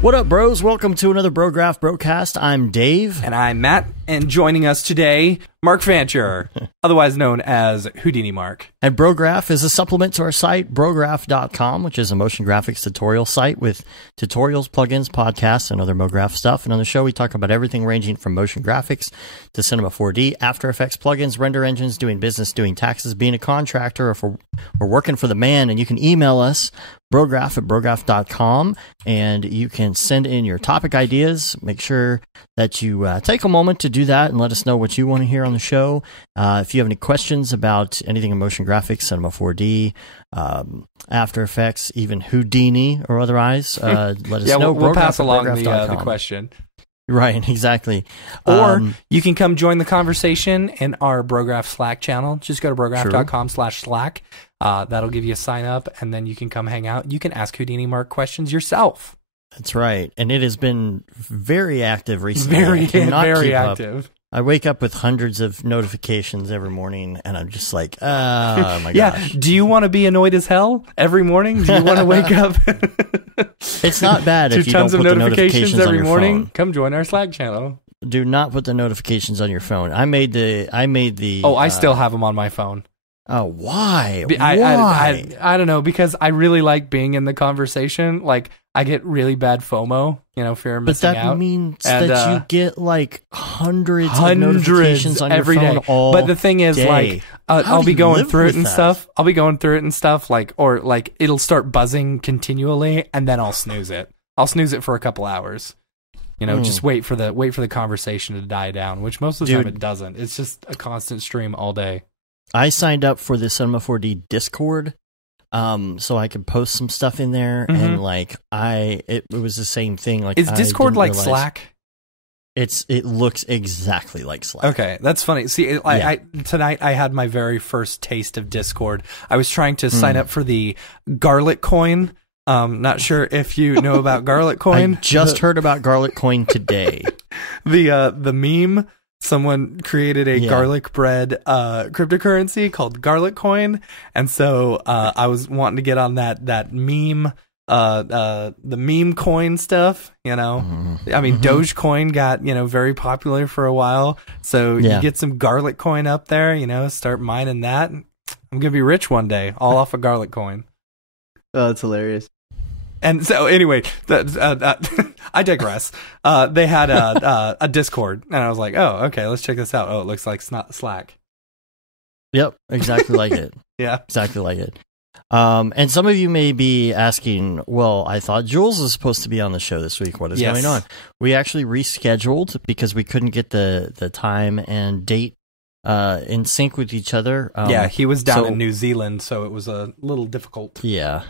What up, bros? Welcome to another Brograph Broadcast. I'm Dave. And I'm Matt. And joining us today, Mark Fancher, otherwise known as Houdini Mark. And Brograph is a supplement to our site, Brograph.com, which is a motion graphics tutorial site with tutorials, plugins, podcasts, and other MoGraph stuff. And on the show, we talk about everything ranging from motion graphics to Cinema 4D, After Effects plugins, render engines, doing business, doing taxes, being a contractor, or if we're working for the man. And you can email us, Brograph at Brograph.com, and you can send in your topic ideas. Make sure that you take a moment to do that and let us know what you want to hear on the show. If you have any questions about anything in motion graphics, Cinema 4D, After Effects, even Houdini or otherwise, let us know. We'll pass along the question. Right, exactly. Or you can come join the conversation in our Brograph Slack channel. Just go to brograph.com/Slack. That'll give you a sign up, and then you can come hang out. You can ask Houdini Mark questions yourself. That's right. And it has been very active recently. Very active. I wake up with hundreds of notifications every morning, and I'm just like, oh my gosh. Yeah. Do you want to be annoyed as hell every morning? Do you want to wake up? It's not bad if you don't put the notifications every morning. Phone. Come join our Slack channel. Do not put the notifications on your phone. I made the. Oh, I still have them on my phone. Oh, why? I don't know, because I really like being in the conversation. Like, I get really bad FOMO, fear of missing out. But that means that you get like hundreds of notifications on every your phone day. all But the thing is, day. like, I'll be going through it and stuff. I'll be going through it and stuff, like, or like it'll start buzzing continually, and then I'll snooze it. I'll snooze it for a couple hours. Just wait for the conversation to die down, which most of the time it doesn't. It's just a constant stream all day. I signed up for the Cinema 4D Discord, so I could post some stuff in there, and like it was the same thing. Like, is Discord like Slack? It looks exactly like Slack. Okay, that's funny. See, tonight I had my very first taste of Discord. I was trying to sign up for the Garlic Coin. Not sure if you know about Garlic Coin. I just heard about Garlic Coin today. The meme. Someone created a garlic bread cryptocurrency called Garlic Coin, and so I was wanting to get on that meme, the meme coin stuff. I mean, Dogecoin got very popular for a while, so you get some Garlic Coin up there. Start mining that. I'm gonna be rich one day, all off of Garlic Coin. Oh, that's hilarious. And so, anyway, I digress. They had a Discord, and I was like, "Oh, okay, let's check this out." Oh, it looks like Slack. Yep, exactly like it. Yeah, exactly like it. And some of you may be asking, "Well, I thought Jules was supposed to be on the show this week. What is going on?" We actually rescheduled because we couldn't get the time and date in sync with each other. He was down in New Zealand, so it was a little difficult. Yeah.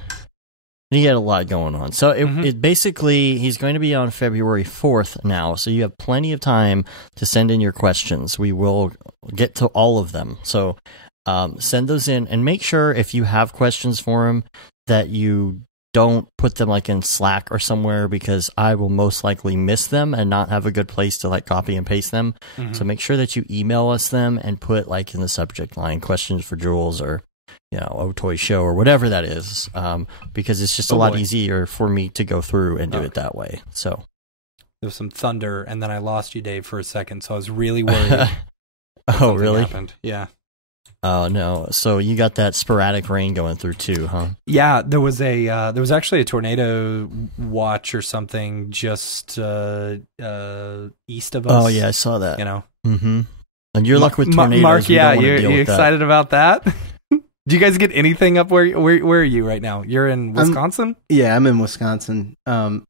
He had a lot going on. So it basically, he's going to be on February 4th now. So you have plenty of time to send in your questions. We will get to all of them. So send those in, and make sure if you have questions for him that you don't put them like in Slack or somewhere, because I will most likely miss them and not have a good place to like copy and paste them. So make sure that you email us them and put like in the subject line questions for Jules or Toy Show or whatever that is, because it's just a lot easier for me to go through and do it that way. So there was some thunder, and then I lost you, Dave, for a second, so I was really worried. Oh, really? Happened. Yeah. Oh no! So you got that sporadic rain going through too, huh? Yeah, there was actually a tornado watch or something just east of us. Oh yeah, I saw that. Mm-hmm. And your luck with tornadoes, Mark. Yeah, you excited about that? Do you guys get anything up where are you right now? You're in Wisconsin? I'm in Wisconsin.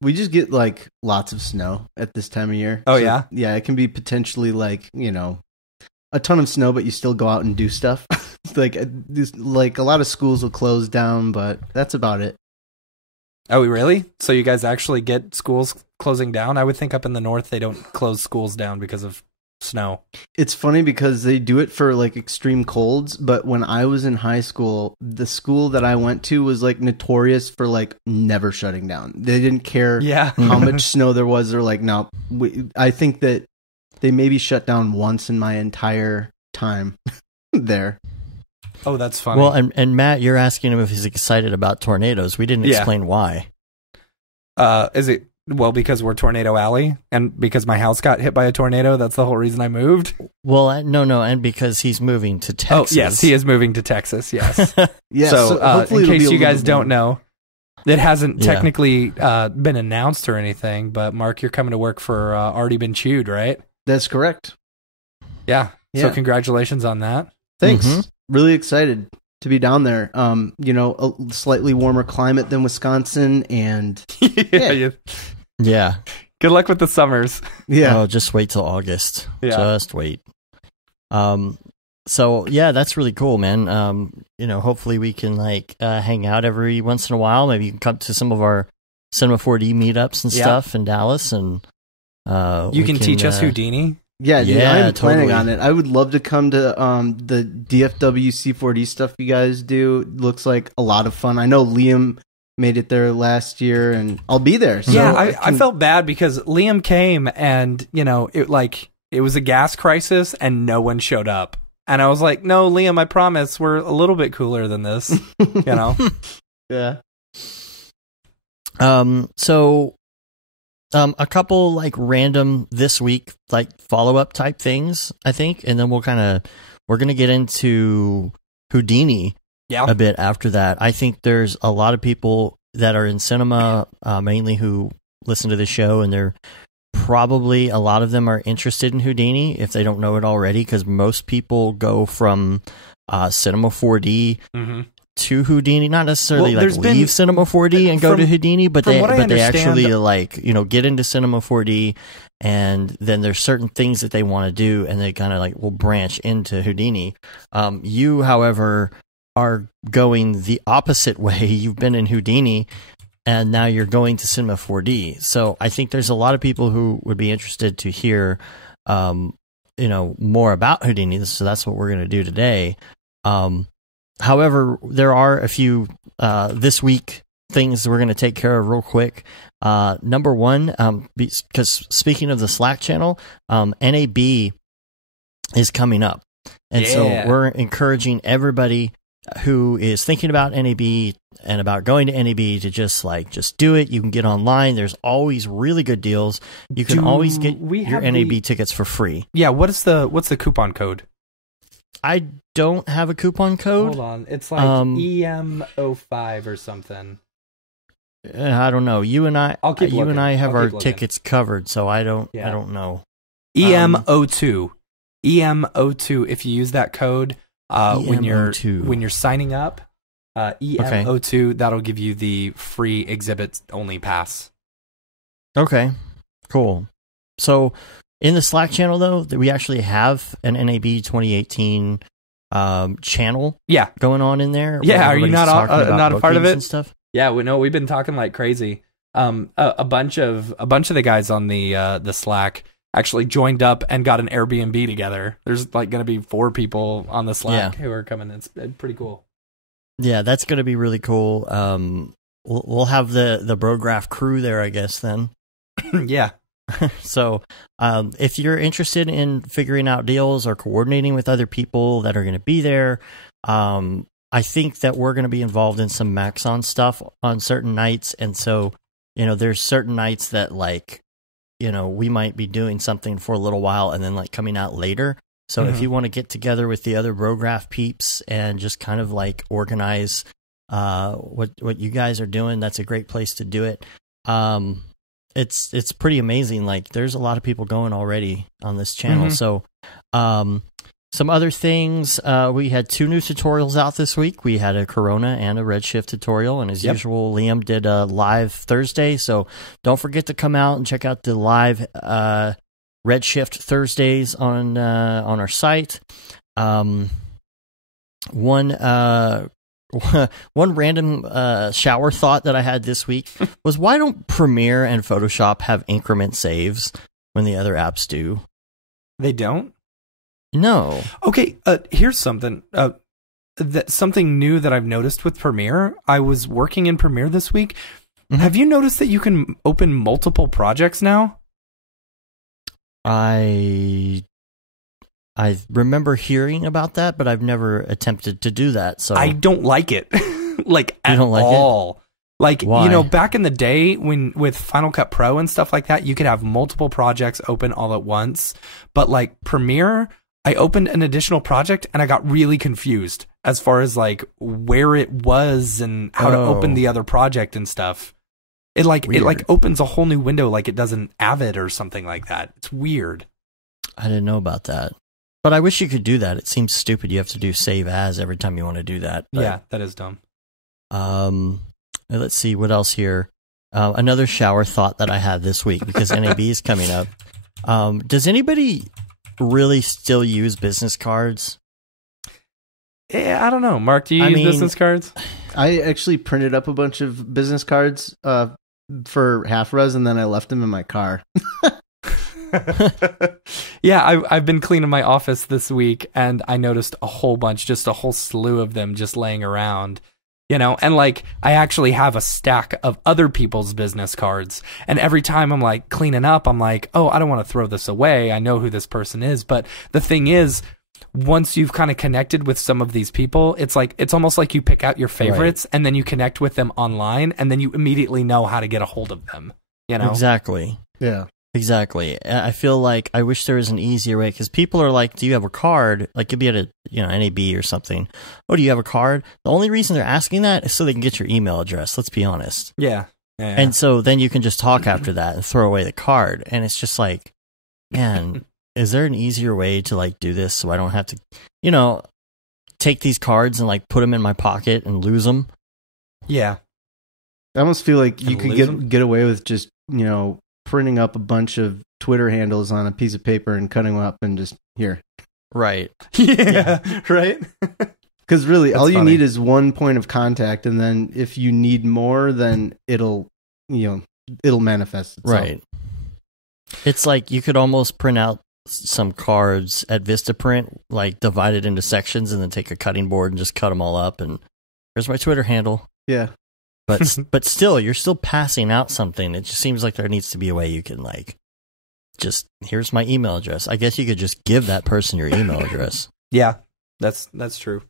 We just get like lots of snow at this time of year. Oh, so, yeah? Yeah, it can be potentially like, a ton of snow, but you still go out and do stuff. like a lot of schools will close down, but that's about it. Oh, really? So you guys actually get schools closing down? I would think up in the north they don't close schools down because of snow. It's funny because they do it for like extreme colds, but when I was in high school, the school that I went to was like notorious for like never shutting down. They didn't care how much snow there was. They're like, no, I think that they maybe shut down once in my entire time there. Oh, that's funny. Well, and Matt, you're asking him if he's excited about tornadoes. We didn't explain why. Is it Well, because we're Tornado Alley, and because my house got hit by a tornado. That's the whole reason I moved. Well, no, and because he's moving to Texas. Oh, yes, he is moving to Texas, yes. Yeah, so hopefully in case you guys don't know, it hasn't technically been announced or anything, but Mark, you're coming to work for Already Been Chewed, right? That's correct. Yeah. So congratulations on that. Thanks. Mm-hmm. Really excited to be down there. You know, a slightly warmer climate than Wisconsin, and yeah. Good luck with the summers. Yeah. Oh, just wait till August. Yeah. Just wait. So yeah, that's really cool, man. You know, hopefully we can hang out every once in a while. Maybe you can come to some of our Cinema 4D meetups and stuff in Dallas, and you can teach us Houdini. Yeah, dude, I'm planning on it. I would love to come to the DFW C4D stuff you guys do. It looks like a lot of fun. I know Liam made it there last year, and I'll be there. So yeah, I felt bad because Liam came, and you know, it was a gas crisis, and no one showed up. And I was like, "No, Liam, I promise, we're a little bit cooler than this." You know? Yeah. So. A couple random this week follow up type things, I think, and then we're gonna get into Houdini a bit after that. I think there's a lot of people that are in cinema, mainly who listen to the show, and they're probably a lot of them are interested in Houdini if they don't know it already, because most people go from Cinema 4D. Mm-hmm. To Houdini, not necessarily leave Cinema 4D and go to Houdini, but they actually get into Cinema 4D, and then there's certain things that they want to do, and they kind of will branch into Houdini. You, however, are going the opposite way. You've been in Houdini, and now you're going to Cinema 4D. So I think there's a lot of people who would be interested to hear, more about Houdini. So that's what we're going to do today. However, there are a few this week things we're going to take care of real quick. Number one, because speaking of the Slack channel, NAB is coming up. And so we're encouraging everybody who is thinking about NAB and about going to NAB to just do it. You can get online. There's always really good deals. You can always get your NAB tickets for free. Yeah, what's the coupon code? I don't have a coupon code. Hold on. It's EM05 or something. I don't know. You and I have our tickets covered, so I don't know. EM02. EM02. If you use that code when you're signing up, EM02, that'll give you the free exhibits only pass. Okay. Cool. So in the Slack channel, though, we actually have an NAB 2018 channel going on in there. Yeah, are you not a part of it? And stuff? Yeah, we've been talking like crazy. A bunch of the guys on the Slack actually joined up and got an Airbnb together. There's going to be 4 people on the Slack who are coming. It's pretty cool. Yeah, that's going to be really cool. We'll have the Brograph crew there, I guess, then. Yeah. So if you're interested in figuring out deals or coordinating with other people that are going to be there, I think that we're going to be involved in some Maxon stuff on certain nights. And so, there's certain nights that we might be doing something for a little while and then coming out later. So if you want to get together with the other Brograph peeps and just kind of organize what you guys are doing, that's a great place to do it. It's pretty amazing. There's a lot of people going already on this channel. So, some other things, we had 2 new tutorials out this week. We had a Corona and a Redshift tutorial, and as usual, Liam did a live Thursday. So don't forget to come out and check out the live Redshift Thursdays on our site. One random shower thought that I had this week was, why don't Premiere and Photoshop have increment saves when the other apps do? They don't? No. Okay, here's something. Something new that I've noticed with Premiere. I was working in Premiere this week. Mm-hmm. Have you noticed that you can open multiple projects now? I remember hearing about that, but I've never attempted to do that. So I don't like it, at don't like all. Like, Why? you know, back in the day when with Final Cut Pro and stuff like that, you could have multiple projects open all at once. But like Premiere, I opened an additional project and I got really confused as far as like where it was and how to open the other project and stuff. It like opens a whole new window like it does in Avid or something like that. It's weird. I didn't know about that. But I wish you could do that. It seems stupid. You have to do save as every time you want to do that. But, yeah, that is dumb. Let's see what else here. Another shower thought that I had this week because NAB is coming up. Does anybody really still use business cards? Yeah, I don't know. Mark, do you use business cards? I actually printed up a bunch of business cards for half res, and then I left them in my car. Yeah, I've been cleaning my office this week, and I noticed a whole bunch, just a whole slew of them just laying around. You know, and like I actually have a stack of other people's business cards. And every time I'm like cleaning up, I'm like, oh, I don't want to throw this away. I know who this person is. But the thing is, once you've kind of connected with some of these people, it's like it's almost like you pick out your favorites and then you connect with them online and then you immediately know how to get a hold of them. You know? Exactly. Yeah. Exactly. I feel like I wish there was an easier way because people are like, do you have a card? Like you'll be at a NAB or something. Oh, do you have a card? The only reason they're asking that is so they can get your email address. Let's be honest. Yeah. And so then you can just talk after that and throw away the card. And it's just like, man, is there an easier way to like do this so I don't have to, take these cards and like put them in my pocket and lose them? Yeah. I almost feel like you could get away with just, printing up a bunch of Twitter handles on a piece of paper and cutting them up and just here. Right. Yeah. Right. Because really, That's all you funny. need is one point of contact, and then if you need more, then it'll manifest itself. Right. It's like you could almost print out some cards at Vistaprint, like divide it into sections, and then take a cutting board and just cut them all up. And here's my Twitter handle. Yeah. But still, you're still passing out something. It just seems like there needs to be a way you can like, just here's my email address. I guess you could just give that person your email address. Yeah, that's true.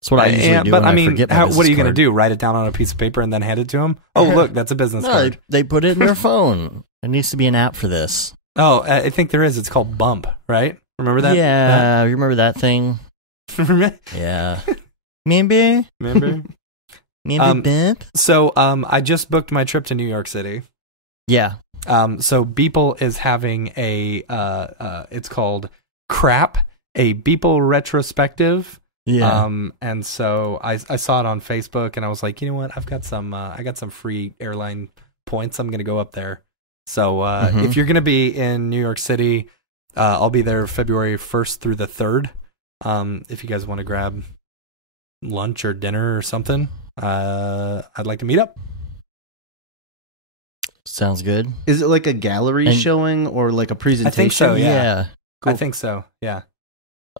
That's what I usually do. But when I mean, forget my what are you going to card. do? Write it down on a piece of paper and then hand it to them? Oh, look, that's a business No, card. they put it in their phone. There needs to be an app for this. Oh, I think there is. It's called Bump, right? Remember that? Yeah, you remember that thing? Remember? Yeah. Remember? Remember Bump? So, I just booked my trip to New York City. Yeah. So Beeple is having it's called Crap, a Beeple retrospective. Yeah. And so I saw it on Facebook and I was like, you know what? I got some free airline points. I'm going to go up there. So, if you're going to be in New York City, I'll be there February 1st through the 3rd. If you guys want to grab lunch or dinner or something, I'd like to meet up. Sounds good. Is it like a gallery showing or like a presentation? I think so. Yeah. Cool. I think so. Yeah.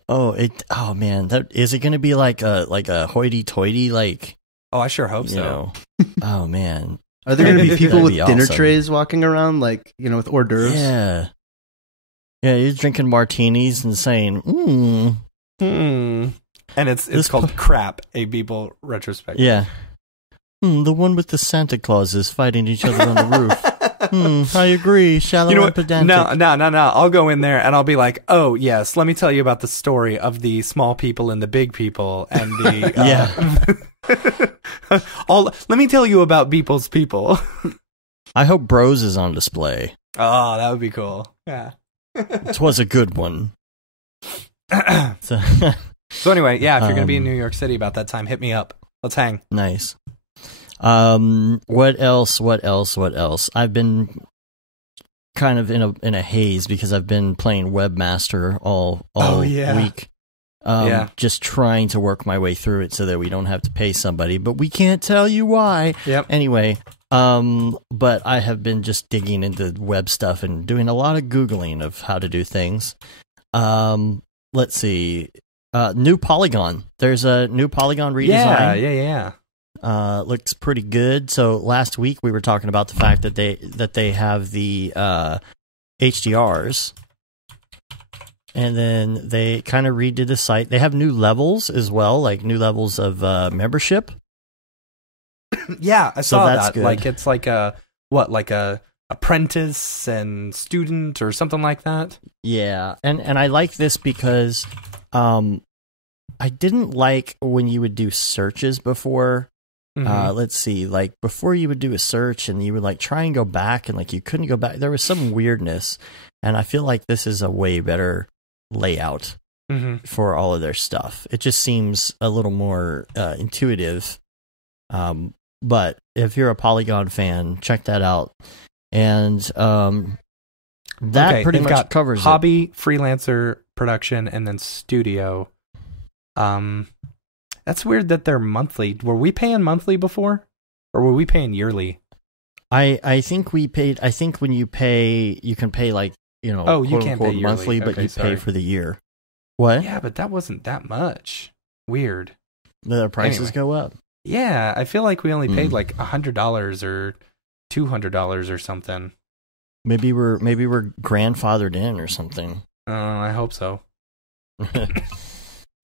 Oh man, is it going to be like a hoity-toity like? Oh, I sure hope so. Oh man, are there going to be people with dinner awesome. trays walking around like with hors d'oeuvres? Yeah. Yeah, you're drinking martinis and saying, And it's called Crap, a Beeple retrospective. Yeah. The one with the Santa Clauses fighting each other on the roof. I agree. Shallow and pedantic. No. I'll go in there and I'll be like, oh, yes, let me tell you about the story of the small people and the big people and the... let me tell you about Beeple's people. I hope Bros is on display. Oh, that would be cool. Yeah. It was a good one. So anyway, yeah, if you're going to be in New York City about that time, hit me up. Let's hang. Nice. What else? I've been kind of in a haze because I've been playing Webmaster all week. Just trying to work my way through it so that we don't have to pay somebody, but we can't tell you why. Yep. Anyway, but I have been just digging into web stuff and doing a lot of Googling of how to do things. Let's see. New Polygon. There's a new Polygon redesign. Yeah. Looks pretty good. So last week we were talking about the fact that they have the HDRs, and then they kind of redid the site. They have new levels as well, like new levels of membership. Yeah, I saw that. Good. Like it's like a apprentice and student or something like that. Yeah, and I like this because I didn't like when you would do searches before. Let's see, like before you would do a search and you would like try and go back and like you couldn't go back. There was some weirdness, and I feel like this is a way better layout for all of their stuff. It just seems a little more intuitive. But if you're a Polygon fan, check that out. And that pretty much covers hobby, freelancer, production, and then studio. That's weird that they're monthly. Were we paying monthly before, or were we paying yearly? I think we paid. I think when you pay, you can pay like you can't pay monthly, but you pay for the year. What? Yeah, but that wasn't that much. Weird. The prices go up. Yeah, I feel like we only paid like $100 or $200 or something. Maybe we're grandfathered in or something. I hope so.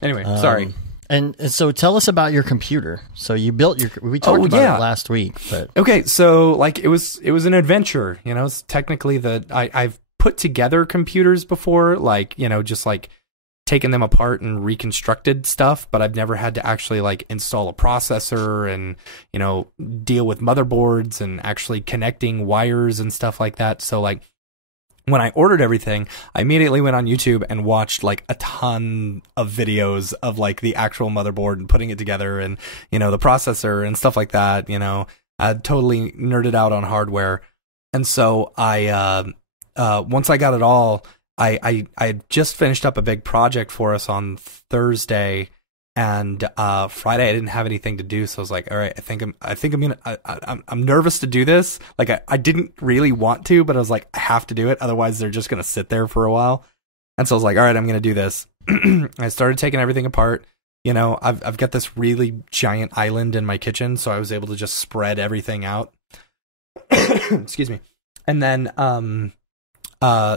Anyway, sorry. And so tell us about your computer. So you built we talked about it last week, but okay, so like it was an adventure, it's technically I've put together computers before, like, just like taken them apart and reconstructed stuff, but I've never had to actually like install a processor and, deal with motherboards and actually connecting wires and stuff like that. So like when I ordered everything, I immediately went on YouTube and watched like a ton of videos of like the actual motherboard and putting it together and, the processor and stuff like that. I totally nerded out on hardware. And so I, once I got it all, I had just finished up a big project for us on Thursday, and Friday I didn't have anything to do, so I was like, all right, I'm nervous to do this. Like I didn't really want to, but I was like, I have to do it, otherwise they're just gonna sit there for a while. And so I was like, all right, I'm gonna do this. I started taking everything apart. I've got this really giant island in my kitchen, so I was able to just spread everything out. Excuse me. And then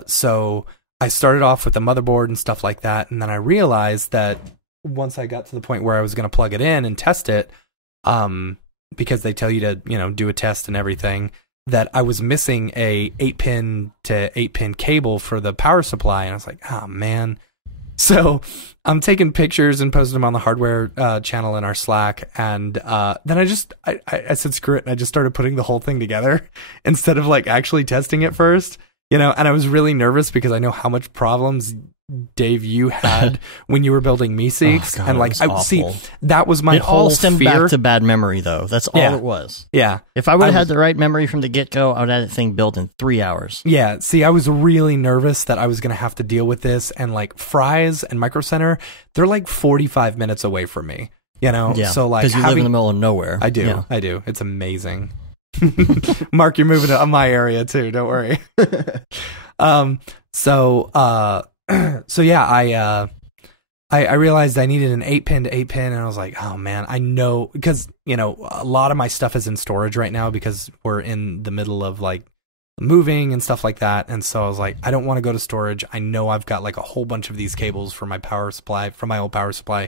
so I started off with the motherboard and stuff like that, and then I realized that once I got to the point where I was going to plug it in and test it, because they tell you to, do a test and everything, that I was missing a 8-pin to 8-pin cable for the power supply, and I was like, oh man. So I'm taking pictures and posting them on the hardware channel in our Slack, and then I said screw it, and I just started putting the whole thing together instead of like actually testing it first. And I was really nervous because I know how much problems, Dave, you had when you were building Meeseeks. God, and like, that was my it whole all stemmed fear. back to bad memory, though. That's all it was. Yeah. If I would have had the right memory from the get-go, I would have had the thing built in 3 hours. Yeah. See, I was really nervous that I was going to have to deal with this. And like Fry's and Micro Center, they're like 45 minutes away from me, Yeah, so like, because you live in the middle of nowhere. I do. Yeah. I do. It's amazing. Mark, you're moving to my area too. Don't worry. So yeah, I realized I needed an 8-pin to 8-pin, and I was like, oh man, I know, because a lot of my stuff is in storage right now because we're in the middle of like moving and stuff like that. And so I was like, I don't want to go to storage. I know I've got like a whole bunch of these cables for my power supply, from my old power supply,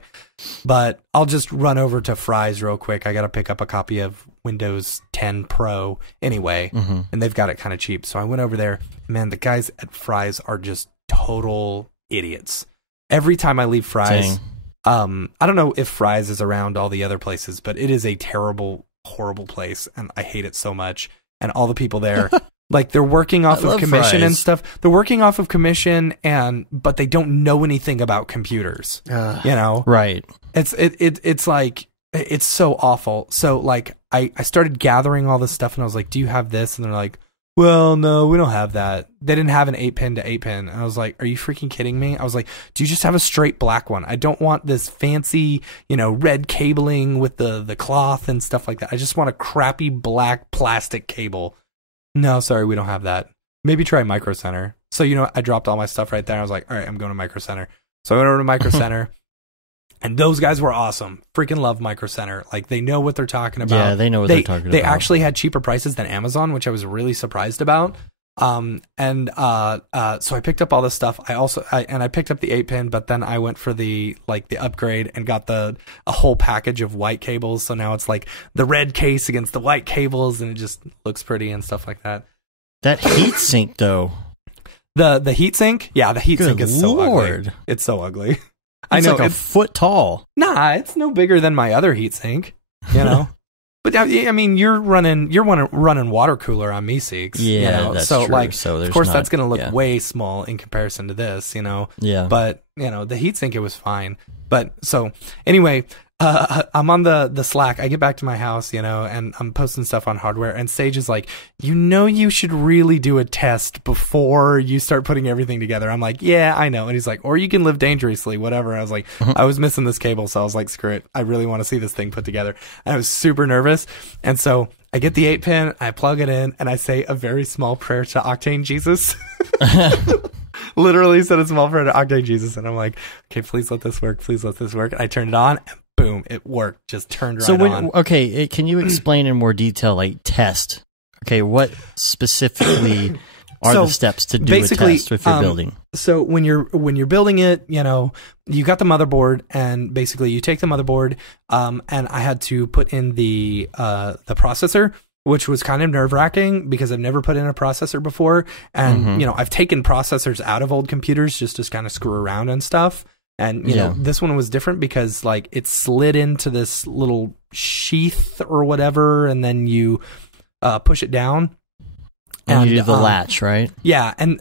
but I'll just run over to Fry's real quick. I got to pick up a copy of Windows 10 Pro anyway, and they've got it kind of cheap. So I went over there. Man, the guys at Fry's are just total idiots. Every time I leave Fry's, I don't know if Fry's is around all the other places, but it is a terrible, horrible place, and I hate it so much. And all the people there, like, they're working off of commission and stuff. They're working off of commission, but they don't know anything about computers. Right? It's like, it's so awful. So like, I started gathering all this stuff, and I was like, do you have this? And they're like, well, no, we don't have that. They didn't have an 8-pin to 8-pin. And I was like, are you freaking kidding me? I was like, do you just have a straight black one? I don't want this fancy, red cabling with the cloth and stuff like that. I just want a crappy black plastic cable. No, sorry, we don't have that. Maybe try Micro Center. So, I dropped all my stuff right there. I was like, all right, I'm going to Micro Center. So I went over to Micro Center. And those guys were awesome. Freaking love Micro Center. Like, they know what they're talking about. Yeah, they know what they're talking about. They actually had cheaper prices than Amazon, which I was really surprised about. So I picked up all this stuff. I picked up the 8-pin, but then I went for the upgrade and got a whole package of white cables. So now it's like the red case against the white cables, and it just looks pretty and stuff like that. That heatsink though. The heatsink? Yeah, the heatsink is so ugly. It's so ugly. I know, like a foot tall. Nah, it's no bigger than my other heatsink, you know. But I mean, you're running water cooler on Meeseeks. Yeah, you know? that's so true. Like, so of course, that's going to look way small in comparison to this, you know. Yeah. But you know, the heatsink, it was fine. But so anyway, I'm on the Slack. I get back to my house, you know, and I'm posting stuff on hardware. And Sage is like, you should really do a test before you start putting everything together. I'm like, yeah, I know. And he's like, or you can live dangerously, whatever. And I was like, I was missing this cable, so I was like, screw it. I really want to see this thing put together. And I was super nervous. And so I get the 8-pin, I plug it in, and I say a very small prayer to Octane Jesus. Literally said a small prayer to Octane Jesus. And I'm like, okay, please let this work. Please let this work. And I turned it on. And boom, it worked. Just turned right on. Okay, can you explain in more detail, like test? Okay, what specifically are the steps to do a test if you're building? So when you're building it, you know, you got the motherboard, and basically you take the motherboard, and I had to put in the processor, which was kind of nerve-wracking because I've never put in a processor before, and you know, I've taken processors out of old computers just to kind of screw around and stuff. And, you know, this one was different because, like, it slid into this little sheath or whatever, and then you push it down. And you do the latch, right? Yeah, and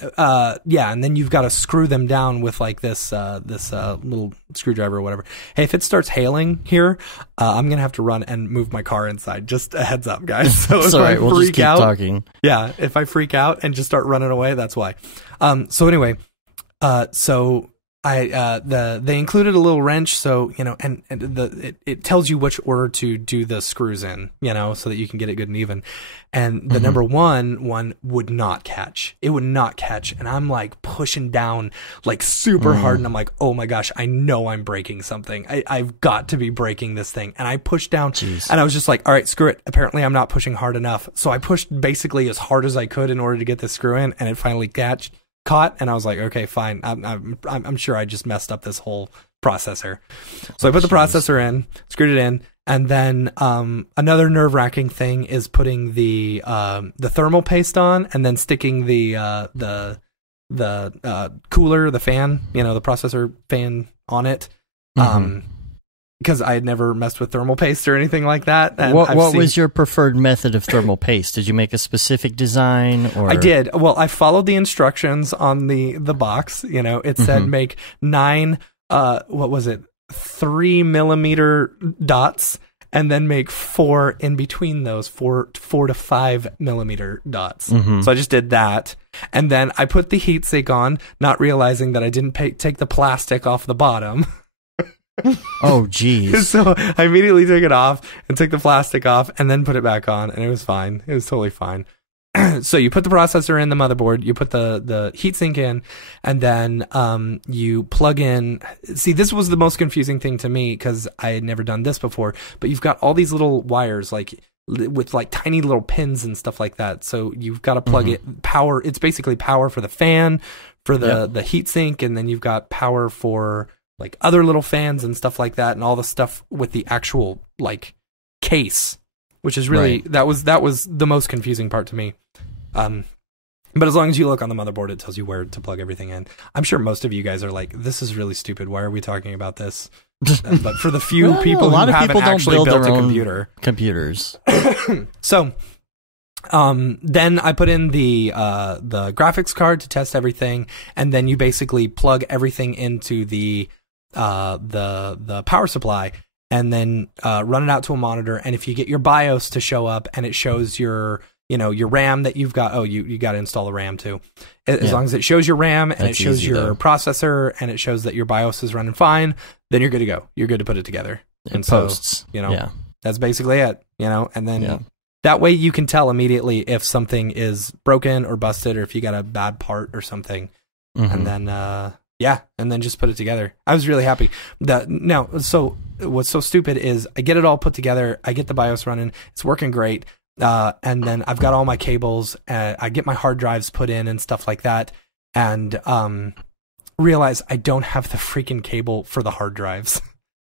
then you've got to screw them down with, like, this little screwdriver or whatever. Hey, if it starts hailing here, I'm going to have to run and move my car inside. Just a heads up, guys. So if I we'll just keep talking. Yeah, if I freak out and just start running away, that's why. So anyway, they included a little wrench, so you know, and it tells you which order to do the screws in, you know, so that you can get it good and even. And the number one would not catch. It would not catch, and I'm like pushing down like super hard, and I'm like, oh my gosh, I know I'm breaking something. I've got to be breaking this thing, and I pushed down, and I was just like, all right, screw it. Apparently, I'm not pushing hard enough, so I pushed basically as hard as I could in order to get this screw in, and it finally caught, and I was like, okay, fine. I'm sure I just messed up this whole processor. So I put the processor in, screwed it in, and then another nerve-wracking thing is putting the thermal paste on, and then sticking the cooler, the fan, you know, the processor fan on it. Because I had never messed with thermal paste or anything like that. And what was your preferred method of thermal paste? Did you make a specific design? Or I did. Well, I followed the instructions on the box. You know, it said make 9, 3 millimeter dots, and then make 4 in between those, 4 to 5 millimeter dots. So I just did that. And then I put the heatsink on, not realizing that I didn't take the plastic off the bottom. Oh, geez. So I immediately took it off and took the plastic off and then put it back on, and it was fine. It was totally fine. So you put the processor in the motherboard, you put the heatsink in, and then you plug in. See, this was the most confusing thing to me because I had never done this before, but you've got all these little wires like with like tiny little pins and stuff like that. So you've got to plug it power. It's basically power for the fan, for the heatsink, and then you've got power for like other little fans and stuff like that, and all the stuff with the actual like case, which is really that was the most confusing part to me. But as long as you look on the motherboard, it tells you where to plug everything in. I'm sure most of you guys are like, this is really stupid. Why are we talking about this? But for the few people who haven't actually built a computer, computers. So then I put in the graphics card to test everything, and then you basically plug everything into the power supply, and then run it out to a monitor. And if you get your BIOS to show up and it shows your RAM that you've got, you got to install the RAM too. As long as it shows your RAM and it shows your processor and it shows that your BIOS is running fine, then you're good to go. You're good to put it together. And posts. So, that's basically it, and then that way you can tell immediately if something is broken or busted or if you got a bad part or something. And then, and then just put it together. I was really happy. So what's so stupid is I get it all put together. I get the BIOS running. It's working great. And then I've got all my cables. I get my hard drives put in and stuff like that. And realize I don't have the freaking cable for the hard drives.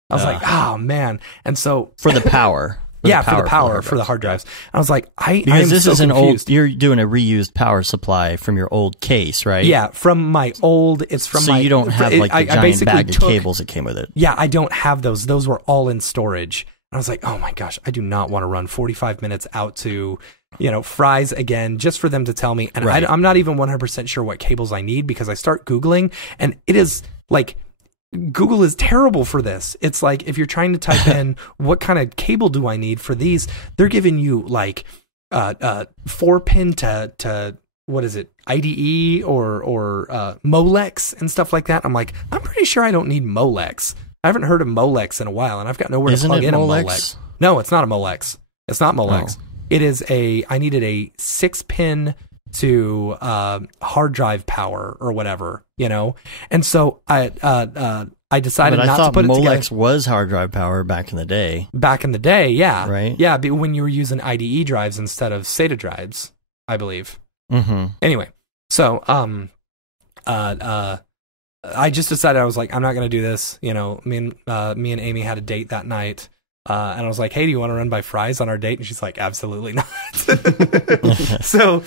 I was like, oh man. And so for the power. For the power for the hard drives. I was like, because this is an old, you're doing a reused power supply from your old case, right? Yeah, from my old, it's from so my... So you don't have like the giant bag of cables that came with it. Yeah, I don't have those. Those were all in storage. And I was like, oh my gosh, I do not want to run 45 minutes out to, Fry's again, just for them to tell me. And right. I'm not even 100% sure what cables I need, because I start Googling, and it is like... Google is terrible for this. It's like if you're trying to type in what kind of cable do I need for these, they're giving you like 4-pin to what is it, IDE or Molex and stuff like that. I'm like, I'm pretty sure I don't need Molex. I haven't heard of Molex in a while, and I've got nowhere to plug in Molex? A Molex. No, it's not a Molex. It's not Molex. Oh. It is I needed a 6-pin to hard drive power or whatever, and so I decided not to put it together. Molex was hard drive power back in the day. Back in the day, yeah, right, yeah, but when you were using IDE drives instead of SATA drives, I believe. Mm-hmm. Anyway, so I just decided, I was like, I'm not gonna do this. Me and Amy had a date that night. And I was like, hey, do you want to run by Fry's on our date? And she's like, absolutely not. So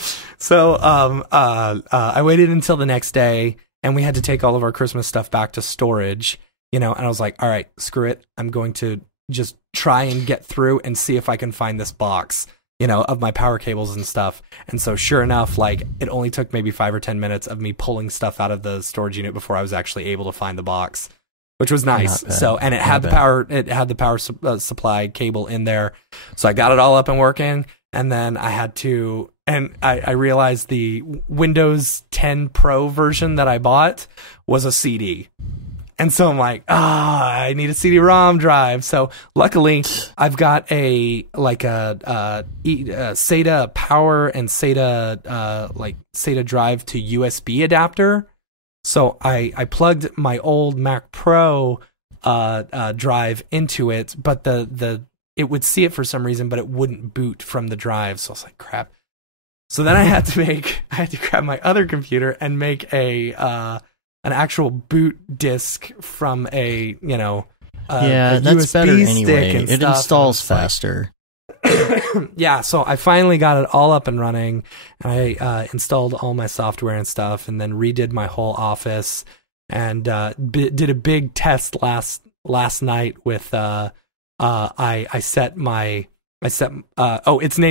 I waited until the next day, and we had to take all of our Christmas stuff back to storage, and I was like, all right, screw it. I'm going to just try and get through and see if I can find this box, of my power cables and stuff. And so sure enough, like it only took maybe 5 or 10 minutes of me pulling stuff out of the storage unit before I was actually able to find the box. Which was nice. So, and it had the power. It had the power supply cable in there. So I got it all up and working. And then I had to, and I realized the Windows 10 Pro version that I bought was a CD. And so I'm like, I need a CD-ROM drive. So luckily, I've got a SATA power and SATA drive to USB adapter. So I plugged my old Mac Pro drive into it, but it would see it for some reason, but it wouldn't boot from the drive. So I was like, crap. So then I had to grab my other computer and make an actual boot disk from a that's USB better anyway. Stick and it installs faster. Yeah, so I finally got it all up and running. I installed all my software and stuff, and then redid my whole office, and did a big test last night with its name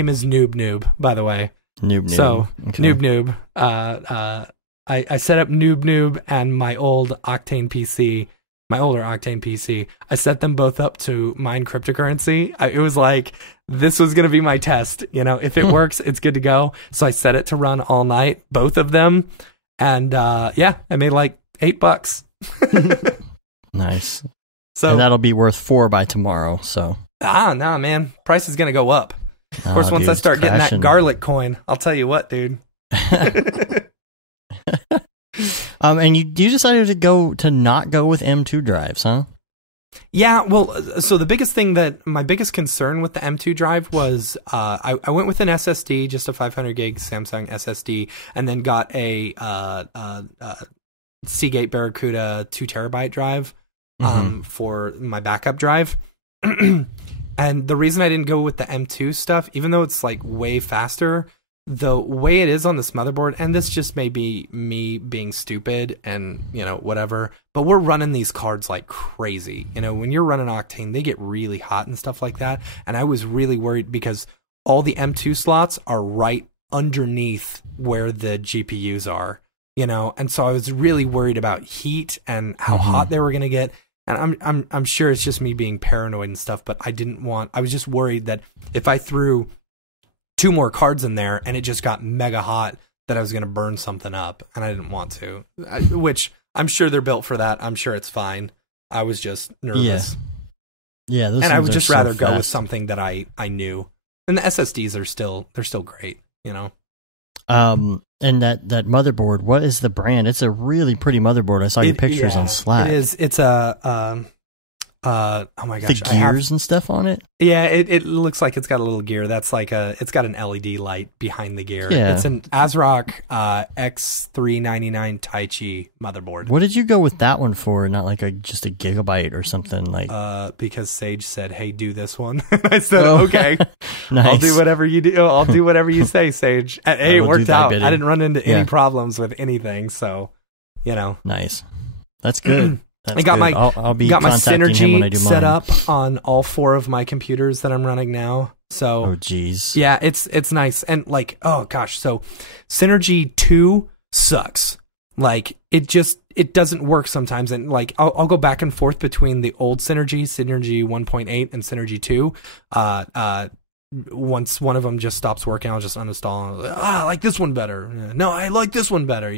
is Noob, by the way. Noob. So okay. Noob. I set up Noob and my old Octane PC. My older Octane PC, I set them both up to mine cryptocurrency. It was like, this was going to be my test. If it works, it's good to go. So I set it to run all night, both of them. And I made like $8. Nice. So and that'll be worth $4 by tomorrow. So no, man, price is going to go up. Of course, once I start getting that garlic coin, I'll tell you what, dude. And you decided to not go with M2 drives, huh? Yeah, well, so the biggest thing my biggest concern with the M2 drive was I went with an SSD, just a 500 gig Samsung SSD, and then got a Seagate Barracuda 2 terabyte drive for my backup drive. And the reason I didn't go with the M2 stuff, even though it's like way faster, the way it is on this motherboard, and this just may be me being stupid and, whatever, but we're running these cards like crazy. When you're running Octane, they get really hot and stuff like that. And I was really worried because all the M2 slots are right underneath where the GPUs are, and so I was really worried about heat and how hot they were going to get. And I'm sure it's just me being paranoid and stuff, but I was just worried that if I threw 2 more cards in there and it just got mega hot, that I was going to burn something up, and I didn't want to, which I'm sure they're built for that. I'm sure it's fine. I was just nervous. Yeah. And I would just rather go with something that I knew. And the SSDs they're still great, And that motherboard, what is the brand? It's a really pretty motherboard. I saw your pictures on Slack. It is. It's a Oh my gosh, the gears and stuff on it. Yeah, it looks like it's got a little gear. That's like it's got an LED light behind the gear. Yeah. It's an ASRock X399 Taichi motherboard. What did you go with that one for? Not like just a gigabyte or something like? Because Sage said, "Hey, do this one." I said, "Okay, nice. I'll do whatever you do. I'll do whatever you say, Sage." And, hey, it worked out. I didn't run into any problems with anything, so nice. That's good. I got good. I'll be got my Synergy set up on all 4 of my computers that I'm running now. So, oh geez, yeah, it's nice. And like, oh gosh, so Synergy 2 sucks. Like it doesn't work sometimes. And like I'll go back and forth between the old Synergy 1.8 and Synergy 2. Once one of them just stops working, I'll just uninstall. I like this one better. No, I like this one better.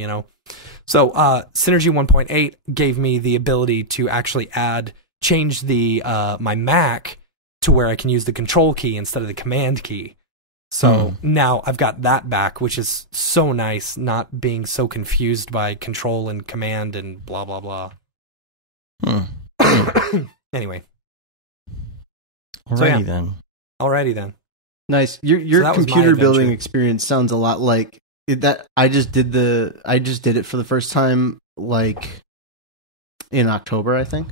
So Synergy 1.8 gave me the ability to actually change the my Mac to where I can use the control key instead of the command key. So now I've got that back, which is so nice, not being so confused by control and command and blah blah blah. Anyway. Alrighty then. Nice. Your computer building experience sounds a lot like that. I just did it for the first time like in October, I think.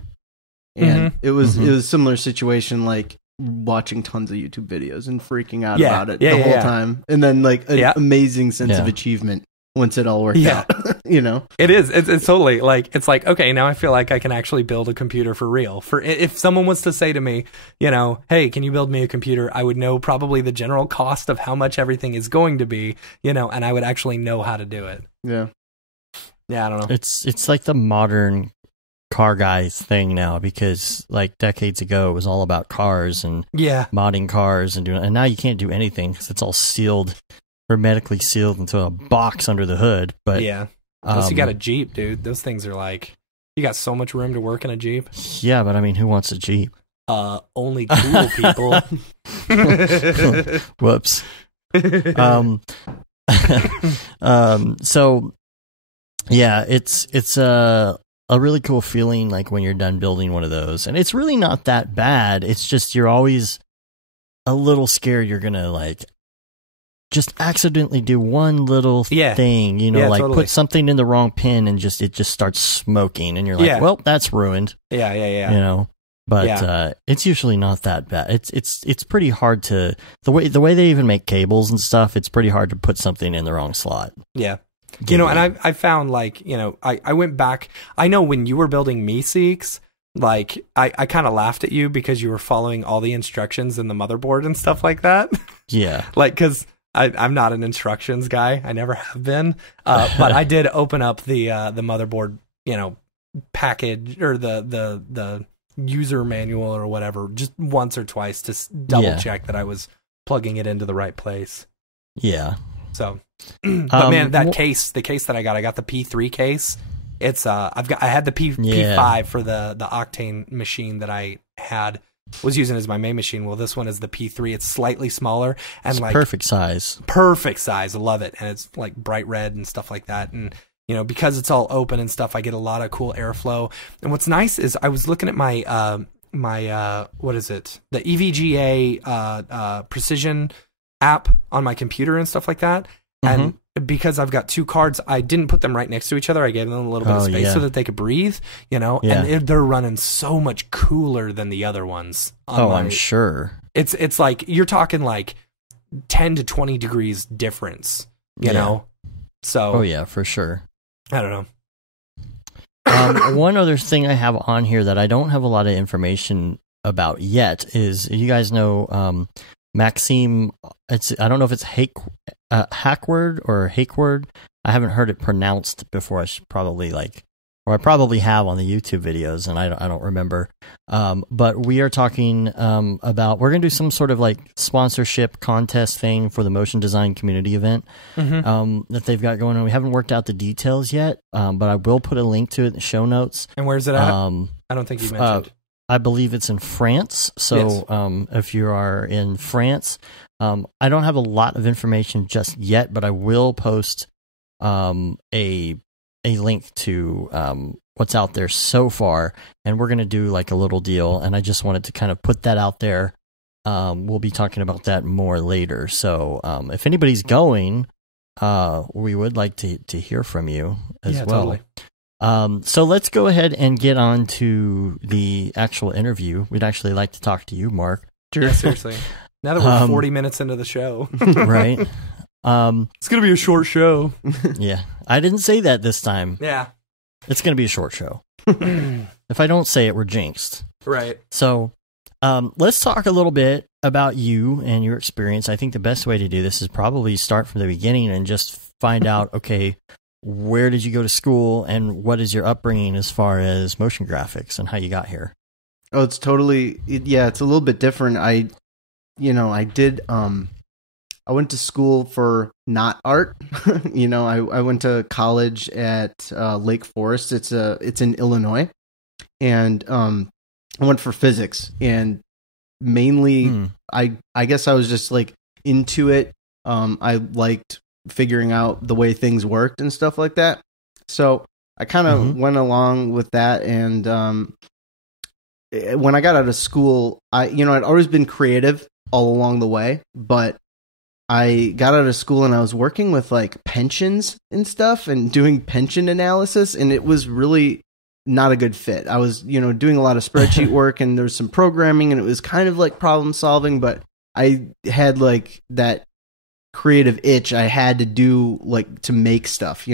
And it was a similar situation, like watching tons of YouTube videos and freaking out about it the whole time. And then like an amazing sense of achievement once it all worked out. It is. It's totally like, it's like, okay, now I feel like I can actually build a computer for real. For if someone was to say to me, hey, can you build me a computer? I would know probably the general cost of how much everything is going to be, and I would actually know how to do it. Yeah. Yeah. I don't know. It's like the modern car guys thing now, because like decades ago it was all about cars and modding cars and now you can't do anything because it's all sealed, hermetically sealed into a box under the hood. But unless you got a Jeep, dude, those things are like, you got so much room to work in a Jeep. Yeah, but I mean, who wants a Jeep? Only cool people. Whoops. So yeah, it's a really cool feeling like when you're done building one of those, and it's really not that bad. It's just you're always a little scared you're gonna like just accidentally do one little thing, like totally. Put something in the wrong pin and it just starts smoking, and you're like, well, that's ruined. Yeah. But it's usually not that bad. It's pretty hard to the way they even make cables and stuff. It's pretty hard to put something in the wrong slot. Yeah. And I found like, I went back. I know when you were building Meeseeks, like I kind of laughed at you because you were following all the instructions in the motherboard and stuff like that. Yeah. Like, because I'm not an instructions guy. I never have been. But I did open up the motherboard, package or the user manual or whatever, just once or twice to double check that I was plugging it into the right place. Yeah. So, but man, the case that I got the P3 case. It's I had the P5 for the Octane machine that I was using as my main machine. Well, this one is the P3. It's slightly smaller and it's like perfect size. I love it, and it's like bright red and stuff like that. And because it's all open and stuff, I get a lot of cool airflow. And what's nice is I was looking at my what is it? The EVGA Precision app on my computer and stuff like that. And because I've got 2 cards, I didn't put them right next to each other. I gave them a little bit of space so that they could breathe, and they're running so much cooler than the other ones. I'm sure. It's like, you're talking like 10 to 20 degrees difference, you know? So. Oh yeah, for sure. I don't know. One other thing I have on here that I don't have a lot of information about yet is, you guys know, Maxime, I don't know if it's Hackward or Hakeward. I haven't heard it pronounced before. I should probably or I probably have on the YouTube videos, and I don't remember. But we are talking about, we're going to do some sort of like sponsorship contest thing for the motion design community event that they've got going on. We haven't worked out the details yet, but I will put a link to it in the show notes. And where's it at? I don't think you mentioned. I believe it's in France. So if you are in France, I don't have a lot of information just yet, but I will post a link to what's out there so far, and we're going to do like a little deal, and I just wanted to kind of put that out there. We'll be talking about that more later. So if anybody's going, we would like to hear from you as well. Totally. So let's go ahead and get on to the actual interview. We'd actually like to talk to you, Mark. Sure. Yeah, seriously. Now that we're 40 minutes into the show. Right. It's going to be a short show. Yeah. I didn't say that this time. Yeah. It's going to be a short show. If I don't say it, we're jinxed. Right. So let's talk a little bit about you and your experience. I think the best way to do this is probably start from the beginning and just find out, okay, where did you go to school and what is your upbringing as far as motion graphics and how you got here? Oh, it's totally, it's a little bit different. I went to school for not art. I went to college at Lake Forest. It's in Illinois, and I went for physics. And mainly, I guess I was just like into it. I liked figuring out the way things worked and stuff like that. So I kind of went along with that. And when I got out of school, I'd always been creative all along the way, but I got out of school and I was working with like pensions and stuff and doing pension analysis, and it was really not a good fit. I was, doing a lot of spreadsheet work, and there was some programming, and it was kind of like problem solving, but I had like that creative itch I had to do, like, to make stuff,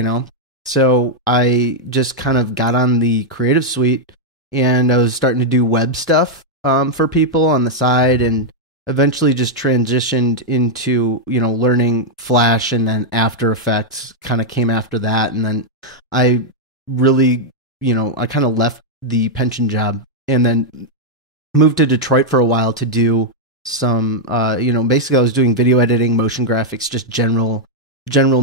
So I just kind of got on the Creative Suite, and I was starting to do web stuff for people on the side, and eventually just transitioned into, learning Flash, and then After Effects kind of came after that. And then I really, I kind of left the pension job and then moved to Detroit for a while to do some, basically I was doing video editing, motion graphics, just general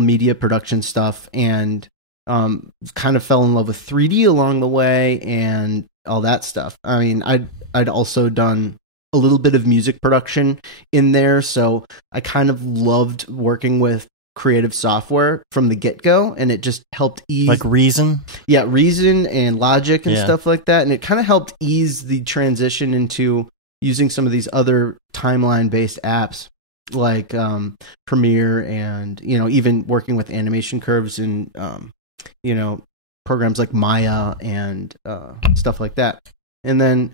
media production stuff, and kind of fell in love with 3D along the way and all that stuff. I mean, I'd also done a little bit of music production in there, so I kind of loved working with creative software from the get-go, and it just helped ease, like Reason and Logic and stuff like that, and it kind of helped ease the transition into using some of these other timeline-based apps like Premiere, and even working with animation curves and programs like Maya and stuff like that. And then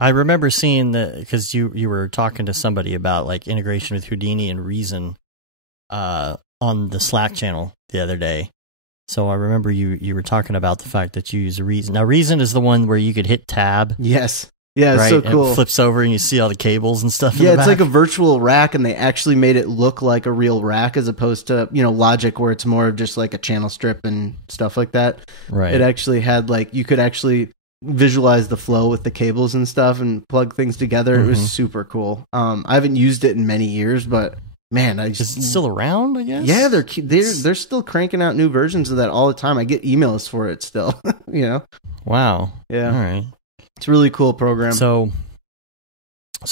I remember seeing because you were talking to somebody about like integration with Houdini and Reason on the Slack channel the other day. So I remember you were talking about the fact that you use Reason. Now Reason is the one where you could hit tab. Yes. Yeah, it's right? so cool. And it flips over and you see all the cables and stuff. Yeah, it's like a virtual rack, and they actually made it look like a real rack as opposed to, Logic, where it's more of just like a channel strip and stuff like that. Right. It actually had like, you could actually visualize the flow with the cables and stuff and plug things together. It was super cool. I haven't used it in many years, but man, is it still around, I guess? Yeah, they're still cranking out new versions of that all the time. I get emails for it still. Wow. Yeah. All right. It's a really cool program. So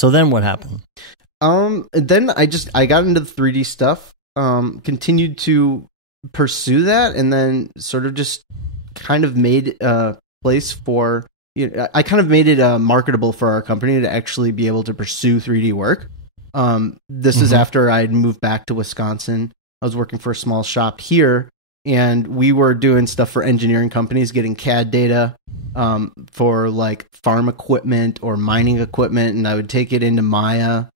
then what happened? Then I got into the 3D stuff, continued to pursue that, and then sort of just kind of made a place for, I kind of made it marketable for our company to actually be able to pursue 3D work. This is after I had moved back to Wisconsin. I was working for a small shop here, and we were doing stuff for engineering companies, getting CAD data for like farm equipment or mining equipment, and I would take it into Maya,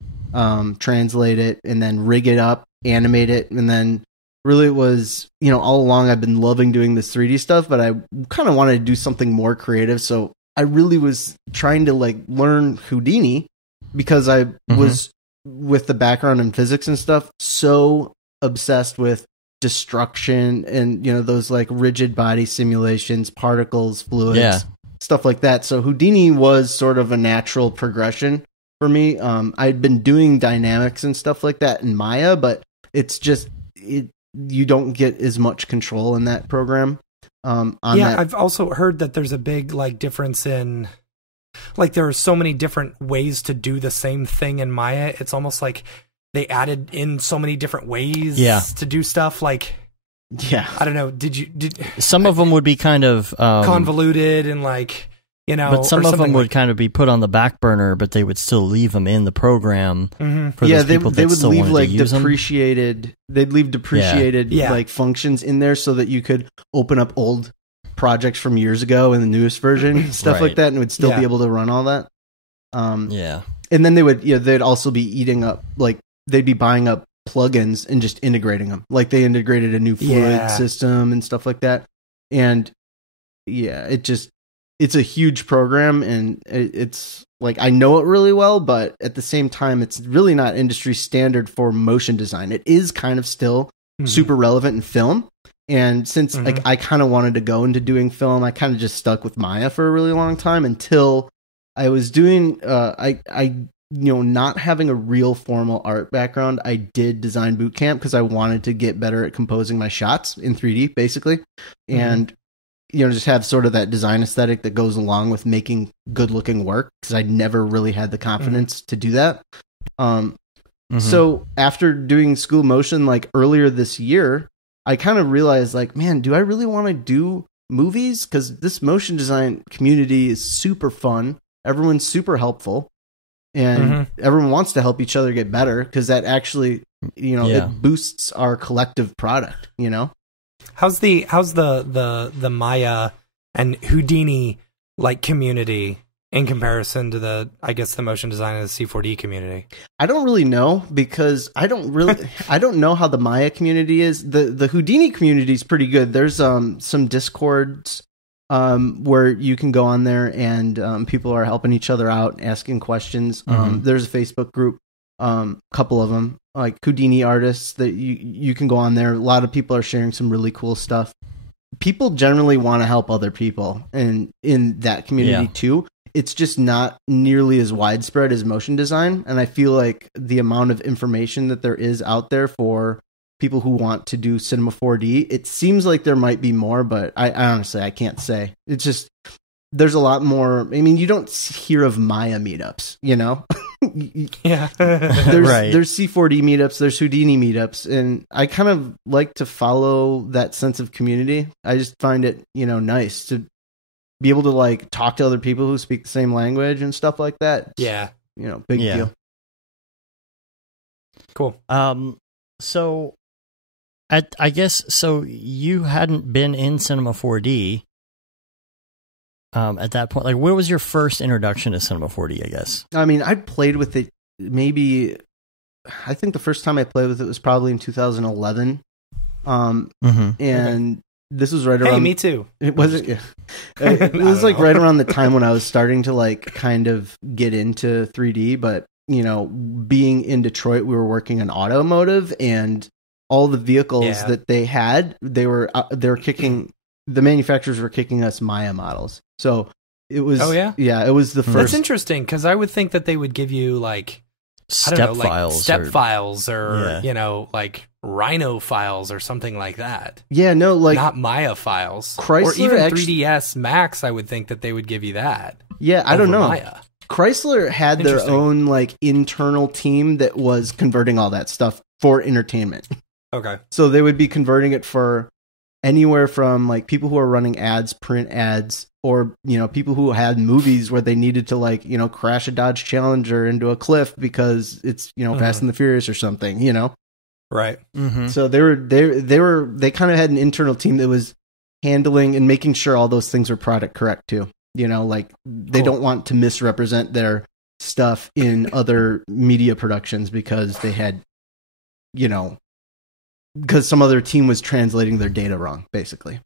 translate it, and then rig it up, animate it, and then really it was, all along I've been loving doing this 3D stuff, but I kind of wanted to do something more creative, so I really was trying to like learn Houdini because I was, with the background in physics and stuff, so obsessed with destruction and those like rigid body simulations, particles, fluids, stuff like that. So Houdini was sort of a natural progression for me. I'd been doing dynamics and stuff like that in Maya, but it's just you don't get as much control in that program. I've also heard that there's a big like difference in, like, there are so many different ways to do the same thing in Maya. It's almost like they added in so many different ways to do stuff. Like, Yeah. I don't know. Some of them would be kind of convoluted and like, but some of them would kind of be put on the back burner, but they would still leave them in the program for those people that still wanted to use them. They'd leave depreciated like functions in there so that you could open up old projects from years ago in the newest version, stuff like that, and would still be able to run all that. And then they'd also be eating up, like they'd be buying up plugins and just integrating them. Like they integrated a new fluid system and stuff like that. And it's a huge program, and it's like, I know it really well, but at the same time, it's really not industry standard for motion design. It is kind of still super relevant in film. And since like I kind of wanted to go into doing film, I kind of just stuck with Maya for a really long time until I was doing, not having a real formal art background. I did design boot camp because I wanted to get better at composing my shots in 3D, basically. And just have sort of that design aesthetic that goes along with making good looking work, because I never really had the confidence to do that. So after doing school motion, like earlier this year, I kind of realized like, man, do I really want to do movies? Because this motion design community is super fun. Everyone's super helpful, and everyone wants to help each other get better, because that actually, it boosts our collective product, How's the Maya and Houdini like community in comparison to the motion design and the C4D community? I don't really know, because I don't know how the Maya community is. The Houdini community is pretty good. There's some Discords where you can go on there, and people are helping each other out, asking questions. There's a Facebook group, couple of them, like Houdini artists, that you can go on there. A lot of people are sharing some really cool stuff. People generally want to help other people, and in that community too. It's just not nearly as widespread as motion design, and I feel like the amount of information that there is out there for people who want to do Cinema 4D, it seems like there might be more, but I honestly, I can't say. It's just, there's a lot more. I mean, you don't hear of Maya meetups, Yeah. There's C4D meetups, there's Houdini meetups, and I kind of like to follow that sense of community. I just find it, nice to be able to like talk to other people who speak the same language and stuff like that. Yeah. Big deal. Cool. So I guess, so you hadn't been in Cinema 4D at that point. Like, where was your first introduction to Cinema 4D, I guess? I mean, I played with it maybe, I think the first time I played with it was probably in 2011. And this was right around... Hey, me too. It wasn't... Yeah. It was like right around the time when I was starting to like kind of get into 3D, but being in Detroit, we were working on automotive, and all the vehicles that they had, they were kicking... The manufacturers were kicking us Maya models. So it was... Oh, yeah? Yeah, it was the first... That's interesting, because I would think that they would give you like... Step files or like Rhino files or something like that. Yeah, no, like not Maya files. Chrysler, or even 3ds Max, I would think that they would give you that. Yeah, I don't know. Maya. Chrysler had their own like internal team that was converting all that stuff for entertainment. Okay. So they would be converting it for anywhere from like people who are running ads, print ads, or people who had movies where they needed to like crash a Dodge Challenger into a cliff because it's Fast and the Furious or something, right. So they kind of had an internal team that was handling and making sure all those things were product correct too. Like they don't want to misrepresent their stuff in other media productions because they had because some other team was translating their data wrong, basically.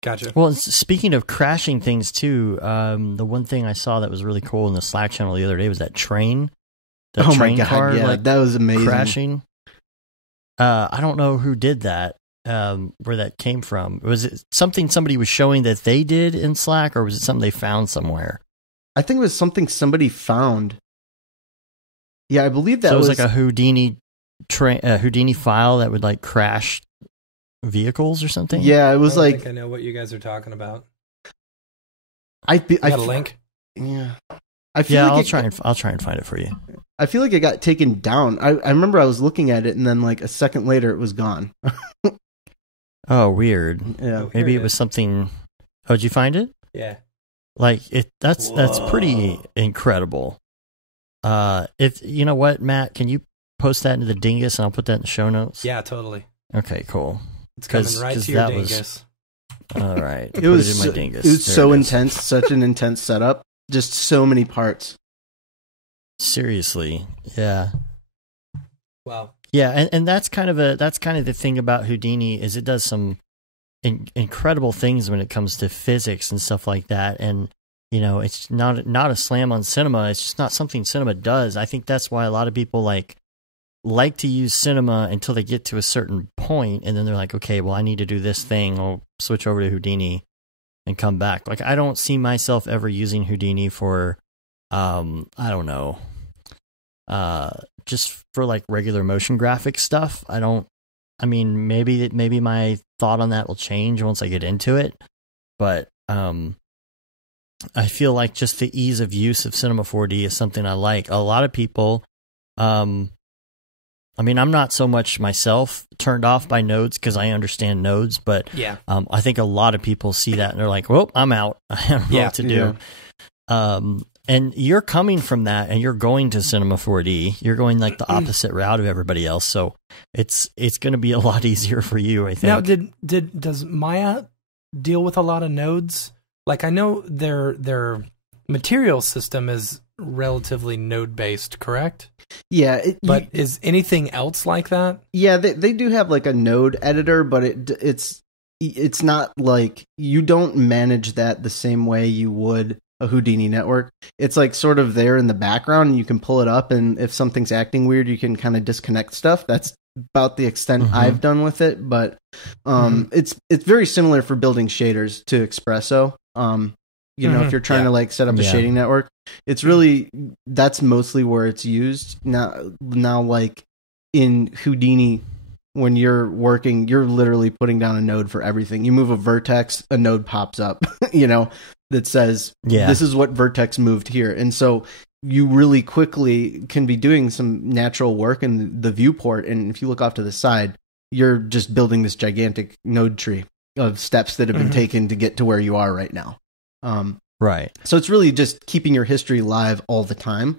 Gotcha. Well, speaking of crashing things too, the one thing I saw that was really cool in the Slack channel the other day was that train. Oh my god! Car, yeah, that was amazing. Crashing. I don't know who did that. Where that came from? Was it something somebody was showing that they did in Slack, or was it something they found somewhere? I think it was something somebody found. Yeah, I believe that was like a Houdini file that would like crash vehicles or something. Yeah, it was I like think I know what you guys are talking about. I got a link. Yeah, I'll try and find it for you. I feel like it got taken down. I remember I was looking at it, and then like a second later, it was gone. Oh, weird. Yeah. Maybe it was something. Oh, did you find it? Yeah. Like that's pretty incredible. If you know what, Matt, can you post that into the dingus and I'll put that in the show notes? Yeah, totally. Okay, cool. It's coming right to your dingus. All right. It was in my dingus. It was so intense, such an intense setup. Just so many parts. Seriously. Yeah. Wow. Yeah, and that's kind of the thing about Houdini is it does some incredible things when it comes to physics and stuff like that. And you know, it's not a slam on cinema. It's just not something cinema does. I think that's why a lot of people like to use cinema until they get to a certain point, and then they're like, okay, well, I need to do this thing. I'll switch over to Houdini and come back. Like, I don't see myself ever using Houdini for, I don't know, just for like regular motion graphics stuff. I mean, maybe my thought on that will change once I get into it, but I feel like just the ease of use of Cinema 4D is something I like. A lot of people, I mean, I'm not so much myself turned off by nodes because I understand nodes, but yeah. I think a lot of people see that and they're like, well, I'm out. I don't know what to do. Yeah. And you're coming from that and you're going to Cinema 4D. You're going like the opposite route of everybody else. So it's going to be a lot easier for you, I think. Now, does Maya deal with a lot of nodes? Like, I know their material system is relatively node-based, correct? Yeah. But is anything else like that? Yeah, they do have like a node editor, but it's not like you don't manage that the same way you would a Houdini network. It's like sort of there in the background and you can pull it up, and if something's acting weird, you can kind of disconnect stuff. That's about the extent I've done with it, but it's very similar for building shaders to Espresso. You know, if you're trying to like set up a shading network, it's really, that's mostly where it's used. Now like in Houdini, when you're working, you're literally putting down a node for everything. You move a vertex, a node pops up, you know, that says, this is what vertex moved here. And so you really quickly can be doing some natural work in the viewport. And if you look off to the side, you're just building this gigantic node tree of steps that have been taken to get to where you are right now. Right. So it's really just keeping your history live all the time.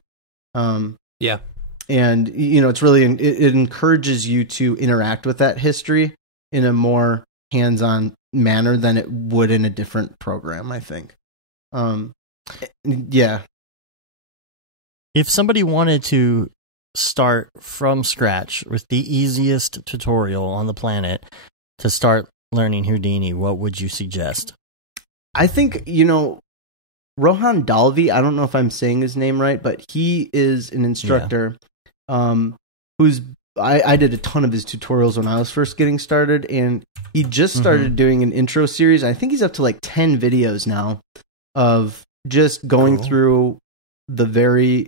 Yeah. And, you know, it's really, it encourages you to interact with that history in a more hands-on manner than it would in a different program, I think. Yeah. If somebody wanted to start from scratch with the easiest tutorial on the planet to start learning Houdini, what would you suggest? I think, you know, Rohan Dalvi, I don't know if I'm saying his name right, but he is an instructor who's, I did a ton of his tutorials when I was first getting started, and he just started doing an intro series. I think he's up to like 10 videos now of just going through the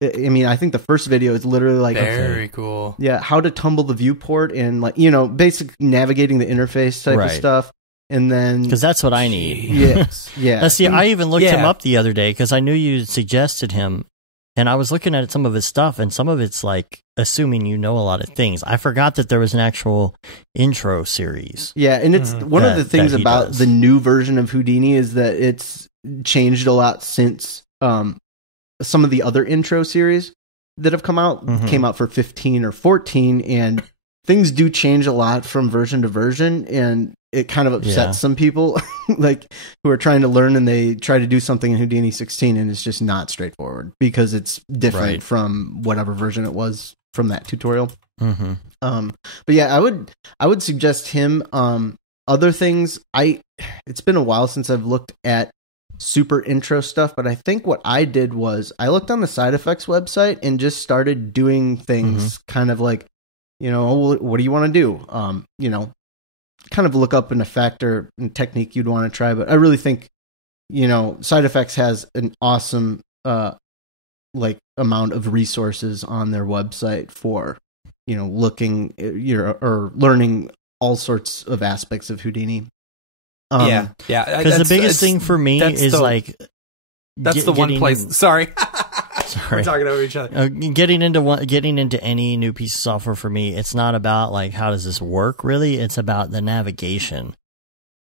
I think the first video is literally like very cool. Yeah, how to tumble the viewport and like, you know, basic navigating the interface type of stuff. And then, because that's what I need. Yeah. Now, see, I even looked him up the other day because I knew you suggested him, and I was looking at some of his stuff, and some of it's like assuming you know a lot of things. I forgot that there was an actual intro series. Yeah, and it's one of the things about the new version of Houdini is that it's changed a lot since some of the other intro series that have come out came out for 15 or 14, and things do change a lot from version to version, and it kind of upsets some people like who are trying to learn, and they try to do something in Houdini 16 and it's just not straightforward because it's different from whatever version it was from that tutorial. But yeah, I would suggest him. Other things, it's been a while since I've looked at super intro stuff, but I think what I did was I looked on the Side Effects website and just started doing things kind of like, you know, what do you want to do? You know, kind of look up an effect or a technique you'd want to try. But I really think, you know, Side Effects has an awesome like amount of resources on their website for, you know, looking or learning all sorts of aspects of Houdini. Yeah. Because the biggest thing for me is like that's the one place. Sorry. We're talking over each other. Getting into any new piece of software for me, it's not about like how does this work really. It's about the navigation.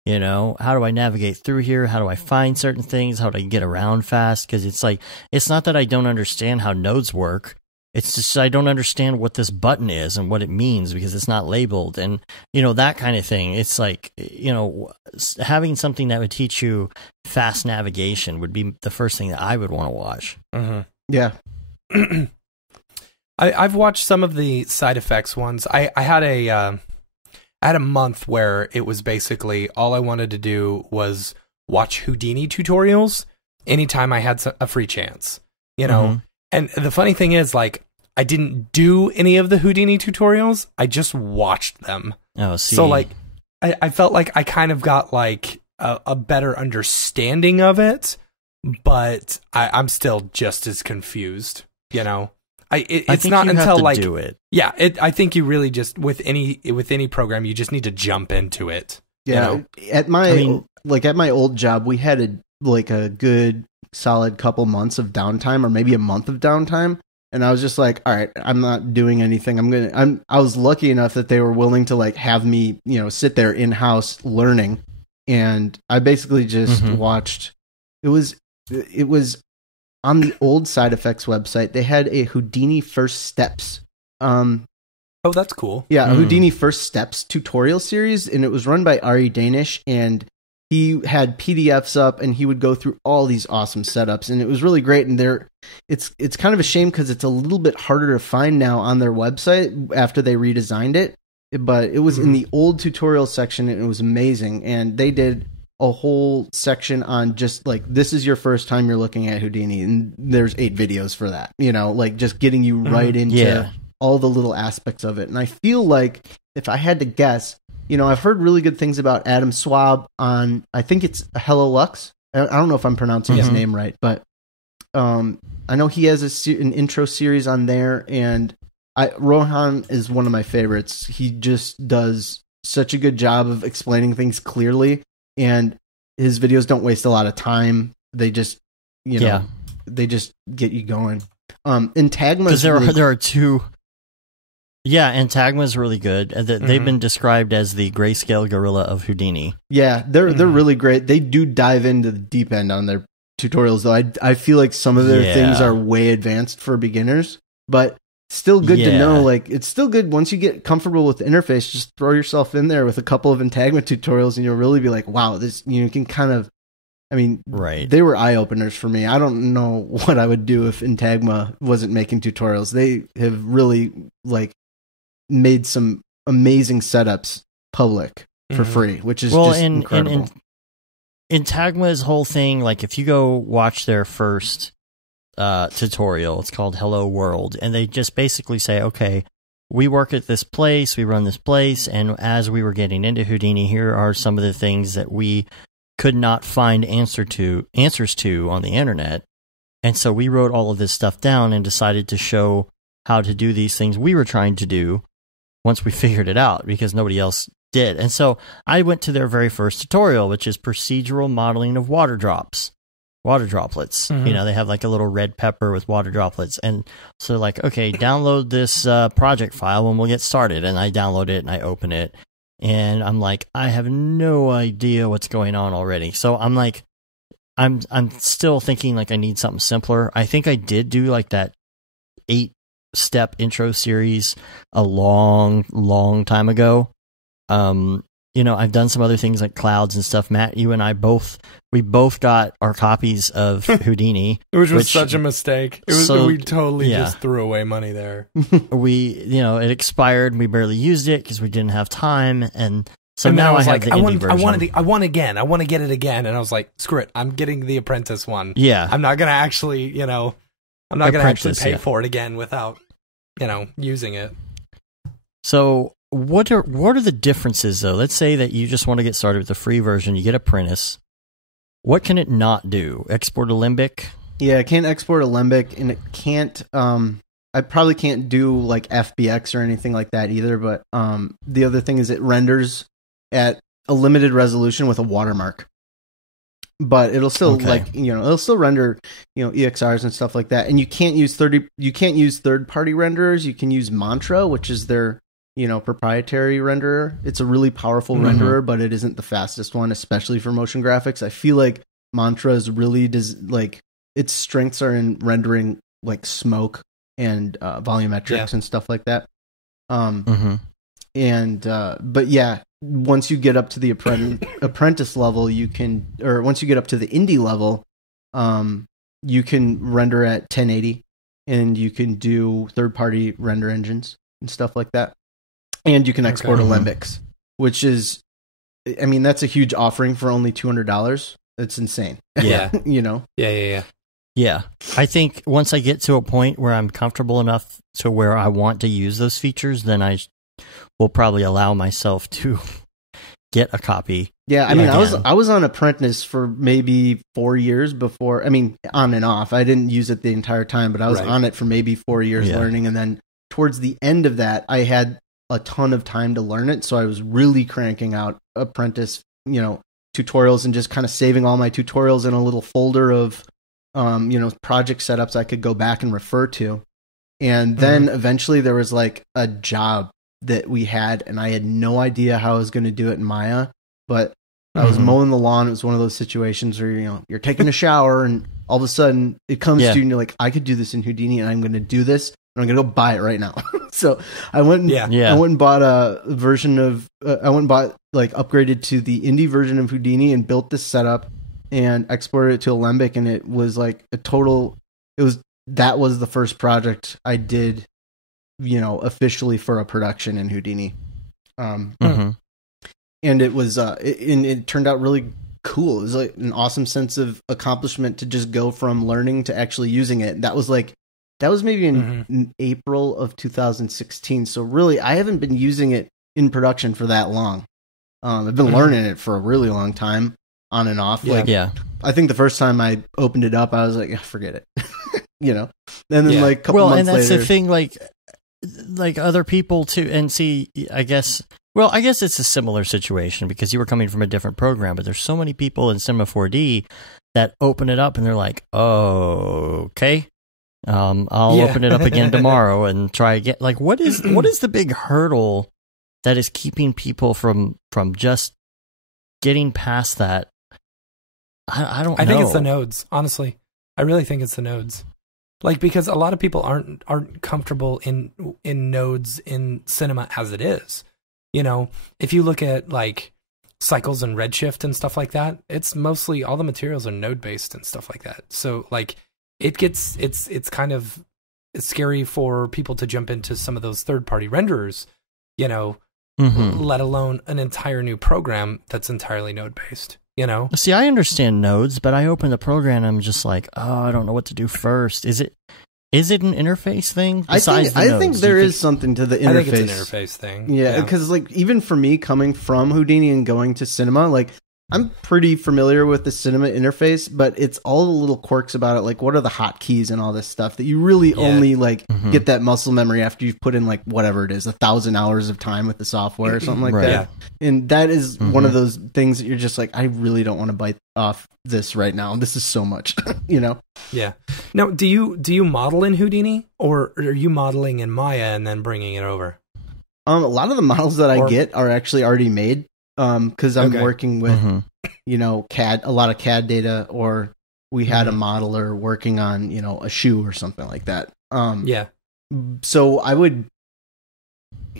You know, how do I navigate through here? How do I find certain things? How do I get around fast? Because it's like, it's not that I don't understand how nodes work. It's just I don't understand what this button is and what it means because it's not labeled. And, you know, that kind of thing. It's like, you know, having something that would teach you fast navigation would be the first thing that I would want to watch. Mm-hmm. Yeah. I've watched some of the side effects ones. I had a month where it was basically all I wanted to do was watch Houdini tutorials anytime I had a free chance, you know? Mm-hmm. And the funny thing is, like, I didn't do any of the Houdini tutorials. I just watched them. Oh, see. So, like, I felt like I kind of got, like, a better understanding of it, but I'm still just as confused, you know? It's not until like do it. Yeah, I think you really just with any program you just need to jump into it. Yeah, you know? at my old job, we had a good solid couple months of downtime, or maybe a month of downtime, and I was just like, all right, I'm not doing anything. I was lucky enough that they were willing to like have me, you know, sit there in house learning, and I basically just watched. It was on the old Side Effects website, they had a Houdini First Steps. Oh, that's cool. Yeah, a Houdini First Steps tutorial series, and it was run by Ari Danish, and he had PDFs up, and he would go through all these awesome setups, and it was really great. And it's kind of a shame because it's a little bit harder to find now on their website after they redesigned it, but it was in the old tutorial section, and it was amazing. And they did a whole section on just like, this is your first time you're looking at Houdini, and there's 8 videos for that, you know, like just getting you right into all the little aspects of it. And I feel like if I had to guess, you know, I've heard really good things about Adam Swab on, I think it's Hello Lux. I don't know if I'm pronouncing his name right, but I know he has an intro series on there, and Rohan is one of my favorites. He just does such a good job of explaining things clearly, and his videos don't waste a lot of time. They just, you know, they just get you going. Intagma, because there are two. Yeah, Intagma is really good. They've been described as the grayscale gorilla of Houdini. Yeah, they're really great. They do dive into the deep end on their tutorials, though. I feel like some of their things are way advanced for beginners, but still good to know. Like, it's still good once you get comfortable with the interface. Just throw yourself in there with a couple of Intagma tutorials, and you'll really be like, wow, this, you can kind of. I mean, they were eye openers for me. I don't know what I would do if Intagma wasn't making tutorials. They have really like made some amazing setups public for free, which is just incredible. Intagma's whole thing, like if you go watch their first tutorial, it's called Hello World, and they just basically say, okay, we work at this place, we run this place, and as we were getting into Houdini, here are some of the things that we could not find answers to on the internet. And so we wrote all of this stuff down and decided to show how to do these things we were trying to do once we figured it out, because nobody else did. And so I went to their very first tutorial, which is procedural modeling of water droplets. You know, they have like a little red pepper with water droplets. And so like, okay, download this project file and we'll get started. And I download it and I open it. And I'm like, I have no idea what's going on already. So I'm like, I'm still thinking like I need something simpler. I think I did do like that 8-step intro series a long time ago. You know, I've done some other things like clouds and stuff. Matt, you and I both got our copies of Houdini, which was such a mistake. We totally just threw away money there. It expired. We barely used it because we didn't have time, and so now I have the indie version. I want again. I want to get it again, and I was like, screw it. I'm getting the Apprentice one. Yeah, I'm not gonna actually, pay for it again without, using it. So. What are the differences, though? Let's say that you just want to get started with the free version. You get Apprentice. What can it not do? Export a Limbic? Yeah, it can't export a Limbic, and it can't. I probably can't do like FBX or anything like that either. But the other thing is it renders at a limited resolution with a watermark. but it'll still it'll still render, EXRs and stuff like that. And you can't use third party renderers. You can use Mantra, which is their, proprietary renderer. It's a really powerful renderer, but it isn't the fastest one, especially for motion graphics. I feel like Mantra is really its strengths are in rendering like smoke and volumetrics and stuff like that. But yeah, once you get up to the apprentice level, once you get up to the indie level, you can render at 1080 and you can do third-party render engines and stuff like that. And you can export Alembics, which is, that's a huge offering for only $200. It's insane. Yeah. Yeah. I think once I get to a point where I'm comfortable enough to where I want to use those features, then I will probably allow myself to get a copy. Yeah, I was on Apprentice for maybe 4 years before. On and off. I didn't use it the entire time, but I was on it for maybe 4 years learning. And then towards the end of that, I had a ton of time to learn it. So I was really cranking out Apprentice, tutorials and just kind of saving all my tutorials in a little folder of, project setups I could go back and refer to. And then eventually there was like a job that we had, and I had no idea how I was going to do it in Maya, but I was mowing the lawn. It was one of those situations where, you're taking a shower and all of a sudden it comes to you and you're like, I could do this in Houdini and I'm going to do this and I'm going to go buy it right now. So I went and bought a version of, upgraded to the indie version of Houdini and built this setup and exported it to Alembic. And it was like that was the first project I did, officially for a production in Houdini. And it was, it turned out really cool. It was like an awesome sense of accomplishment to just go from learning to actually using it. That was maybe in April of 2016. So really, I haven't been using it in production for that long. I've been learning it for a really long time, on and off. I think the first time I opened it up, I was like, forget it. And then like a couple months later. Well, and that's the thing, like other people too, and see, I guess it's a similar situation because you were coming from a different program, but there's so many people in Cinema 4D that open it up and they're like, oh, okay. I'll open it up again tomorrow and try again. Like, what is the big hurdle that is keeping people from just getting past that? I don't know. I think it's the nodes, honestly. I really think it's the nodes. Like, because a lot of people aren't comfortable in nodes in cinema as it is. If you look at like cycles and redshift and stuff like that, it's mostly all the materials are node based and stuff like that. So like it's kind of scary for people to jump into some of those third party renderers, let alone an entire new program that's entirely node based. See, I understand nodes, but I open the program and I'm just like, oh, I don't know what to do first. Is it an interface thing? I think there is something to the interface. I think it's an interface thing. Yeah, because like even for me coming from Houdini and going to cinema, like I'm pretty familiar with the cinema interface, but it's all the little quirks about it, like what are the hotkeys and all this stuff that you really only get that muscle memory after you've put in like whatever it is, 1,000 hours of time with the software or something like that. Yeah. And that is one of those things that you're just like, I really don't want to bite off this right now. This is so much, Yeah. Now, do you model in Houdini or are you modeling in Maya and then bringing it over? A lot of the models that I get are actually already made. Because I'm working with, CAD, a lot of CAD data, or we had a modeler working on, a shoe or something like that. So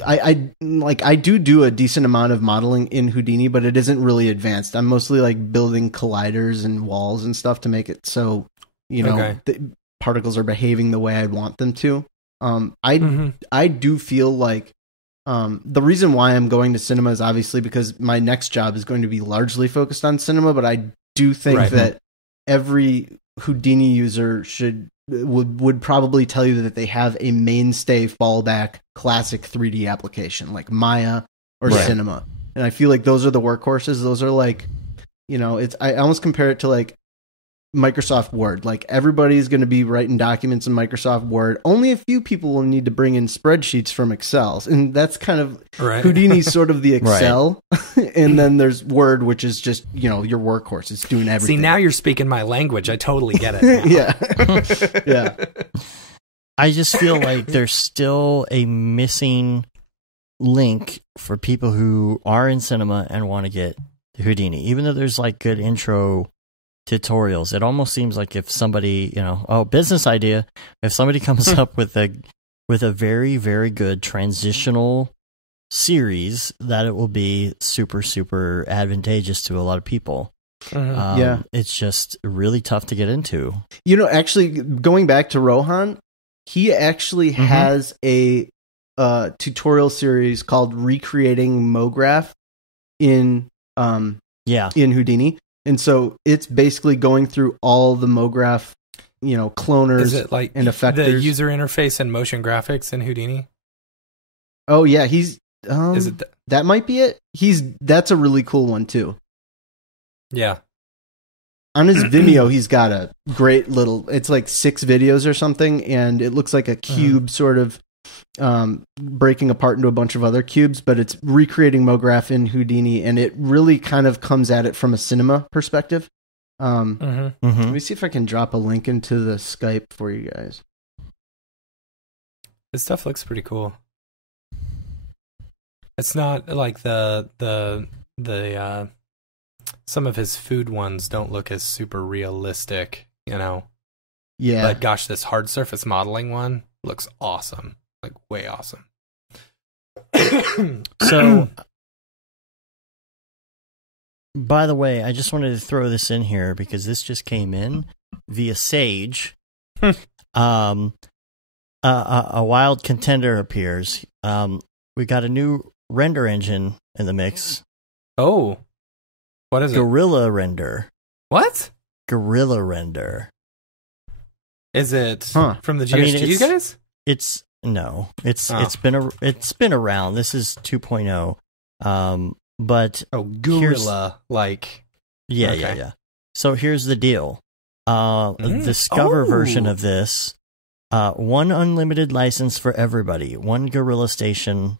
I do a decent amount of modeling in Houdini, but it isn't really advanced. I'm mostly like building colliders and walls and stuff to make it so, the particles are behaving the way I want them to. I do feel like, the reason why I'm going to cinema is obviously because my next job is going to be largely focused on cinema, but I do think that every Houdini user would probably tell you that they have a mainstay fallback classic 3D application like Maya or cinema. And I feel like those are the workhorses. Those are like, I almost compare it to like Microsoft Word. Like everybody's going to be writing documents in Microsoft Word. Only a few people will need to bring in spreadsheets from Excel. And that's kind of Houdini's sort of the Excel. And then there's Word, which is just, your workhorse. It's doing everything. See, now you're speaking my language. I totally get it now. Yeah. Yeah. I just feel like there's still a missing link for people who are in cinema and want to get Houdini. Even though there's like good intro tutorials, it almost seems like if somebody, business idea, if somebody comes up with a very, very good transitional series, that it will be super, super advantageous to a lot of people. Yeah. It's just really tough to get into. Actually, going back to Rohan, he actually has a tutorial series called Recreating MoGraph in Houdini. And so it's basically going through all the MoGraph, cloners. Is it like and effectors. The user interface and motion graphics in Houdini? Oh yeah, he's is it that might be it. That's a really cool one too. Yeah. On his Vimeo, he's got a great little, it's like 6 videos or something, and it looks like a cube sort of breaking apart into a bunch of other cubes, but it's recreating MoGraph in Houdini, and it really kind of comes at it from a cinema perspective. Let me see if I can drop a link into the Skype for you guys. This stuff looks pretty cool. It's not like the some of his food ones don't look as super realistic, Yeah. But gosh, this hard surface modeling one looks awesome. Like way awesome. So, by the way, I just wanted to throw this in here because this just came in via Sage. A wild contender appears. We got a new render engine in the mix. Oh. What is Gorilla Render. What? Gorilla Render. Is it from the GSG guys? It's been around. This is 2.0. But Gorilla Yeah. So here's the deal. The Discover version of this, one unlimited license for everybody, one Gorilla Station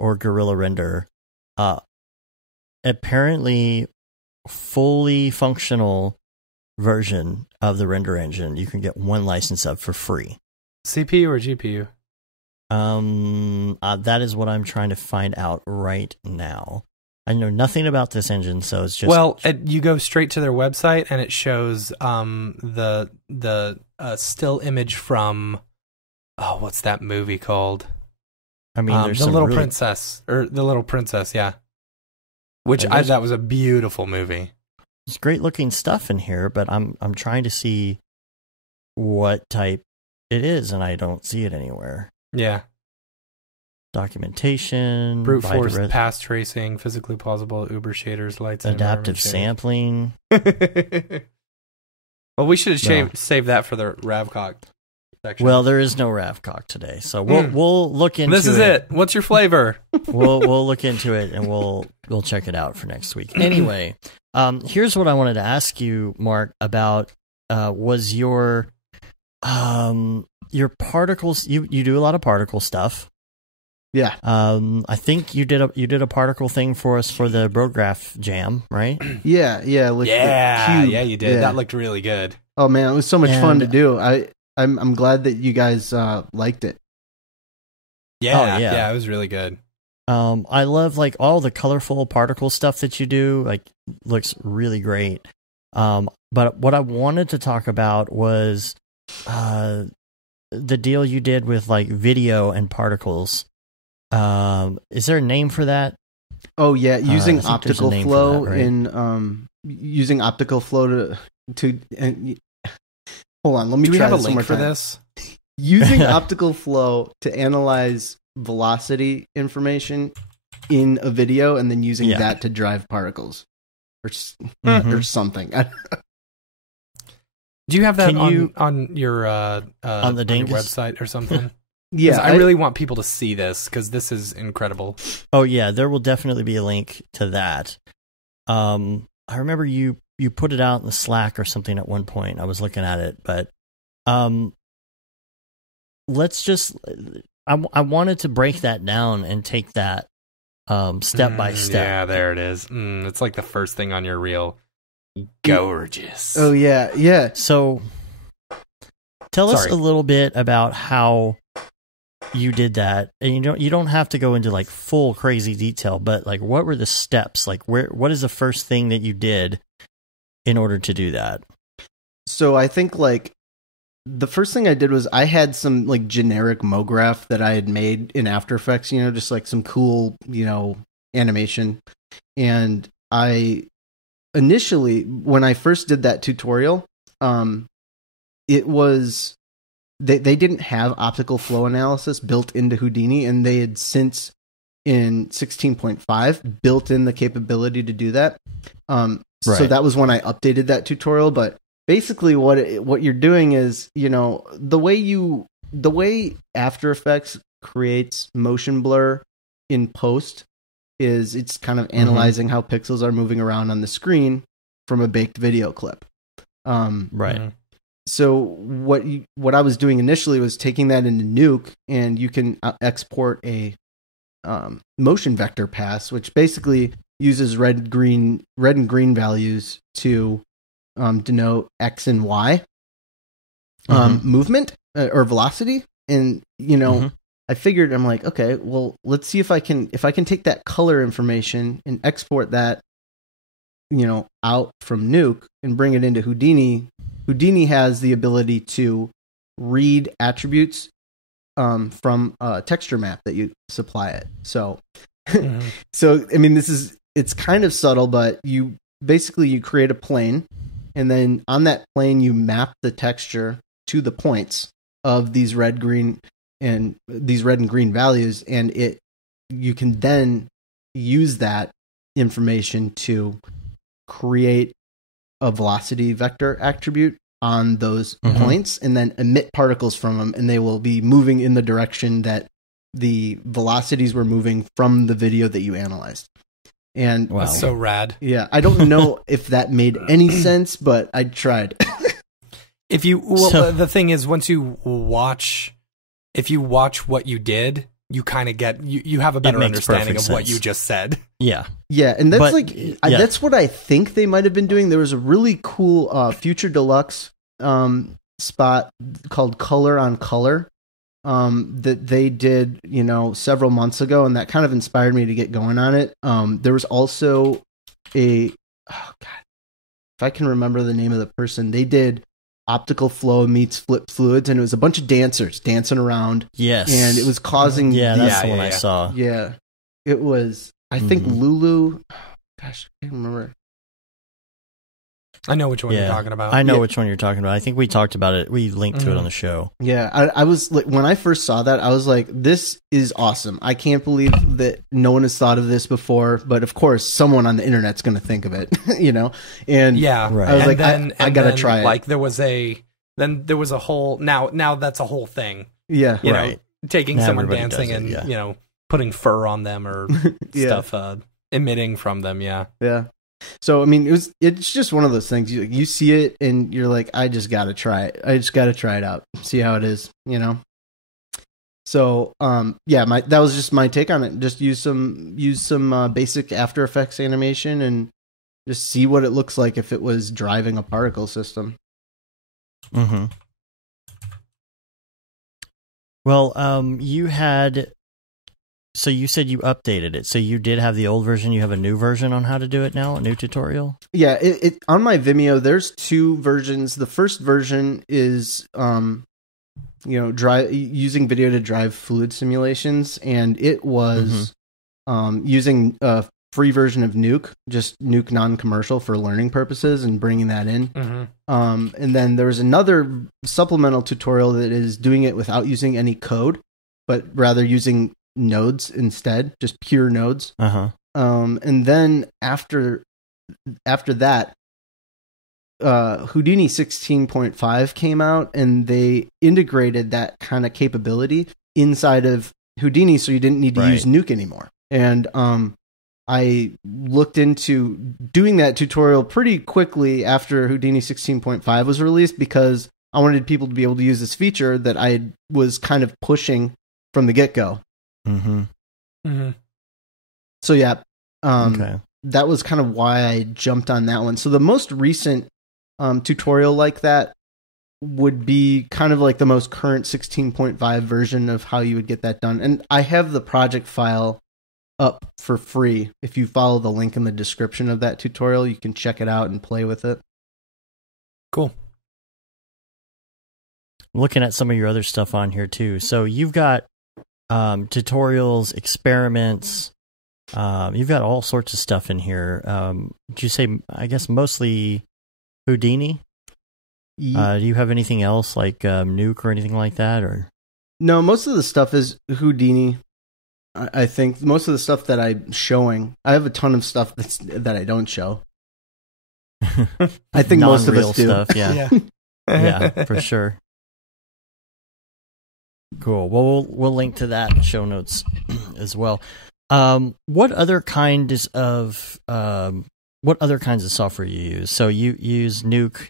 or Gorilla Render. Apparently fully functional version of the render engine you can get one license of for free. CPU or GPU? That is what I'm trying to find out right now. I know nothing about this engine, so it's just... Well, you go straight to their website and it shows the still image from what's that movie called? I mean, there's The Little Princess, yeah. That was a beautiful movie. There's great looking stuff in here, but I'm trying to see what type it is, and I don't see it anywhere. Yeah. Documentation, brute force path tracing, physically plausible Uber shaders, lights, adaptive sampling. Well, we should have saved that for the Ravcock section. Well, there is no Ravcock today, so we'll look into it. This is it. What's your flavor? We'll look into it and we'll check it out for next week. Anyway, here's what I wanted to ask you, Mark, about was your particles. You do a lot of particle stuff. Yeah. I think you did a particle thing for us for the Brograph jam, right? Yeah. Like you did. Yeah. That looked really good. Oh man, it was so much fun to do. I'm glad that you guys liked it. Yeah, it was really good. I love like all the colorful particle stuff that you do. Like, looks really great. But what I wanted to talk about was the deal you did with like video and particles. Is there a name for that? Oh yeah, using optical flow that, right? Using optical flow to hold on, let me try. Do we have a this link for this? Using optical flow to analyze velocity information in a video, and then using that to drive particles, or something. Do you have that on your on your website or something? Yeah, I really want people to see this because this is incredible. Oh yeah, there will definitely be a link to that. I remember you put it out in the Slack or something at one point. I was looking at it, but let's just. I wanted to break that down and take that step by step. Yeah, there it is. It's like the first thing on your reel. Gorgeous. Oh yeah, yeah. So, tell us a little bit about how you did that. And you don't have to go into like full crazy detail, but like what were the steps? Like what is the first thing that you did in order to do that? So I think like the first thing I did was I had some like generic MoGraph that I had made in After Effects, just like some cool, animation. And I initially, when I first did that tutorial, it was they didn't have optical flow analysis built into Houdini, and they had since in 16.5 built in the capability to do that. So that was when I updated that tutorial. But basically, what you're doing is, the way After Effects creates motion blur in post is it's kind of analyzing how pixels are moving around on the screen from a baked video clip. So what I was doing initially was taking that into Nuke, and you can export a motion vector pass, which basically uses red and green values to denote X and Y movement or velocity. And I figured, I'm like, okay, well, let's see if I can take that color information and export that out from Nuke and bring it into Houdini. Houdini has the ability to read attributes from a texture map that you supply it. So, so I mean, it's kind of subtle, but you create a plane, and then on that plane you map the texture to the points of these red and green values, and you can then use that information to create a velocity vector attribute on those points, and then emit particles from them, and they will be moving in the direction that the velocities were moving from the video that you analyzed. And that's so rad. Yeah, I don't know if that made any sense, but I tried. The thing is, once you watch what you did, you kind of get you have a better understanding of what you just said. Yeah, and that's that's what I think they might have been doing. There was a really cool Future Deluxe spot called Color on Color that they did, several months ago, and that kind of inspired me to get going on it. There was also if I can remember the name of the person, they did optical flow meets flip fluids, and it was a bunch of dancers dancing around. Yes. And it was causing... that's the one I saw. Yeah. It was, I think, Lulu... Gosh, I can't remember. I know which one you're talking about. I know which one you're talking about. I think we talked about it. We linked to it on the show. Yeah, I was like, when I first saw that, I was like, this is awesome. I can't believe that no one has thought of this before, but of course, someone on the internet's going to think of it, And I was I got to try it. Like there was a whole, now that's a whole thing. Yeah. Taking someone dancing and, putting fur on them or stuff, emitting from them. Yeah. Yeah. So, I mean, it's just one of those things. You see it and you're like, I just got to try it. I just got to try it out. See how it is, So, that was just my take on it. Just use some basic After Effects animation and just see what it looks like if it was driving a particle system. Mm-hmm. Well, you had... So you said you updated it. So you did have the old version. You have a new version on how to do it now, a new tutorial? Yeah, it on my Vimeo, there's two versions. The first version is, using video to drive fluid simulations, and it was using a free version of Nuke, just Nuke non-commercial for learning purposes, and bringing that in. And then there's another supplemental tutorial that is doing it without using any code, but rather using nodes instead, just pure nodes. And then after that, Houdini 16.5 came out, and they integrated that kind of capability inside of Houdini, so you didn't need to use Nuke anymore. And I looked into doing that tutorial pretty quickly after Houdini 16.5 was released because I wanted people to be able to use this feature that I was kind of pushing from the get-go. Mm-hmm. Mm-hmm. So yeah, Okay. that was kind of why I jumped on that one. So the most recent tutorial like that would be kind of like the most current 16.5 version of how you would get that done. And I have the project file up for free. If you follow the link in the description of that tutorial, you can check it out and play with it. Cool. Looking at some of your other stuff on here too. So you've got tutorials, experiments. You've got all sorts of stuff in here. Did you say, I guess, mostly Houdini? Do you have anything else like Nuke or anything like that? Or no, most of the stuff is Houdini. I think most of the stuff that I'm showing, I have a ton of stuff that I don't show. I think most of us do. Stuff, yeah. Yeah, for sure. Cool. Well, we'll link to that in show notes as well. What other kinds of software you use? So you use Nuke,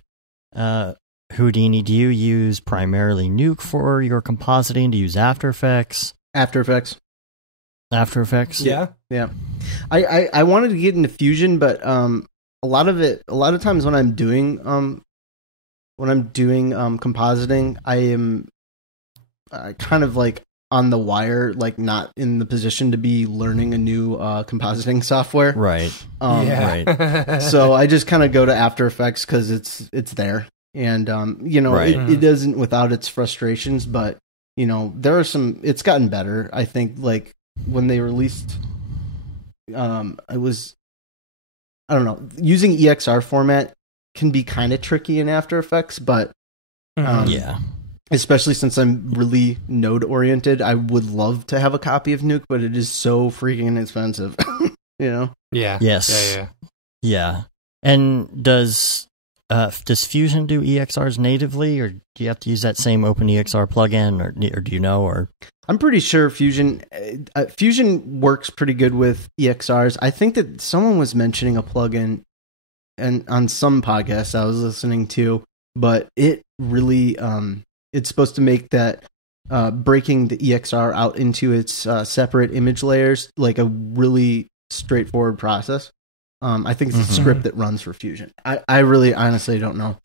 Houdini. Do you use primarily Nuke for your compositing? Do you use After Effects? After Effects. Yeah. I wanted to get into Fusion, but a lot of times when I'm doing compositing, I am kind of like on the wire, like not in the position to be learning a new compositing software. Right. Right. So I just kind of go to After Effects because it's there, and right. it isn't without its frustrations, but there are some. It's gotten better. I think like when they released, I don't know, using EXR format can be kind of tricky in After Effects, but yeah. Especially since I'm really node oriented, I would love to have a copy of Nuke, but it is so freaking expensive. Yeah. Yes. Yeah. And does Fusion do EXRs natively, or do you have to use that same OpenEXR plugin, or do you know? Or I'm pretty sure Fusion works pretty good with EXRs. I think that someone was mentioning a plugin, and on some podcast I was listening to, but it really it's supposed to make that breaking the EXR out into its separate image layers like a really straightforward process. I think it's a script that runs for Fusion. I really honestly don't know.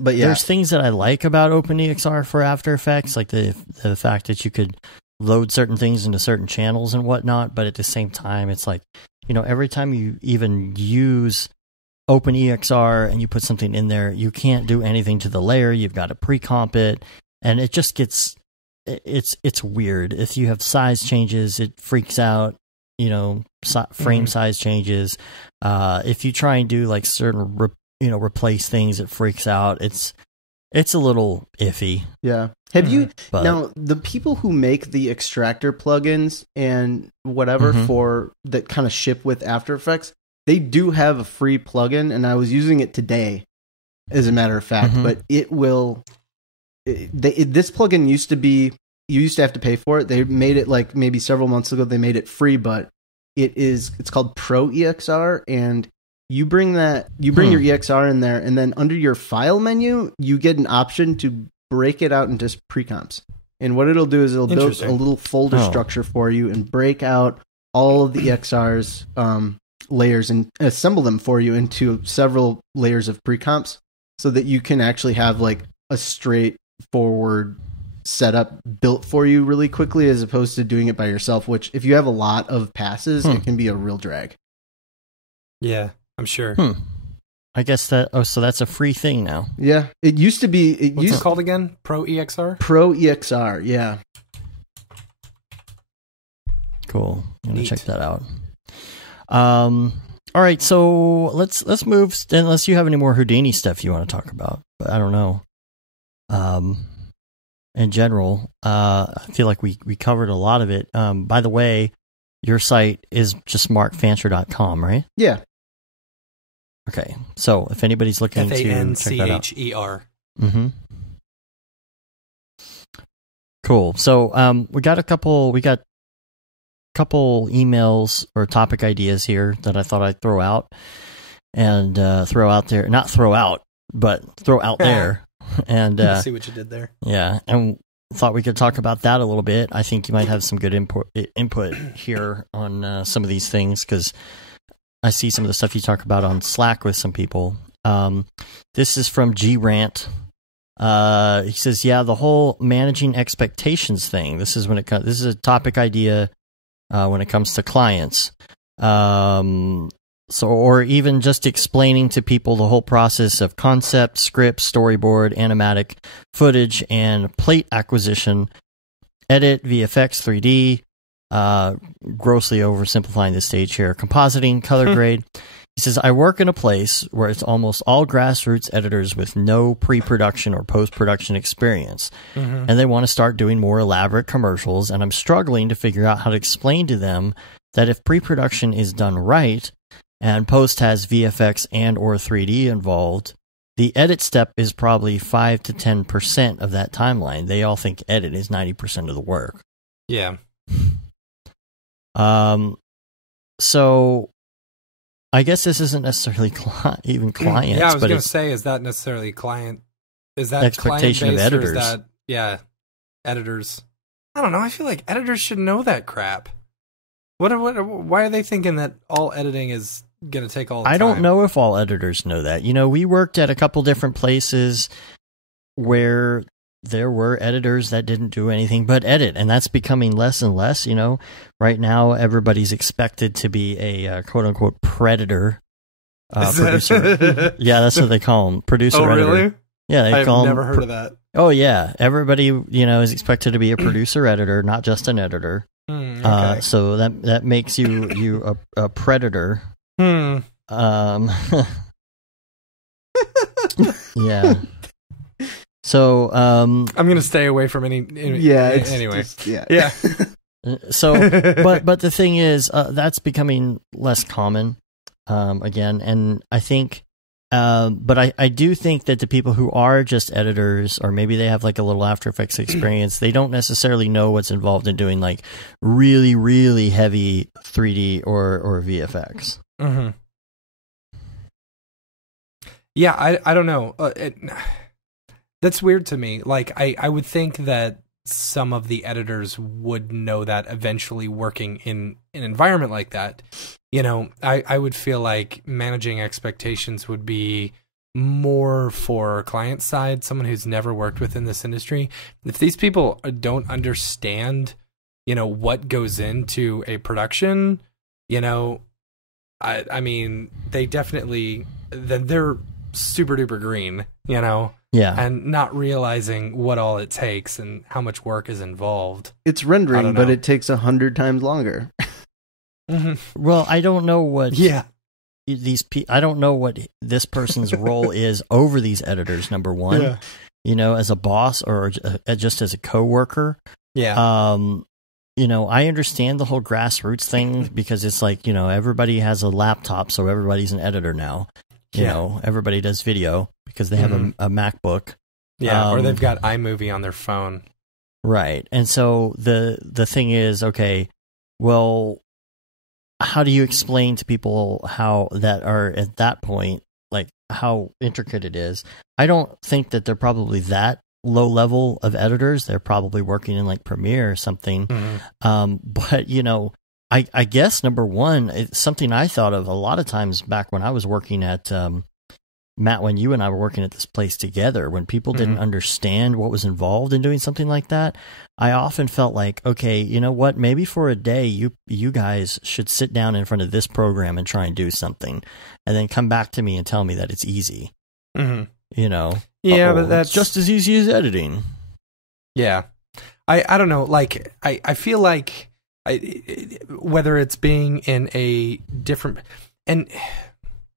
But yeah, there's things that I like about OpenEXR for After Effects, like the fact that you could load certain things into certain channels and whatnot. But at the same time, it's like, every time you even use OpenEXR and you put something in there, you can't do anything to the layer. You've got to pre-comp it, and it just gets it's weird. If you have size changes, it freaks out. Frame size changes. If you try and do like certain replace things, it freaks out. It's a little iffy. Yeah. Have you now the people who make the extractor plugins and whatever for that kind of ship with After Effects? They do have a free plugin, and I was using it today, as a matter of fact. But it will. This plugin used to be, you used to have to pay for it. They made it like maybe several months ago. They made it free, but it's called Pro EXR, and you bring your EXR in there, and then under your file menu, you get an option to break it out into pre-comps. And what it'll do is it'll build a little folder structure for you and break out all of the EXR's layers and assemble them for you into several layers of pre-comps, so that you can actually have like a straightforward setup built for you really quickly, as opposed to doing it by yourself, which if you have a lot of passes, it can be a real drag. Yeah, I'm sure. I guess so that's a free thing now. Yeah, it used to be. What's it called again? Pro EXR? Pro EXR, yeah. Cool. I'm gonna check that out. All right, so let's move. Unless you have any more Houdini stuff you want to talk about, but I don't know. In general, I feel like we covered a lot of it. By the way, your site is just markfancher.com, right? Yeah. Okay, so if anybody's looking to check that out, FANCHER. Cool. So we got a couple couple emails or topic ideas here that I thought I'd throw out and throw out there. Not throw out, but throw out there. And see what you did there. Yeah, and thought we could talk about that a little bit. I think you might have some good input here on some of these things, because I see some of the stuff you talk about on Slack with some people. This is from Grant. He says, "Yeah, the whole managing expectations thing. This is this is a topic idea when it comes to clients. Or even just explaining to people the whole process of concept, script, storyboard, animatic footage, and plate acquisition, edit, VFX, 3D, grossly oversimplifying the stage here, compositing, color grade." He says, "I work in a place where it's almost all grassroots editors with no pre-production or post-production experience, and they want to start doing more elaborate commercials, and I'm struggling to figure out how to explain to them that if pre-production is done right, and post has VFX and or 3D involved, the edit step is probably 5 to 10% of that timeline. They all think edit is 90% of the work." Yeah. So I guess this isn't necessarily even clients. Yeah, I was going to say, is that necessarily client? Is that expectation of editors? Or is that, editors. I don't know. I feel like editors should know that crap. Why are they thinking that all editing is going to take all the time? I don't know if all editors know that. We worked at a couple different places where there were editors that didn't do anything but edit, and that's becoming less and less. Right now everybody's expected to be a quote-unquote predator producer. Yeah, that's what they call them, producer editor. Oh, really? Yeah, I've never heard of that. Oh, yeah. Everybody, is expected to be a producer editor, not just an editor. Okay. So that makes you a predator. Yeah. So I'm gonna stay away from any anyway. Yeah. So, but the thing is, that's becoming less common again, and I think, but I do think that the people who are just editors, or maybe they have like a little After Effects experience, they don't necessarily know what's involved in doing like really, really heavy 3D or VFX. Mm-hmm. Yeah, I don't know. That's weird to me. Like, I would think that some of the editors would know that eventually working in an environment like that. I would feel like managing expectations would be more for client side, someone who's never worked within this industry. If these people don't understand, what goes into a production, I mean, they definitely, then they're super duper green, Yeah. And not realizing what all it takes and how much work is involved. It's rendering, but it takes 100 times longer. Mm-hmm. Well, I don't know what I don't know what this person's role is over these editors, number one. Yeah. As a boss or just as a coworker. Yeah. I understand the whole grassroots thing because it's like, everybody has a laptop, so everybody's an editor now. Everybody does video because they have a MacBook. Yeah, or they've got iMovie on their phone. Right. And so the thing is, okay, well, how do you explain to people how that are at that point, like how intricate it is? I don't think that they're probably that low level of editors. They're probably working in like Premiere or something. Mm-hmm. But I guess number one, it's something I thought of a lot of times back when I was working at Matt, when you and I were working at this place together, when people didn't understand what was involved in doing something like that, I often felt like, okay, you know what? Maybe for a day, you guys should sit down in front of this program and try and do something, and then come back to me and tell me that it's easy. Mm-hmm. Yeah, but that's just as easy as editing. Yeah, I don't know. Like I feel like whether it's being in a different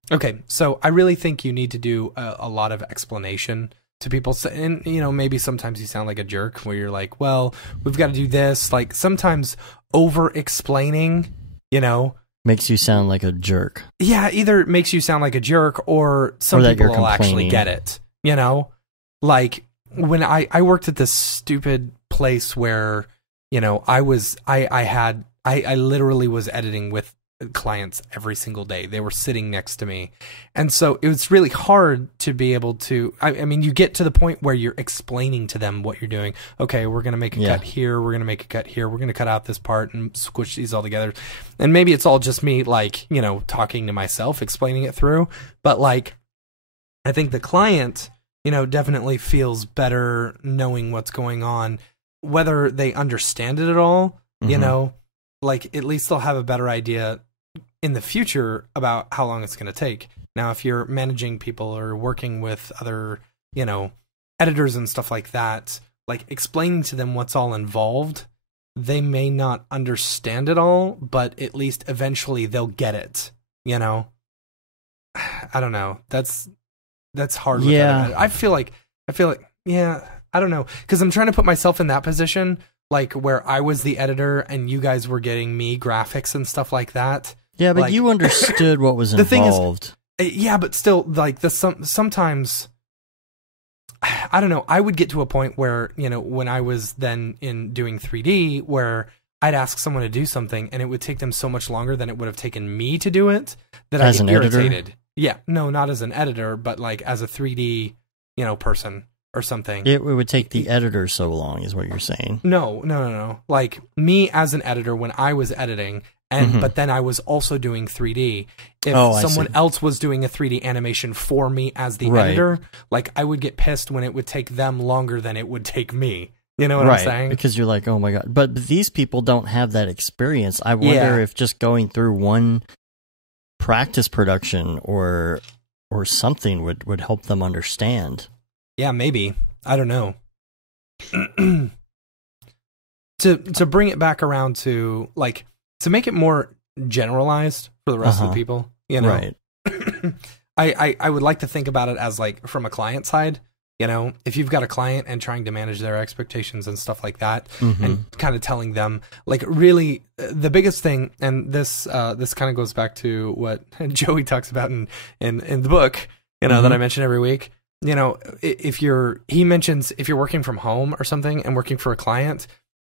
okay, so I really think you need to do a lot of explanation to people. And, maybe sometimes you sound like a jerk where you're like, well, we've got to do this. Like, sometimes over-explaining, makes you sound like a jerk. Yeah, either it makes you sound like a jerk or some people will actually get it, Like, when I worked at this stupid place where, I I literally was editing with clients every single day. They were sitting next to me. And so it was really hard to be able to, I mean, you get to the point where you're explaining to them what you're doing. Okay, we're going to make a cut here. We're going to make a cut here. We're going to cut out this part and squish these all together. And maybe it's all just me, like, you know, talking to myself, explaining it through. But like, I think the client, you know, definitely feels better knowing what's going on, whether they understand it at all, you know, like at least they'll have a better idea in the future about how long it's going to take. Now, if you're managing people or working with other, you know, editors and stuff like that, like explaining to them what's all involved, they may not understand it all, but at least eventually they'll get it, you know? I don't know. That's hard. Yeah. I feel like, yeah, I don't know. Cause I'm trying to put myself in that position, like where I was the editor and you guys were getting me graphics and stuff like that. Yeah, but like, you understood what was involved. The thing is, yeah, but still, like sometimes, I don't know. I would get to a point where, you know, when I was then in doing 3D, where I'd ask someone to do something and it would take them so much longer than it would have taken me to do it that I get irritated. Editor? Yeah, no, not as an editor, but like as a 3D, you know, person or something. It would take the editor so long, is what you're saying. No. Like me as an editor when I was editing. And but then I was also doing 3D. If someone else was doing a 3D animation for me as the editor, like I would get pissed when it would take them longer than it would take me. You know what I'm saying? Because you're like, oh my God. But these people don't have that experience. I wonder if just going through one practice production or something would help them understand. Yeah, maybe. I don't know. To bring it back around to like, to make it more generalized for the rest of the people, you know, right. I would like to think about it as like from a client side, you know, if you've got a client and trying to manage their expectations and stuff like that, and kind of telling them like really the biggest thing. And this kind of goes back to what Joey talks about in the book, you know, that I mention every week, you know, he mentions if you're working from home or something and working for a client,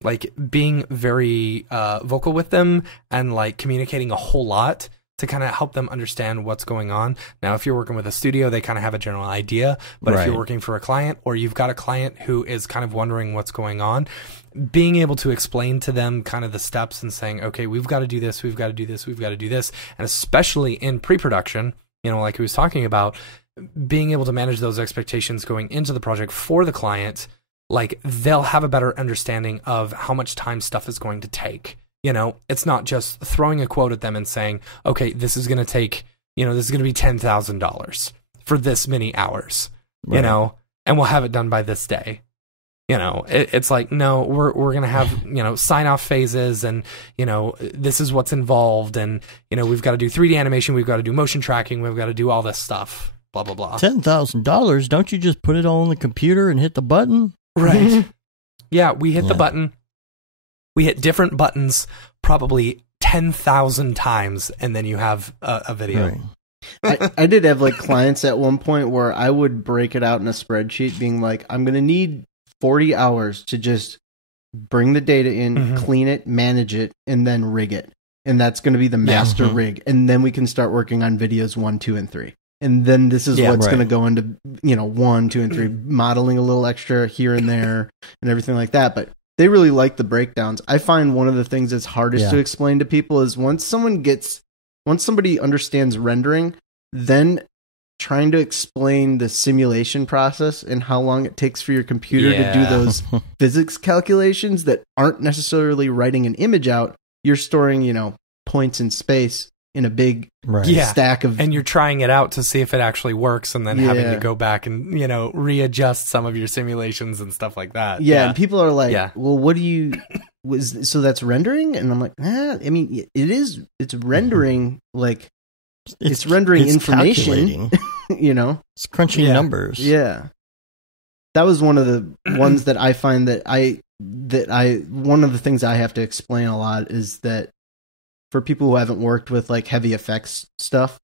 like being very vocal with them and like communicating a whole lot to kind of help them understand what's going on. Now, if you're working with a studio, they kind of have a general idea, but if you're working for a client or you've got a client who is kind of wondering what's going on, being able to explain to them kind of the steps and saying, okay, we've got to do this, we've got to do this, we've got to do this. And especially in pre-production, you know, like he was talking about, being able to manage those expectations going into the project for the client, like they'll have a better understanding of how much time stuff is going to take. You know, it's not just throwing a quote at them and saying, okay, this is going to take, you know, this is going to be $10,000 for this many hours, you know, and we'll have it done by this day. You know, it's like, no, we're going to have, you know, sign off phases and, you know, this is what's involved. And, you know, we've got to do 3D animation. We've got to do motion tracking. We've got to do all this stuff, blah, blah, blah. $10,000. Don't you just put it all on the computer and hit the button? Right. Yeah, we hit the button. We hit different buttons probably 10,000 times, and then you have a video. Right. I did have like clients at one point where I would break it out in a spreadsheet being like, I'm going to need 40 hours to just bring the data in, clean it, manage it, and then rig it. And that's going to be the master rig. And then we can start working on videos 1, 2, and 3. And then this is what's going to go into, you know, 1, 2, and 3, modeling a little extra here and there and everything like that. But they really like the breakdowns. I find one of the things that's hardest to explain to people is once somebody understands rendering, then trying to explain the simulation process and how long it takes for your computer to do those physics calculations that aren't necessarily writing an image out. You're storing, you know, points in space in a big stack of, and you're trying it out to see if it actually works, and then having to go back and, you know, readjust some of your simulations and stuff like that. And people are like, well, what do you so that's rendering? And I'm like, I mean, it's rendering, like it's rendering information. You know, it's crunching numbers. That was one of the ones that I find that one of the things I have to explain a lot is that for people who haven't worked with like heavy effects stuff,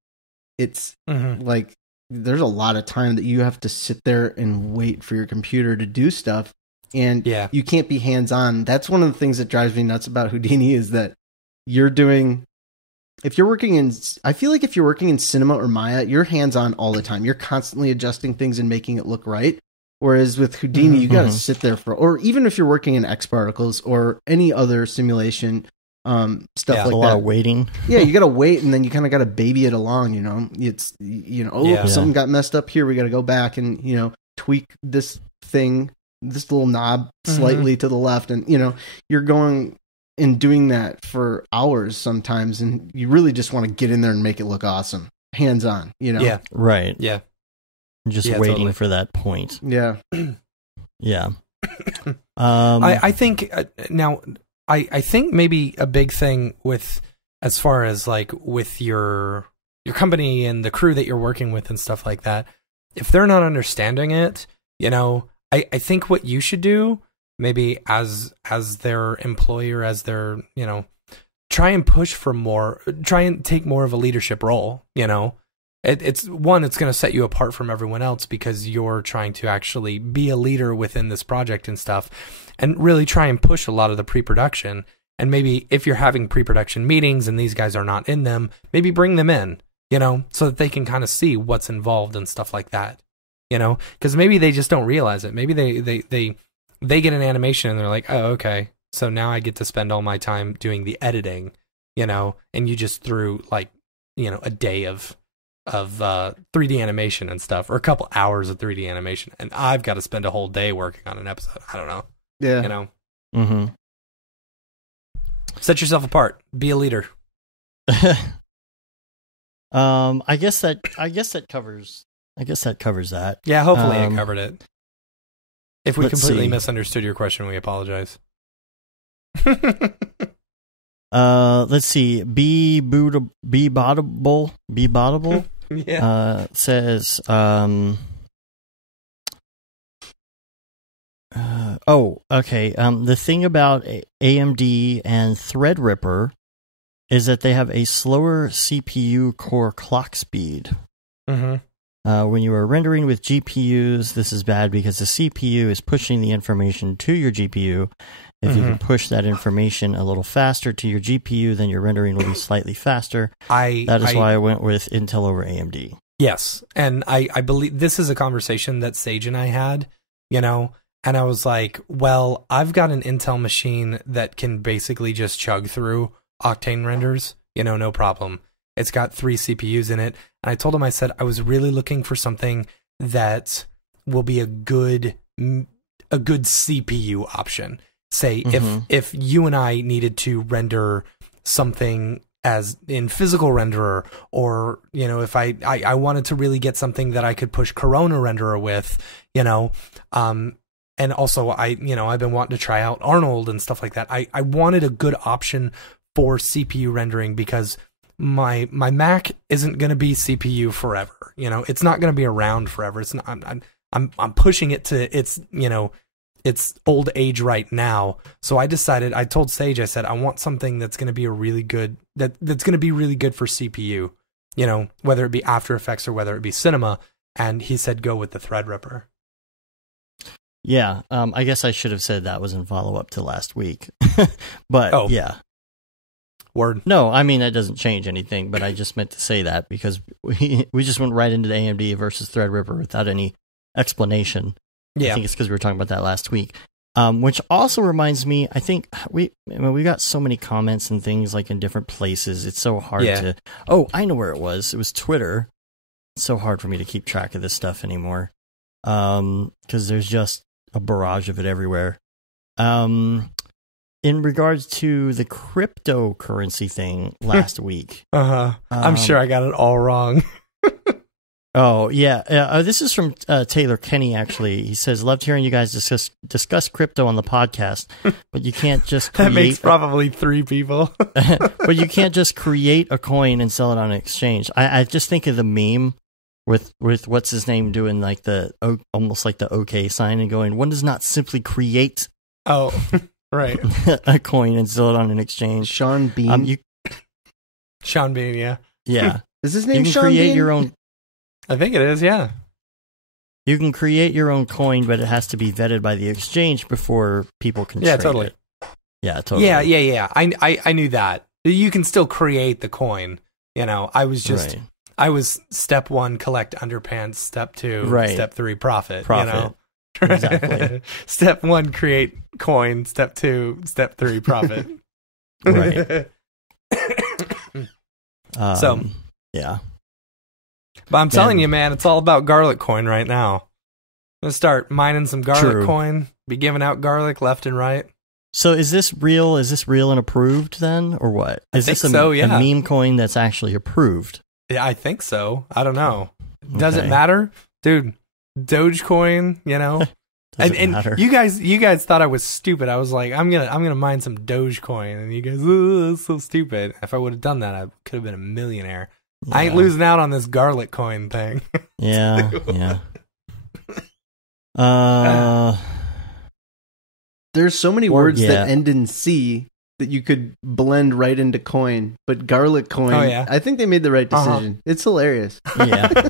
it's like there's a lot of time that you have to sit there and wait for your computer to do stuff, and you can't be hands-on. That's one of the things that drives me nuts about Houdini is that you're doing. If you're working in, I feel like if you're working in Cinema or Maya, you're hands on all the time. You're constantly adjusting things and making it look right. Whereas with Houdini, you got to sit there or even if you're working in X Particles or any other simulation stuff like that. A lot of waiting. Yeah, you got to wait, and then you kind of got to baby it along. It's something got messed up here. We got to go back and tweak this thing, this little knob slightly to the left, and you're going and doing that for hours sometimes, and you really just want to get in there and make it look awesome, hands on. Yeah, right. Yeah. Just waiting for that point. Yeah. Yeah. I think now I think maybe a big thing with as far as like with your company and the crew that you're working with and stuff like that, if they're not understanding it, I think what you should do maybe as their employer, as their, try and push for more, try and take more of a leadership role, It's going to set you apart from everyone else because you're trying to actually be a leader within this project and stuff, and really try and push a lot of the pre-production. And maybe if you're having pre-production meetings and these guys are not in them, maybe bring them in, so that they can kind of see what's involved and stuff like that, because maybe they just don't realize it. Maybe they get an animation and they're like, oh, okay, so now I get to spend all my time doing the editing, and you just threw like, a day of 3D animation and stuff, or a couple hours of 3D animation, and I've got to spend a whole day working on an episode. I don't know. Yeah. Set yourself apart. Be a leader. I guess that covers that. Yeah, hopefully it covered it. If we completely misunderstood your question, we apologize. Let's see. Be bottable. Yeah. Says, okay. The thing about AMD and Threadripper is that they have a slower CPU core clock speed. When you are rendering with GPUs, this is bad because the CPU is pushing the information to your GPU. If you can push that information a little faster to your GPU, then your rendering will be slightly faster. That is why I went with Intel over AMD. Yes, and I believe this is a conversation that Sage and I had, and I was like, well, I've got an Intel machine that can basically just chug through Octane renders, no problem. It's got 3 CPUs in it, and I told him, I said, I was really looking for something that will be a good CPU option. Say, if you and I needed to render something as in physical renderer, or, if I wanted to really get something that I could push Corona renderer with, and also I've been wanting to try out Arnold and stuff like that. I wanted a good option for CPU rendering because my Mac isn't going to be CPU forever. It's not going to be around forever. It's not, I'm pushing it to its old age right now. So I told Sage, I said, I want something that's going to be really good for CPU, whether it be After Effects or whether it be Cinema. And he said, go with the Threadripper. Yeah. I guess I should have said that was in follow up to last week, but yeah. Word. No, I mean, that doesn't change anything, but I just meant to say that because we just went right into the AMD versus Threadripper without any explanation. Yeah. I think it's because we were talking about that last week. Which also reminds me, I think we got so many comments and things like in different places. It's so hard to. Oh, I know where it was. It was Twitter. It's so hard for me to keep track of this stuff anymore. Because there's just a barrage of it everywhere. In regards to the cryptocurrency thing last week. I'm sure I got it all wrong. Oh, yeah. This is from Taylor Kenny, actually. He says, loved hearing you guys discuss crypto on the podcast, but you can't just create... That makes probably 3 people. But you can't just create a coin and sell it on an exchange. I just think of the meme with what's his name doing like almost like the OK sign and going, one does not simply create right a coin and sell it on an exchange. Sean Bean. Sean Bean, yeah. Yeah. Is his name Sean Bean? You can Sean create Bean? your own... I think it is, yeah. You can create your own coin, but it has to be vetted by the exchange before people can trade it. Yeah, totally. Yeah. I knew that. You can still create the coin. I was just, I was step 1, collect underpants. Step 2, step 3, profit. Exactly. Step 1, create coin. Step 2, step 3, profit. Right. So, yeah. But I'm telling you, man, it's all about garlic coin right now. I'm going to start mining some garlic coin, be giving out garlic left and right. So is this real? Is this real and approved then, or what? Is this a meme coin that's actually approved? Yeah, I think so. I don't know. Does it matter? Dude, Dogecoin, and matter. you guys thought I was stupid. I was like, I'm gonna mine some Dogecoin, and you guys, that's so stupid. If I would have done that, I could have been a millionaire. Yeah. I ain't losing out on this garlic coin thing. Yeah. There's so many words that end in C that you could blend right into coin, but garlic coin, I think they made the right decision. It's hilarious. Yeah.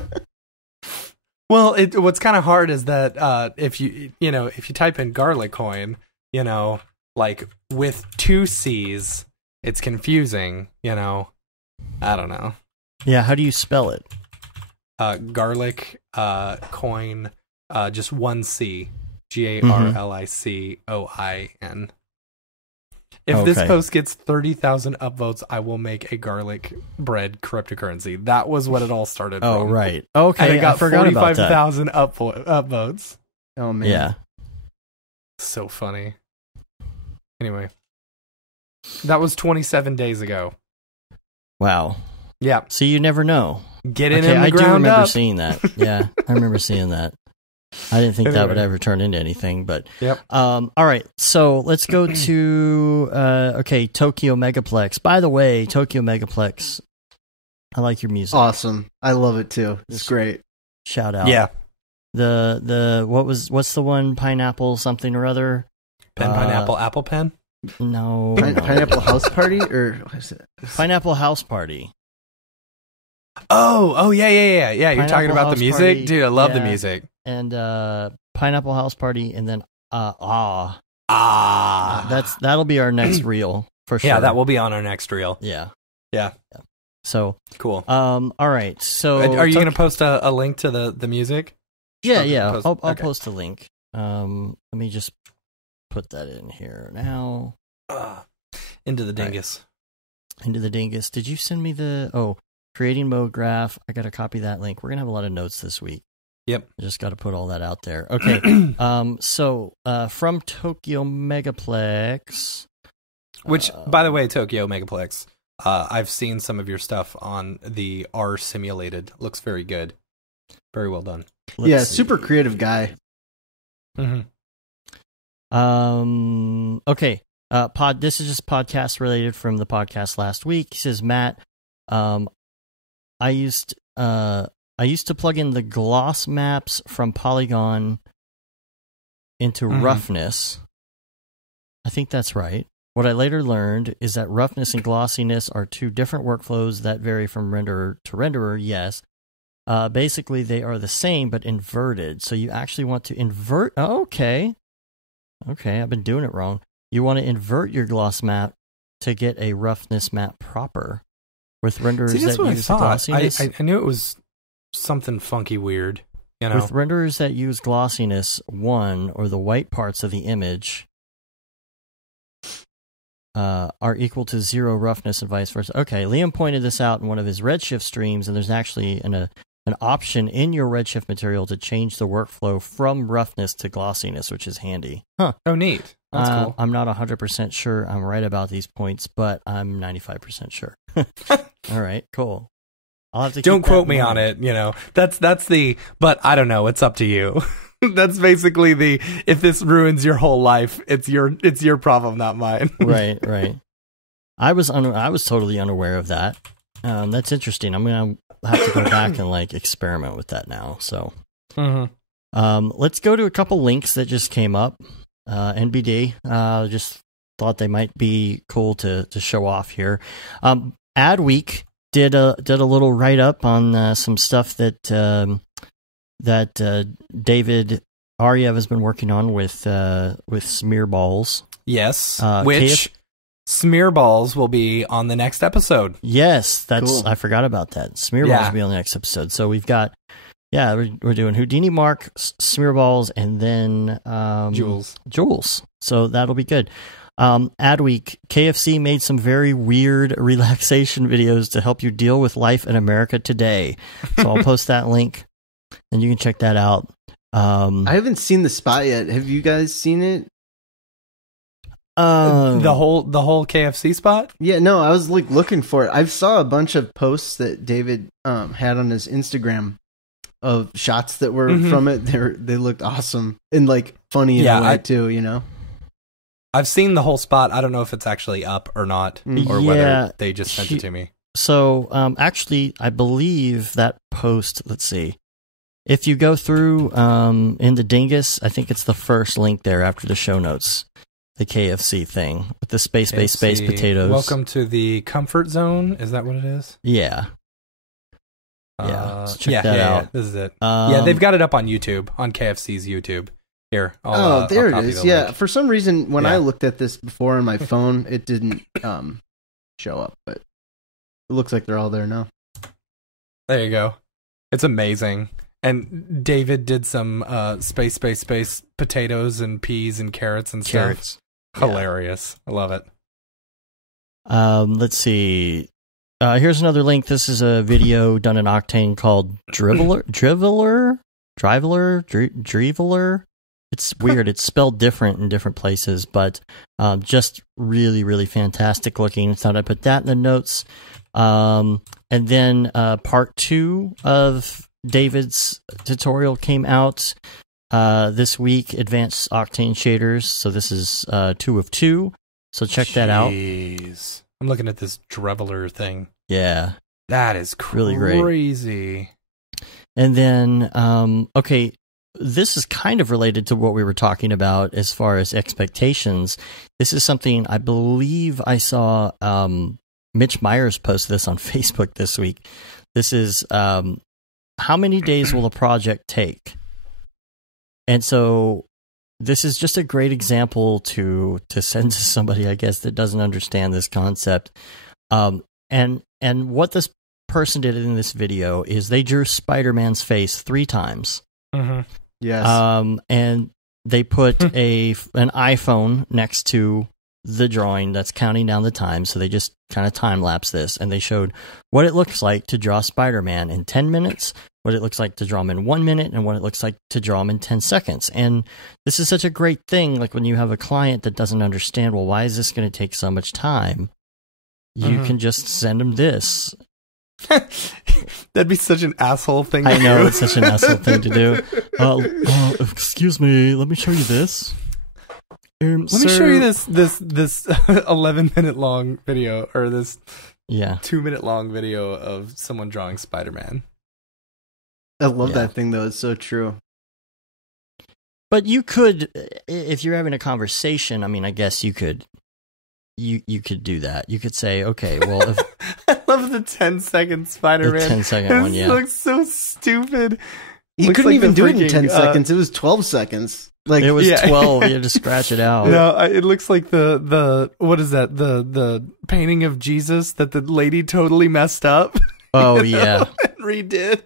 Well, what's kind of hard is that if you type in garlic coin, like with 2 C's, it's confusing. I don't know. Yeah, how do you spell it? Garlic coin, just 1 C. GARLICOIN. If this post gets 30,000 upvotes, I will make a garlic bread cryptocurrency. That was what it all started from. Oh, right. Okay, and it got 45,000 upvotes. Oh, man. Yeah. So funny. Anyway. That was 27 days ago. Wow. Yeah. So you never know. Get in the ground up. I do remember seeing that. Yeah, I remember seeing that. I didn't think that would ever turn into anything, but all right. So let's go to Tokyo Megaplex. By the way, Tokyo Megaplex, I like your music. Awesome. I love it too. It's great. Shout out. Yeah. What's the one, pineapple something or other? Pineapple apple pen? No. Pineapple House Party, or what is it? Pineapple House Party. Oh yeah. You're talking about the music? Party. Dude, I love the music. And Pineapple House Party, and then that'll be our next reel for sure. Yeah, that will be on our next reel. Yeah. So cool. All right. So are you going to post a link to the music? Yeah. I'll post a link. Let me just put that in here now. Into the dingus. Right. Into the dingus. Did you send me creating Brograph? I got to copy that link. We're gonna have a lot of notes this week. Yep. I just got to put all that out there. Okay. So from Tokyo Megaplex, which, by the way, Tokyo Megaplex, I've seen some of your stuff on the R Simulated. Looks very good. Very well done. Super creative guy. Mm-hmm. Okay. This is just podcast related from the podcast last week. He says, Matt, I used to plug in the gloss maps from Polygon into roughness. I think that's right. What I later learned is that roughness and glossiness are 2 different workflows that vary from renderer to renderer, yes. Basically, they are the same, but inverted. So you actually want to invert... Oh, okay, I've been doing it wrong. You want to invert your gloss map to get a roughness map proper. With renderers that use glossiness... I knew it was something funky weird. With renderers that use glossiness 1, or the white parts of the image, are equal to 0 roughness and vice versa. Okay, Liam pointed this out in one of his Redshift streams, and there's actually an option in your Redshift material to change the workflow from roughness to glossiness, which is handy. Huh. Oh, neat. That's cool. I'm not 100% sure I'm right about these points, but I'm 95% sure. All right, cool. I'll have to don't quote me on it. That's the. But I don't know. It's up to you. That's basically the. If this ruins your whole life, it's your problem, not mine. Right. I was totally unaware of that. That's interesting. I'm gonna have to go back and experiment with that now. So, let's go to a couple links that just came up. NBD. Just thought they might be cool to show off here. Adweek did a little write up on some stuff that David Aryev has been working on with smear balls. Yes, Smearballs will be on the next episode. Yes, that's Cool. I forgot about that. Smearballs will be on the next episode. So we've got, we're doing Houdini Mark, Smearballs, and then Jules. So that'll be good. Adweek, KFC made some very weird relaxation videos to help you deal with life in America today. So I'll post that link, and you can check that out. I haven't seen the spot yet. Have you guys seen it? The whole KFC spot? Yeah, no, I was like looking for it. I saw a bunch of posts that David had on his Instagram of shots that were from it. They looked awesome and like funny in a way too, you know. I've seen the whole spot. I don't know if it's actually up or not, or whether they just sent it to me. So, actually, I believe that post, let's see. If you go through in the Dingus, I think it's the first link there after the show notes. The KFC thing with the space potatoes. Welcome to the comfort zone. Is that what it is? Yeah. So check that out. This is it. They've got it up on YouTube, on KFC's YouTube. Here. There it is. Yeah. For some reason, when I looked at this before on my phone, it didn't show up, but it looks like they're all there now. There you go. It's amazing. And David did some space potatoes and peas and carrots and stuff. Hilarious. I love it. Let's see. Here's another link. This is a video done in Octane called Driveler. It's weird. It's spelled different in different places, but just really, really fantastic looking. Thought I'd put that in the notes. And then part 2 of David's tutorial came out this week, Advanced Octane Shaders. So this is 2 of 2. So check that out. I'm looking at this Driveler thing. Yeah. That is really crazy. And then, okay, this is kind of related to what we were talking about as far as expectations. This is something I believe I saw Mitch Myers post this on Facebook this week. This is how many days will a project take? And so this is just a great example to send to somebody, I guess, that doesn't understand this concept. And what this person did in this video is they drew Spider-Man's face 3 times. Mm-hmm. Yes. And they put an iPhone next to the drawing that's counting down the time. So they just kind of time lapse this, and they showed what it looks like to draw Spider-Man in 10 minutes, what it looks like to draw him in 1 minute, and what it looks like to draw him in 10 seconds. And this is such a great thing. Like when you have a client that doesn't understand, well, why is this going to take so much time? You can just send them this. That'd be such an asshole thing to do. I know, it's such an asshole thing to do. Excuse me, let me show you this. Let me show you this 11-minute long video, or this 2-minute long video of someone drawing Spider-Man. I love that thing, though. It's so true. But you could, if you're having a conversation, I mean, I guess you could do that. You could say, okay, well, if I love the 10-second Spider-Man. The 10-second one, It looks so stupid. You couldn't even do it in 10 seconds. It was 12 seconds. Like it was 12. You had to scratch it out. No, it looks like the what is that? The painting of Jesus that the lady totally messed up. Oh yeah, and redid.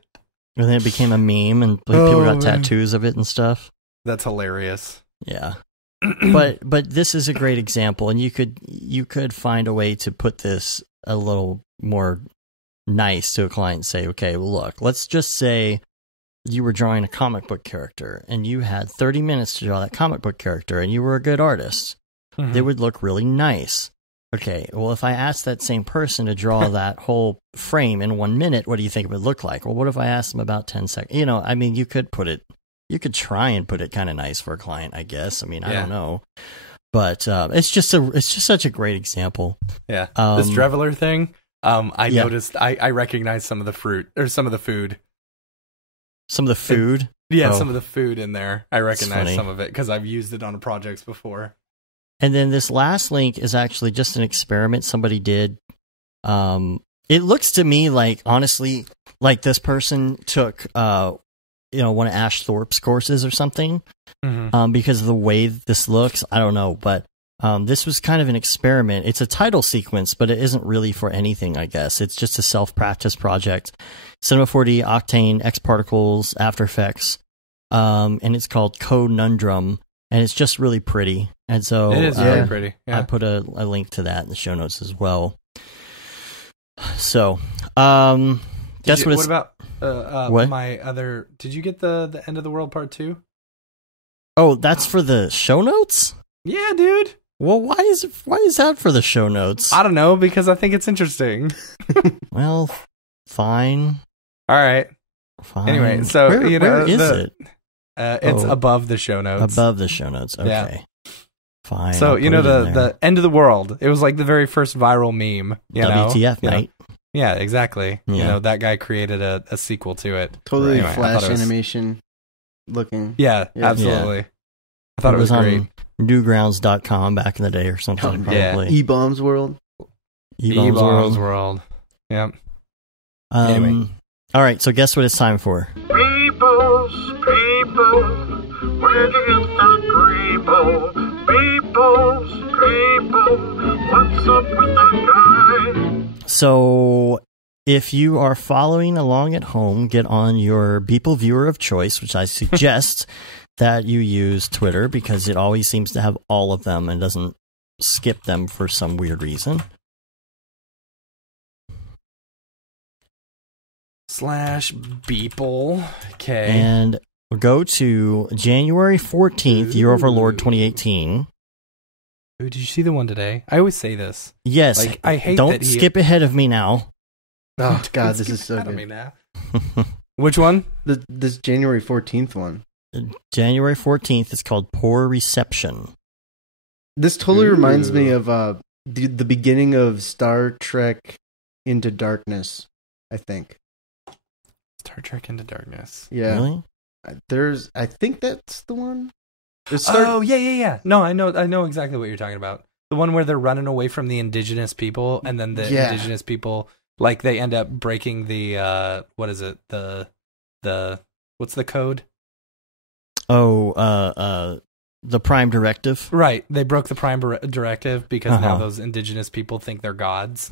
And then it became a meme, and people got tattoos of it and stuff. That's hilarious. Yeah. But this is a great example, and you could find a way to put this a little more nice to a client and say, okay, well, look, let's just say you were drawing a comic book character and you had 30 minutes to draw that comic book character and you were a good artist. It would look really nice. Okay, well, if I asked that same person to draw that whole frame in 1 minute, what do you think it would look like? Well, what if I asked them about 10 seconds? You know, I mean, you could try and put it kind of nice for a client, I guess. I mean, I don't know. But it's just such a great example. Yeah. This Driveler thing, I noticed, I recognized some of the fruit, or some of the food. Some of the food? Some of the food in there. I recognize some of it because I've used it on projects before. And then this last link is actually just an experiment somebody did. It looks to me like, honestly, like this person took, one of Ash Thorpe's courses or something. Because of the way this looks, I don't know. But This was kind of an experiment. It's a title sequence, but it isn't really for anything, I guess. It's just a self-practice project. Cinema 4D, Octane, X-Particles, After Effects, and it's called Conundrum, and it's just really pretty. And so it is very pretty. Yeah. I put a link to that in the show notes as well. So, guess what? What about what? my other? Did you get the End of the World Part 2? Oh, that's for the show notes? Yeah, dude. Well, why is that for the show notes? I don't know, because I think it's interesting. Well, fine. All right. Fine. Anyway, so where is it? It's above the show notes. Above the show notes. Okay. Yeah. Fine. So the End of the World. It was like the very first viral meme. WTF, mate. Yeah, exactly. Yeah. That guy created a sequel to it. Totally Anyway, Flash animation looking. Yeah, absolutely. Yeah. I thought it was great. On Newgrounds.com back in the day or something. Probably. E-Bombs World. E-Bombs World. Yep. Anyway. All right, so guess what it's time for? People, where'd you get that people, what's up with that guy? So, if you are following along at home, get on your Beeple viewer of choice, which I suggest that you use Twitter, because it always seems to have all of them and doesn't skip them for some weird reason. /Beeple. Okay. And we'll go to January 14th, Year of Our Lord 2018. Ooh, did you see the one today? I always say this. Yes. Like, I hate Don't that skip ahead of me now. Oh, God, this is so good. Now. Which one? This January 14th one. January 14th. It's called Poor Reception. This totally reminds me of the beginning of Star Trek Into Darkness, I think. Star Trek Into Darkness. Really? Yeah. I think that's the one. Yeah. No, I know exactly what you're talking about. The one where they're running away from the indigenous people, and then the indigenous people, like, they end up breaking the what is it? The what's the code? Oh, the Prime Directive. Right. They broke the Prime Directive because now those indigenous people think they're gods.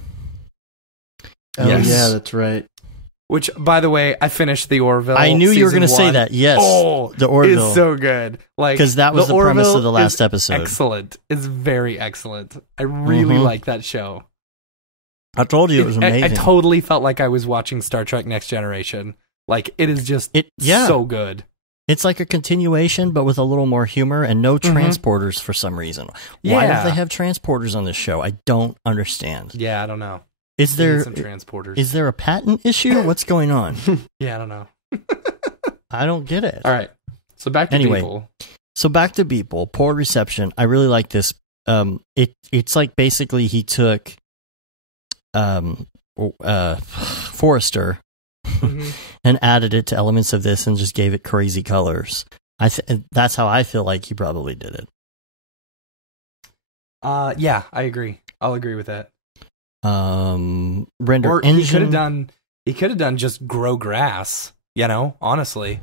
Oh, yeah, that's right. Which, by the way, I finished the Orville. I knew you were going to say 1. that. Yes. Oh, the Orville is so good. Like, because that was the premise of the last episode. Excellent. It's very excellent. I really like that show. I told you it was amazing. I totally felt like I was watching Star Trek Next Generation. Like, it is just so good. It's like a continuation, but with a little more humor and no transporters for some reason. Why do they have transporters on this show? I don't understand. Yeah, I don't know. Is there some transporters? Is there a patent issue? What's going on? Yeah, I don't know. I don't get it. All right. So back to Beeple. So back to Beeple. Poor Reception. I really like this. It's like basically he took Forrester and added it to elements of this and just gave it crazy colors. That's how I feel like he probably did it. Yeah, I agree. I'll agree with that. Render or engine. He could have done just grow grass, honestly.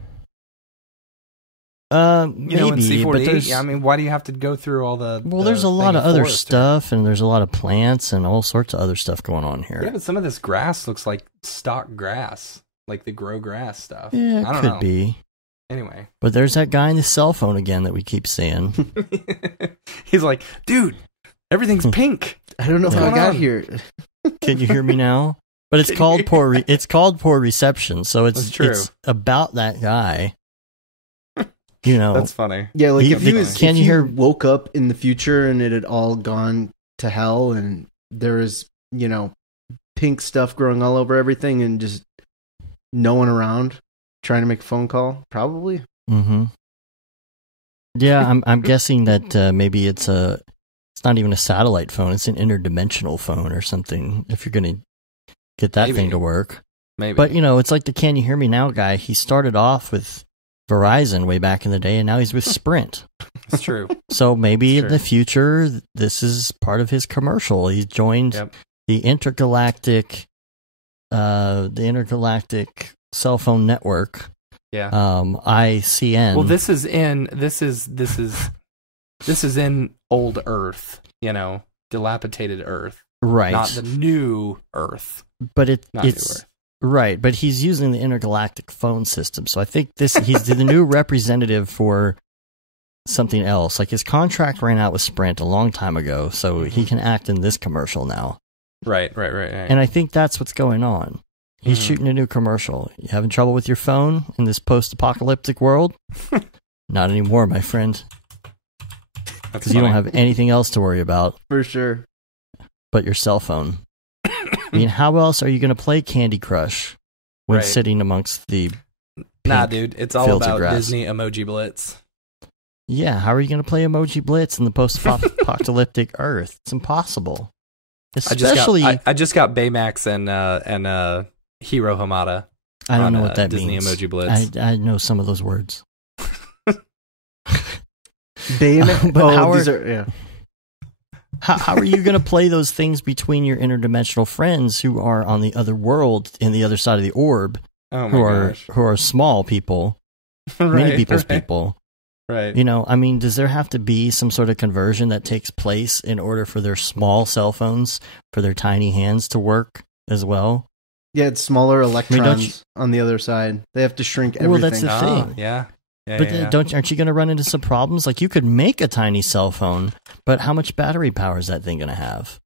Maybe, in C4D, but there's, I mean, why do you have to go through all the? Well, there's a lot of other stuff, and there's a lot of plants and all sorts of other stuff going on here. Yeah, but some of this grass looks like stock grass, like the grow grass stuff. Yeah, I don't could know. be. Anyway, but there's that guy in the cell phone again that we keep seeing. He's like, dude, everything's pink. I don't know how I got here. Can you hear me now? But it's called poor. It's called Poor Reception, so it's about that guy. That's funny. Yeah, like if you woke up in the future and it had all gone to hell, and there was pink stuff growing all over everything, and just no one around trying to make a phone call, probably. Mm-hmm. Yeah, I'm guessing that maybe it's not even a satellite phone; it's an interdimensional phone or something. If you're going to get that thing to work, maybe. But it's like the "Can you hear me now" guy. He started off with Verizon way back in the day, and now he's with Sprint. It's true. So maybe in the future, this is part of his commercial. He joined the intergalactic cell phone network. Yeah. ICN. Well, this is in old Earth, dilapidated Earth. Right. Not the new Earth. But Not it's new Earth. right, but he's using the intergalactic phone system. So I think he's the new representative for something else. Like his contract ran out with Sprint a long time ago, so he can act in this commercial now. Right. And I think that's what's going on. He's shooting a new commercial. You having trouble with your phone in this post-apocalyptic world? Not anymore, my friend. Because you don't have anything else to worry about. For sure. But your cell phone. I mean, how else are you going to play Candy Crush when sitting amongst the Nah, dude. It's all about Disney Emoji Blitz. Yeah, how are you going to play Emoji Blitz in the post-apocalyptic Earth? It's impossible. Especially... I just got Baymax and Hiro Hamada. I don't know what that Disney means. Emoji Blitz. I know some of those words. Baymax? But how are you going to play those things between your interdimensional friends who are on the other world, in the other side of the orb, who are small people, many people's people? Right. I mean, does there have to be some sort of conversion that takes place in order for their small cell phones, for their tiny hands to work as well? Yeah, it's smaller electrons on the other side. They have to shrink everything. Well, that's the thing. Yeah. But aren't you going to run into some problems? Like, you could make a tiny cell phone, but how much battery power is that thing going to have?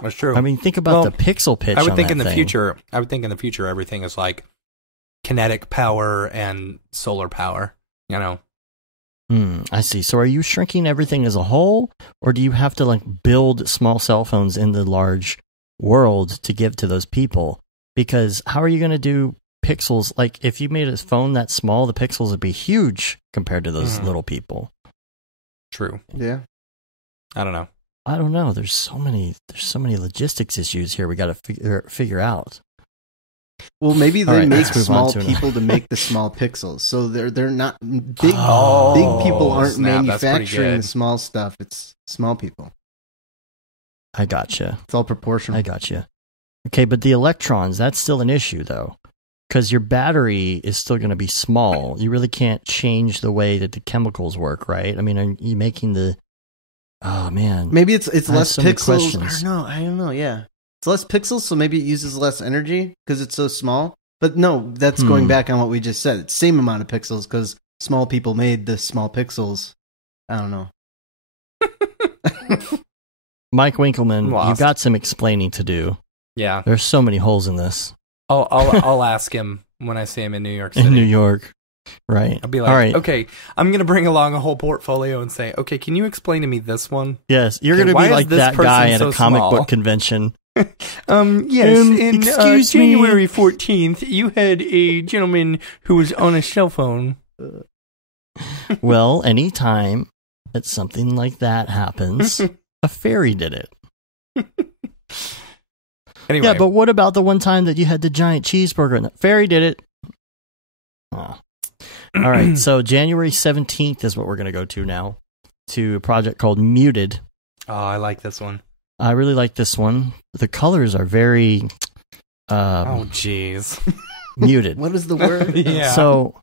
That's true. I mean, think about the pixel pitch. I would think on that in the thing. future. I would think in the future everything is like kinetic power and solar power. I see. So, are you shrinking everything as a whole, or do you have to build small cell phones in the large world to give to those people? Because how are you going to do pixels? Like, if you made a phone that small, the pixels would be huge compared to those little people. True. Yeah. I don't know. There's so many logistics issues here we got to figure out. Well, maybe they make small people to make the small pixels, so they're not big. Big people aren't manufacturing the small stuff. It's small people. I gotcha. It's all proportional. I gotcha. Okay, but the electrons, that's still an issue, though, because your battery is still going to be small. You really can't change the way that the chemicals work, right? I mean, are you making the... Oh, man. Maybe it's less pixels. I don't know, yeah. It's less pixels, so maybe it uses less energy because it's so small. But no, that's going back on what we just said. It's the same amount of pixels because small people made the small pixels. I don't know. Mike Winkleman, you got some explaining to do. Yeah. There's so many holes in this. I'll ask him when I see him in New York City. In New York. Right. I'll be like, all right. Okay, I'm going to bring along a whole portfolio and say, okay, can you explain to me this one? Yes, you're going to be like that guy at a comic book convention. Yes, in January 14th, you had a gentleman who was on a cell phone. Well, anytime that something like that happens, a fairy did it. Anyway. Yeah, but what about the one time that you had the giant cheeseburger and the fairy did it? Oh. All right, so January 17th is what we're going to go to now, to a project called Muted. Oh, I like this one. I really like this one. The colors are very... oh, jeez. Muted. What is the word? Yeah. So,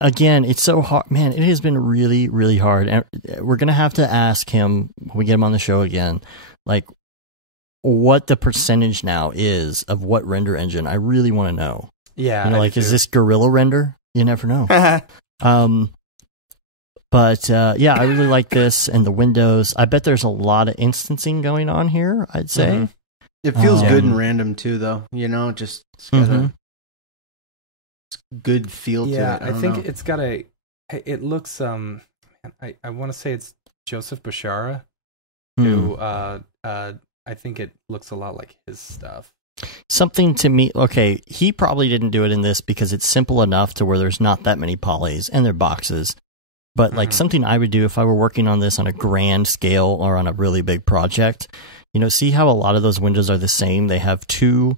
again, it's so hard. Man, it has been really, really hard. And we're going to have to ask him when we get him on the show again, what the percentage now is of what render engine. I really want to know. Yeah. Is this Gorilla Render? You never know. But yeah, I really like this and the windows. I bet there's a lot of instancing going on here, I'd say. Mm-hmm. It feels good and random too, though. Just it's got a good feel to it. Yeah, I think it's got it looks, I want to say it's Joseph Bashara, who, I think it looks a lot like his stuff. Something to me, okay, he probably didn't do it in this because it's simple enough to where there's not that many polys and they're boxes. But something I would do if I were working on this on a grand scale or on a really big project, see how a lot of those windows are the same? They have 2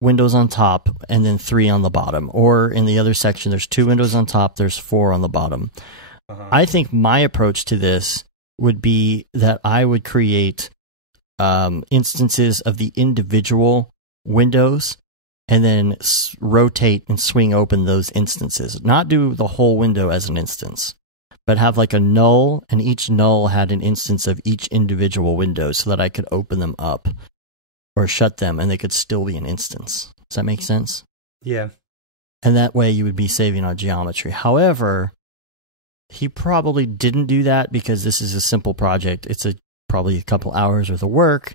windows on top and then 3 on the bottom. Or in the other section, there's 2 windows on top, there's 4 on the bottom. I think my approach to this would be that I would create instances of the individual windows and then rotate and swing open those instances. Not do the whole window as an instance, but have like a null, and each null had an instance of each individual window so that I could open them up or shut them and they could still be an instance. Does that make sense? Yeah. And that way you would be saving on geometry. However, he probably didn't do that because this is a simple project. It's probably a couple hours worth of work.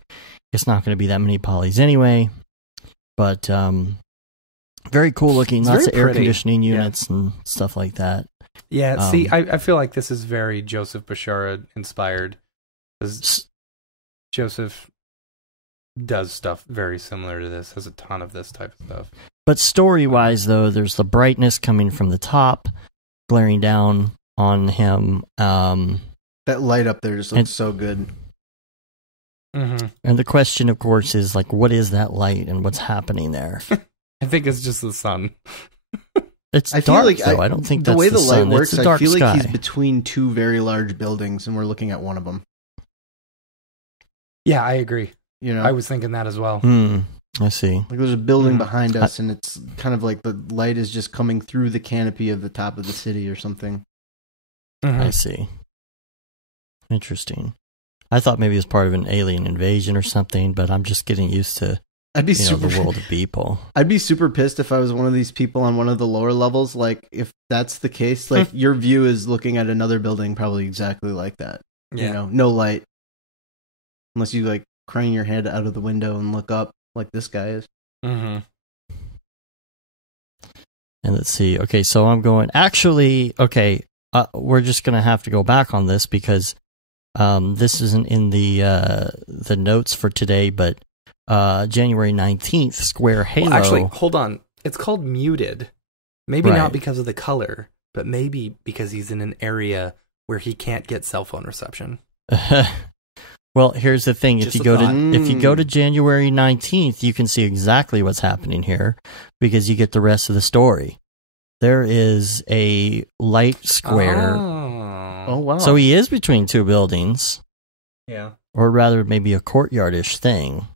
It's not going to be that many polys anyway. But very cool looking. It's lots of air pretty. conditioning units and stuff like that. Yeah, see, I feel like this is very Joseph Bashara inspired. 'Cause Joseph does stuff very similar to this, has a ton of this type of stuff. But story-wise, though, there's the brightness coming from the top, glaring down on him. That light up there just looks so good. Mm-hmm. And the question, of course, is like, what is that light and what's happening there? I think it's just the sun. It's I dark, feel like though. I don't think the that's way the light sun. works. It's a I dark feel sky. like he's between two very large buildings, and we're looking at one of them. Yeah, I agree. You know, I was thinking that as well. I see. like there's a building behind us, and it's kind of like the light is just coming through the canopy of the top of the city or something. Mm-hmm. I see. Interesting. I thought maybe it was part of an alien invasion or something, but I'm just getting used to I'd be the world of people. I'd be super pissed if I was one of these people on one of the lower levels. Like, if that's the case, like your view is looking at another building, probably exactly like that. Yeah. You know, no light, unless you like crane your head out of the window and look up, like this guy is. Mm-hmm. And let's see. Okay, so I'm going. Actually, okay, we're just gonna have to go back on this because this isn't in the notes for today, but January 19th, Square Halo. Well, actually, hold on. It's called muted. Maybe Right. not because of the color, but maybe because he's in an area where he can't get cell phone reception. Well, here's the thing: if Just you a go thought. to if you go to January 19th, you can see exactly what's happening here because you get the rest of the story. There is a light square. Oh wow! So he is between two buildings, Yeah. or rather, maybe a courtyardish thing.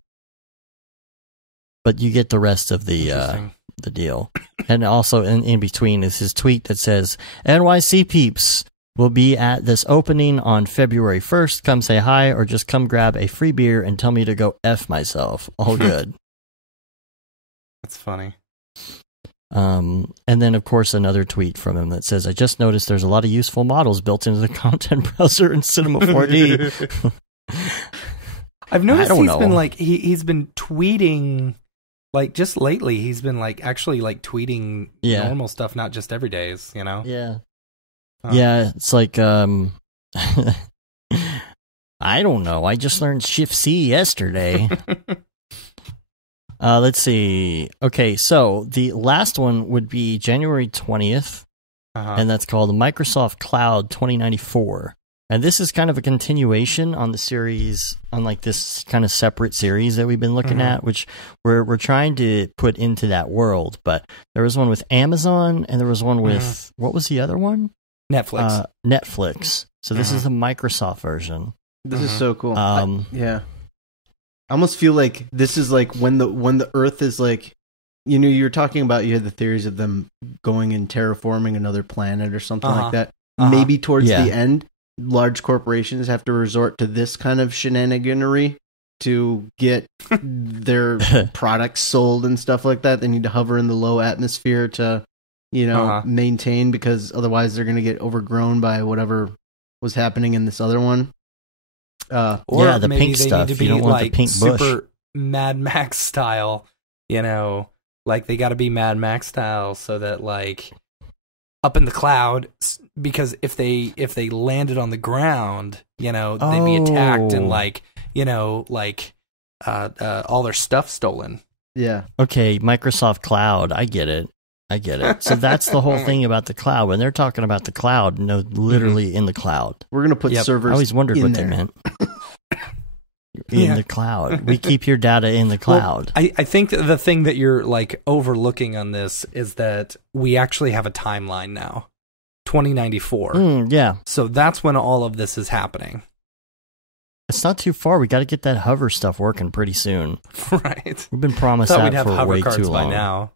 But you get the rest of the Interesting. deal, and also in between is his tweet that says, "NYC peeps will be at this opening on February 1st. Come say hi, or just come grab a free beer and tell me to go F myself. All good." That's funny. And then, of course, another tweet from him that says, "I just noticed there's a lot of useful models built into the content browser in Cinema 4D." I've noticed don't he's know. been like he's been tweeting like just lately. He's been like actually like tweeting normal stuff, not just everydays. You know? Yeah. Huh. Yeah, it's like, I don't know. I just learned Shift C yesterday. Let's see. Okay, so the last one would be January 20th, and that's called Microsoft Cloud 2094. And this is kind of a continuation on the series, on like this kind of separate series that we've been looking at, which we're trying to put into that world. But there was one with Amazon, and there was one with, what was the other one? Netflix. Netflix. So this is the Microsoft version. This is so cool. Yeah. I almost feel like this is like when the Earth is like, you know, you were talking about, you had the theories of them going and terraforming another planet or something like that. Maybe towards the end, large corporations have to resort to this kind of shenaniganery to get their products sold and stuff like that. They need to hover in the low atmosphere to, you know, maintain, because otherwise they're going to get overgrown by whatever was happening in this other one. Or yeah, the maybe pink they stuff. need to be You don't want like the pink bush. super Mad Max style, you know, like they got to be Mad Max style so that like up in the cloud, because if they landed on the ground, you know, they'd be attacked and like, you know, like all their stuff stolen. Yeah. Okay, Microsoft Cloud. I get it. So that's the whole thing about the cloud. When they're talking about the cloud, no, literally in the cloud. We're going to put servers. I always wondered what there. they meant. In the cloud. We keep your data in the cloud. Well, I think the thing that you're like overlooking on this is that we actually have a timeline now. 2094. Yeah. So that's when all of this is happening. It's not too far. We got to get that hover stuff working pretty soon. Right. We've been promised Thought that we'd have for hover way carts too long. by now.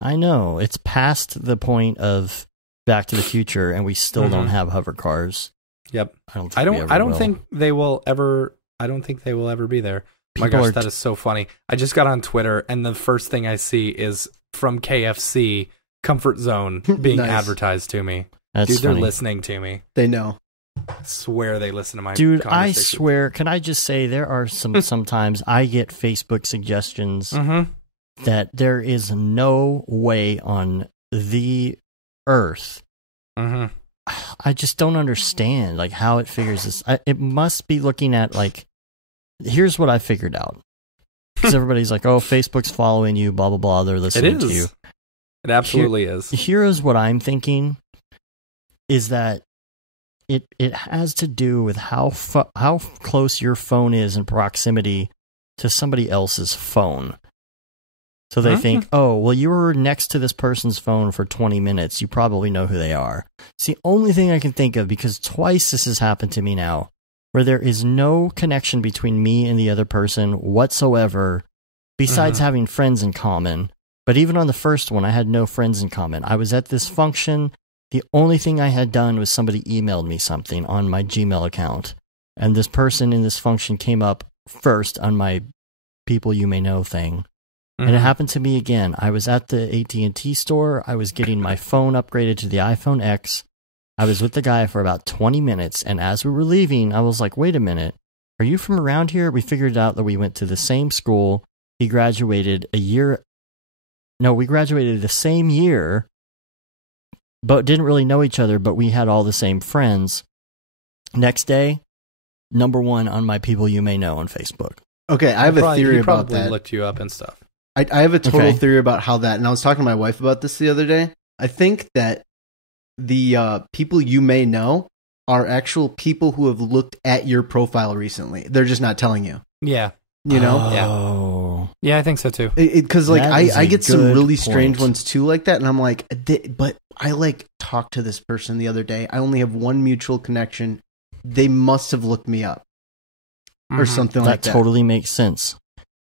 I know. It's past the point of Back to the Future, and we still don't have hover cars. Yep. I don't think they will ever. I don't think they will ever be there. My People gosh, are that is so funny. I just got on Twitter, and the first thing I see is from KFC Comfort Zone being Nice. advertised to me. That's Dude, they're funny. listening to me. They know. I swear they listen to my Dude, I conversation. swear, can I just say there are sometimes I get Facebook suggestions that there is no way on the earth. I just don't understand like how it figures this. It must be looking at like, here's what I figured out. Because everybody's like, oh, Facebook's following you, blah, blah, blah. They're listening to you. It absolutely is. Here is what I'm thinking is that it has to do with how close your phone is in proximity to somebody else's phone. So they think, oh, well, you were next to this person's phone for 20 minutes. You probably know who they are. It's the only thing I can think of because twice this has happened to me now where there is no connection between me and the other person whatsoever besides having friends in common. But even on the first one, I had no friends in common. I was at this function. The only thing I had done was somebody emailed me something on my Gmail account. And this person in this function came up first on my people you may know thing. And it happened to me again. I was at the AT&T store. I was getting my phone upgraded to the iPhone X. I was with the guy for about 20 minutes. And as we were leaving, I was like, wait a minute. Are you from around here? We figured out that we went to the same school. He graduated we graduated the same year, but didn't really know each other, but we had all the same friends. Next day, #1 on my people you may know on Facebook. Okay, I have a theory about that. He probably looked you up and stuff. I have a total theory about how that, and I was talking to my wife about this the other day. I think that the people you may know are actual people who have looked at your profile recently. They're just not telling you. Yeah. You know? Oh. Yeah, I think so too. Because like I get some really strange point. ones too like that, and I'm like, but I like talked to this person the other day. I only have one mutual connection. They must have looked me up or something like that. That totally makes sense.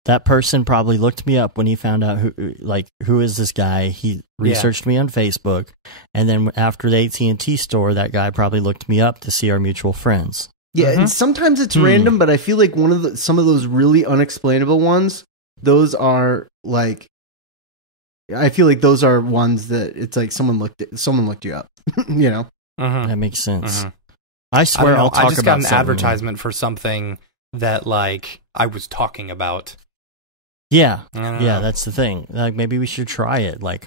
That person probably looked me up when he found out who is this guy. He researched me on Facebook, and then after the AT&T store, that guy probably looked me up to see our mutual friends. Yeah, and sometimes it's random, but I feel like some of those really unexplainable ones, those are like, I feel like those are ones that it's like someone looked you up, you know? That makes sense. I swear I'll talk about I just got an something. advertisement for something that like I was talking about. Yeah, know. that's the thing. Like maybe we should try it. Like,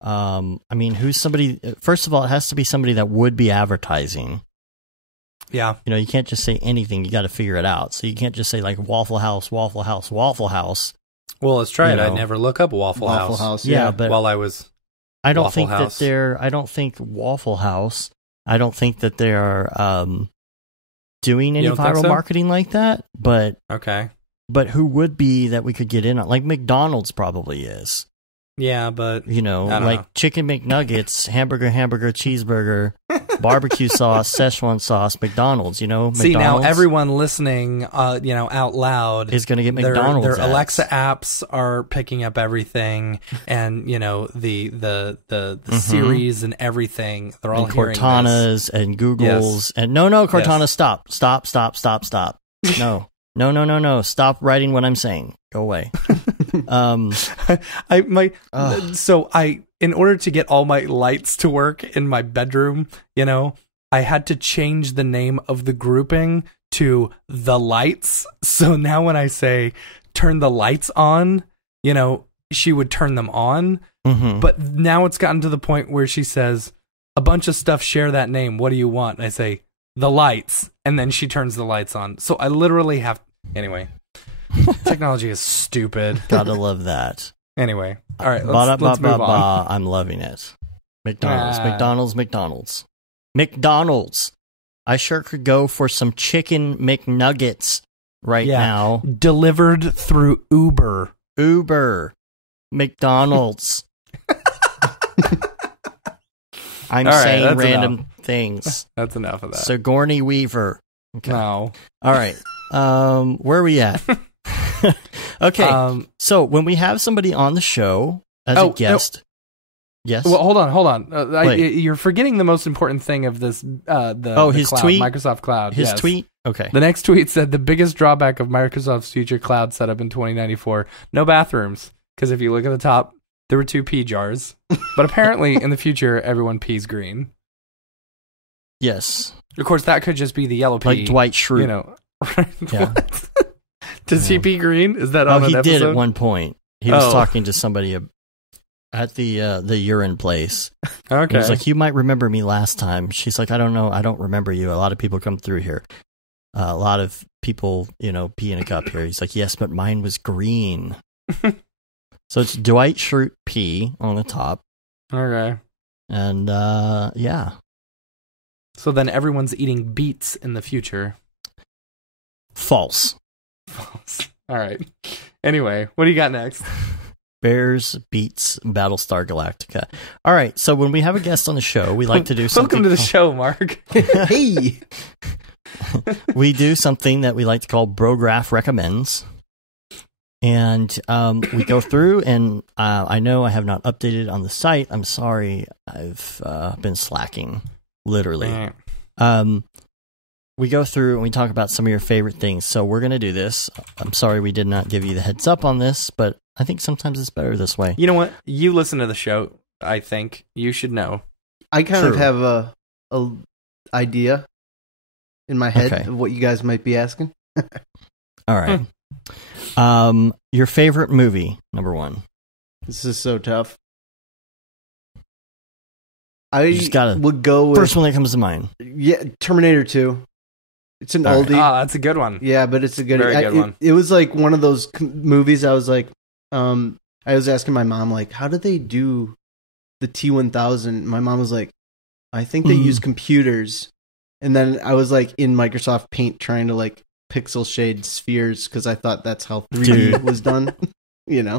I mean, who's somebody? First of all, it has to be somebody that would be advertising. Yeah, you know, you can't just say anything. You got to figure it out. So you can't just say like Waffle House, Waffle House, Waffle House. Well, let's try it. know. I'd never look up Waffle House. Yeah, but while I was, I don't Waffle think House. that they're. I don't think Waffle House. I don't think that they're doing any You don't think viral so? marketing like that. But Okay. But who would be that we could get in on? Like McDonald's probably is. Yeah, but You know, I don't like know. chicken McNuggets, hamburger, cheeseburger, barbecue sauce, Szechuan sauce, McDonald's, you know? See, now McDonald's everyone listening, out loud is going to get their McDonald's Their ads. Alexa apps are picking up everything, and the series and everything. They're all and hearing this. Cortana's and Google's and no, Cortana, stop. No. Stop writing what I'm saying. Go away. In order to get all my lights to work in my bedroom, I had to change the name of the grouping to the lights. So now when I say turn the lights on, she would turn them on. Mm-hmm. But now it's gotten to the point where she says a bunch of stuff share that name. What do you want? And I say the lights, and then she turns the lights on. So I literally have. Anyway, technology is stupid. Gotta love that. Anyway, all right, let's move on. I'm loving it. McDonald's. I sure could go for some chicken McNuggets right now. Delivered through Uber. McDonald's. I'm All right, saying that's random enough. things. That's enough of that. Sigourney Weaver. Okay. No. All right. Where are we at? Okay. So when we have somebody on the show as a guest, yes. Well, hold on. You're forgetting the most important thing of this. His cloud, tweet, Microsoft Cloud. His tweet. Okay. The next tweet said the biggest drawback of Microsoft's future cloud setup in 2094: no bathrooms. Because if you look at the top, there were 2 pee jars. But apparently, in the future, everyone pees green. Yes. Of course, that could just be the yellow pee. Like Dwight Schrute. You know. Yeah. Does he pee green? Is that on an episode? He did at one point. He was talking to somebody at the urine place. Okay. He was like, "You might remember me last time." She's like, "I don't know. I don't remember you. A lot of people come through here. A lot of people, pee in a cup here." He's like, "Yes, but mine was green." So it's Dwight Schrute pee on the top. Okay. And yeah. So then everyone's eating beets in the future. False. All right. Anyway, what do you got next? Bears beats Battlestar Galactica. All right. So when we have a guest on the show, we like to do something. Welcome to the show, Mark. Hey. We do something that we like to call Brograph Recommends. And we go through, and I know I have not updated on the site. I'm sorry. I've been slacking, literally. We go through and we talk about some of your favorite things. So we're going to do this. I'm sorry we did not give you the heads up on this, but I think sometimes it's better this way. You know what? You listen to the show, I think. You should know. I kind of have a idea in my head of what you guys might be asking. All right. Your favorite movie, number 1. This is so tough. You just would go with first one that comes to mind. Yeah, Terminator 2. It's an oldie. Oh, that's a good one. Yeah, but it's a very good one. It was like one of those movies. I was like, I was asking my mom, like, how did they do the T-1000? My mom was like, I think they use computers. And then I was like in Microsoft Paint trying to like pixel shade spheres because I thought that's how 3D was done.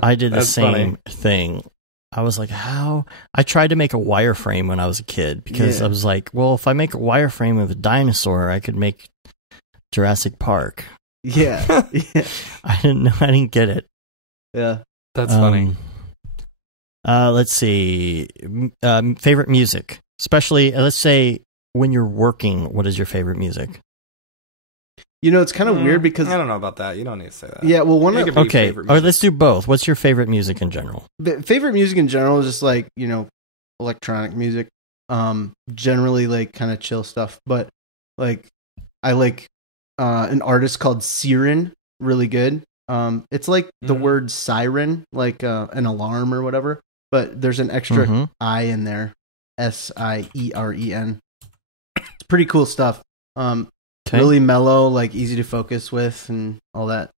I did the same thing. I was like, how? I tried to make a wireframe when I was a kid because I was like, well, if I make a wireframe of a dinosaur, I could make Jurassic Park. Yeah. I didn't get it. Yeah. That's funny. Let's see. Favorite music, especially, let's say when you're working, what is your favorite music? It's kind of weird because I don't know about that. You don't need to say that. Yeah, well, okay. Or let's do both. What's your favorite music in general? Favorite music in general is just like electronic music. Generally like kind of chill stuff, but like I like an artist called Siren, really good. It's like the word siren, like an alarm or whatever, but there's an extra I in there, Sieren. It's pretty cool stuff. Really mellow, like easy to focus with, and all that.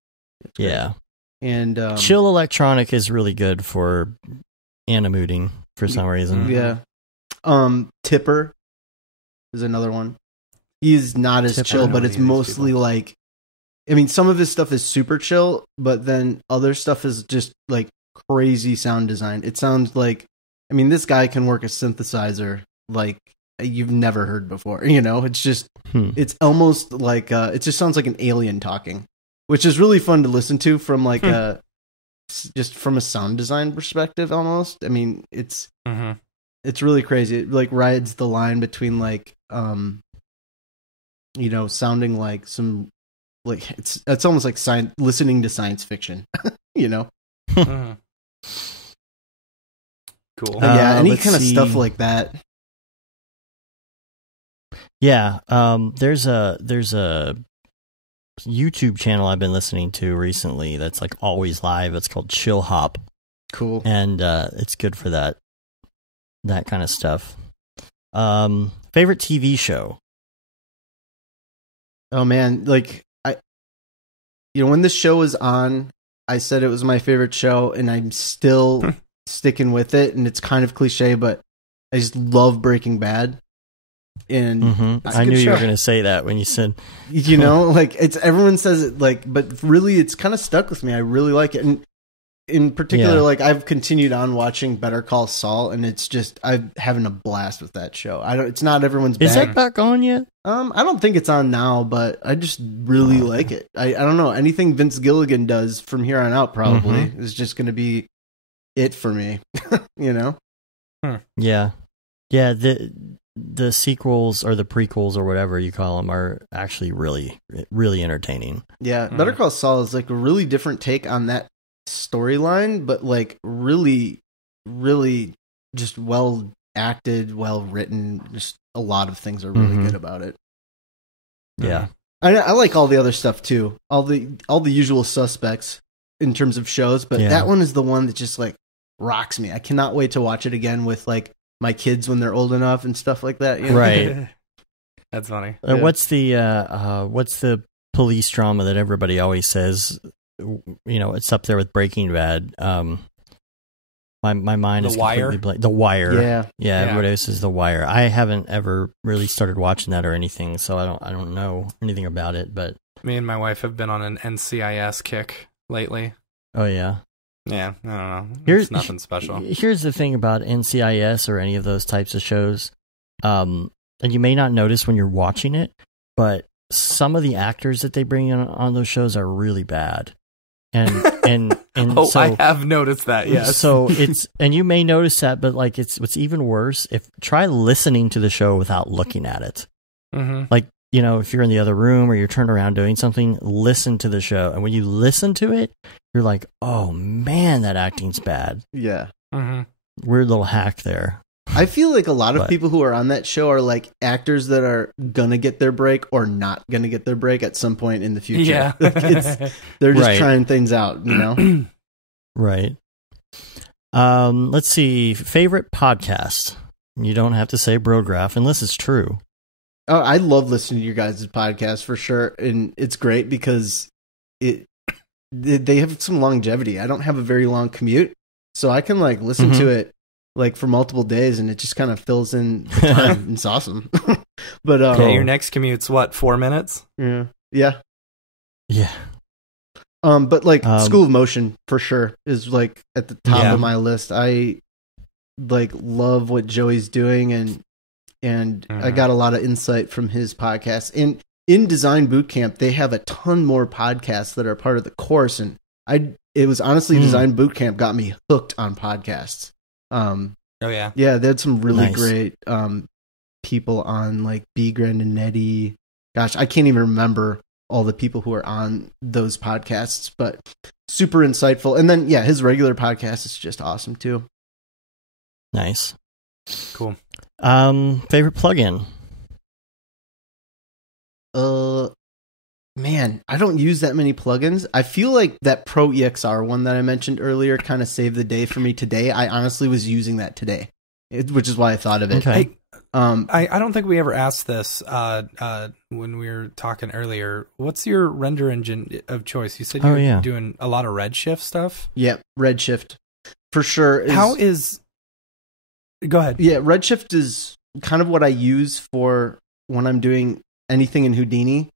Yeah, and chill electronic is really good for animating for some reason. Yeah. Tipper is another one. He's not as chill, but it's mostly like, I mean, some of his stuff is super chill, but then other stuff is just like crazy sound design. It sounds like, I mean, this guy can work a synthesizer like you've never heard before. It's just, it's almost like, it just sounds like an alien talking, which is really fun to listen to from like just from a sound design perspective almost. I mean, it's really crazy. It like rides the line between like, sounding like some, like it's almost like listening to science fiction, Cool. Yeah, any kind of stuff like that. Yeah, there's a YouTube channel I've been listening to recently that's like always live. It's called Chill Hop. Cool. And it's good for that kind of stuff. Favorite TV show? Oh man, like when this show was on, I said it was my favorite show, and I'm still sticking with it. And it's kind of cliche, but I just love Breaking Bad. And I knew you were going to say that when you said, like everyone says it, like, but really, it's kind of stuck with me. I really like it, and in particular, like I've continued on watching Better Call Saul, and it's just I'm having a blast with that show. It's not everyone's bag. Is that back on yet? I don't think it's on now, but I just really like it. I don't know, anything Vince Gilligan does from here on out probably is just going to be it for me. You know? Yeah. The sequels or the prequels or whatever you call them are actually really, really entertaining. Yeah, Better Call Saul is like a really different take on that storyline, but like really, really just well acted, well written. Just a lot of things are really good about it. Yeah, I like all the other stuff too. All the usual suspects in terms of shows, but that one is the one that just like rocks me. I cannot wait to watch it again with like my kids when they're old enough and stuff like that. You know? Right. That's funny. What's the police drama that everybody always says? It's up there with Breaking Bad. My mind is completely blank. The Wire. Yeah. Everybody else says The Wire. I haven't ever really started watching that or anything, so I don't know anything about it. But me and my wife have been on an NCIS kick lately. Oh yeah. Yeah, I don't know. It's nothing special. Here's the thing about NCIS or any of those types of shows, and you may not notice when you're watching it, but some of the actors that they bring on those shows are really bad. And so, I have noticed that. Yes. So and you may notice that, but like what's even worse, try listening to the show without looking at it. Mm-hmm. Like, if you're in the other room or you're turned around doing something, listen to the show. And when you listen to it, you're like, oh man, that acting's bad. Yeah. Mm-hmm. Weird little hack there. I feel like a lot of people who are on that show are like actors that are gonna get their break or not gonna get their break at some point in the future. Yeah. They're just trying things out, Right. Let's see. Favorite podcast? You don't have to say Brograph unless it's true. Oh, I love listening to your guys' podcast for sure, and it's great because they have some longevity. I don't have a very long commute, so I can like listen to it like for multiple days, and it just kind of fills in the time. It's awesome. But your next commute's what, 4 minutes? Yeah. But like School of Motion for sure is like at the top of my list. I like love what Joey's doing, and I got a lot of insight from his podcast. And in Design Bootcamp, they have a ton more podcasts that are part of the course, and it was honestly Design Bootcamp got me hooked on podcasts. Yeah, they had some really great people on, like B. Grandinetti. Gosh, I can't even remember all the people who are on those podcasts, but super insightful. And then his regular podcast is just awesome too. Nice, cool. Favorite plugin? Man, I don't use that many plugins. I feel like that Pro EXR one that I mentioned earlier kind of saved the day for me today. I honestly was using that today, which is why I thought of it. Okay. I don't think we ever asked this when we were talking earlier. What's your render engine of choice? You said you were doing a lot of Redshift stuff? Yep, Redshift. For sure. Go ahead. Yeah, Redshift is kind of what I use for when I'm doing anything in Houdini.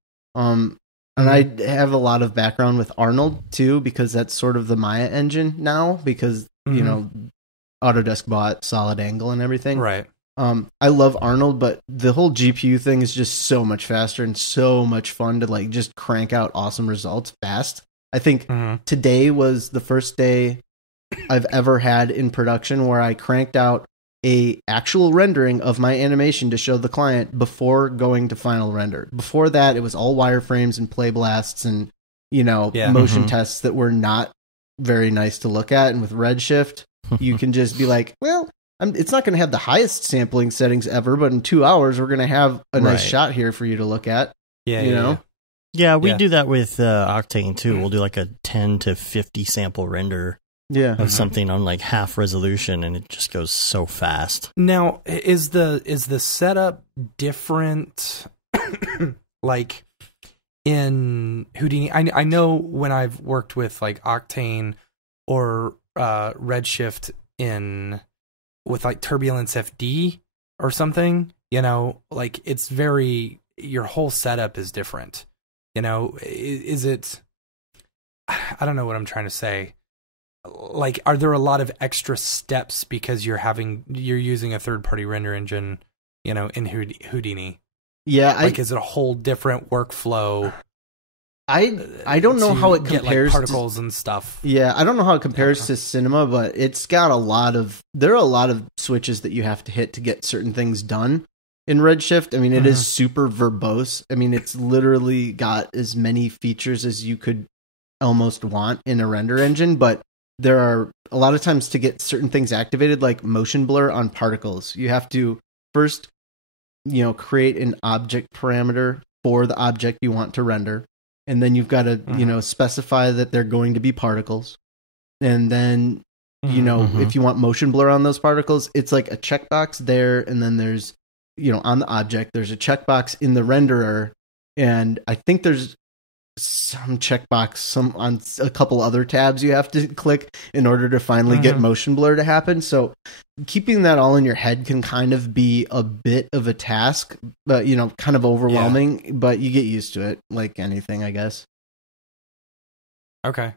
And I have a lot of background with Arnold too, because that's sort of the Maya engine now, because Autodesk bought Solid Angle and everything. Right. I love Arnold, but the whole GPU thing is just so much faster and so much fun to like just crank out awesome results fast. I think today was the first day I've ever had in production where I cranked out a actual rendering of my animation to show the client before going to final render. Before that, it was all wireframes and play blasts and, motion tests that were not very nice to look at. And with Redshift, you can just be like, well, it's not going to have the highest sampling settings ever, but in 2 hours, we're going to have a nice shot here for you to look at. Yeah, we do that with Octane too. We'll do like a 10 to 50 sample render of something on like half resolution, and it just goes so fast. Now, is the setup different like in Houdini? I know when I've worked with like Octane or Redshift with like Turbulence FD or something, like it's your whole setup is different. Is it, I don't know what I'm trying to say. like, are there a lot of extra steps because you're using a third-party render engine, you know, in Houdini? Yeah, like, is it a whole different workflow? I don't know how it compares like particles and stuff. Yeah, I don't know how it compares to Cinema, but it's got there are a lot of switches that you have to hit to get certain things done in Redshift. I mean, it is super verbose. I mean, it's literally got as many features as you could almost want in a render engine, but there are a lot of times to get certain things activated, like motion blur on particles. You have to first, you know, create an object parameter for the object you want to render. And then you've got to, you know, specify that they're going to be particles. And then, you know, if you want motion blur on those particles, it's like a checkbox there. And then there's, you know, on the object, there's a checkbox in the renderer. And I think there's some checkbox on a couple other tabs you have to click in order to finally get motion blur to happen. So keeping that all in your head can kind of be a bit of a task, but, you know, kind of overwhelming, but you get used to it like anything, I guess. Okay.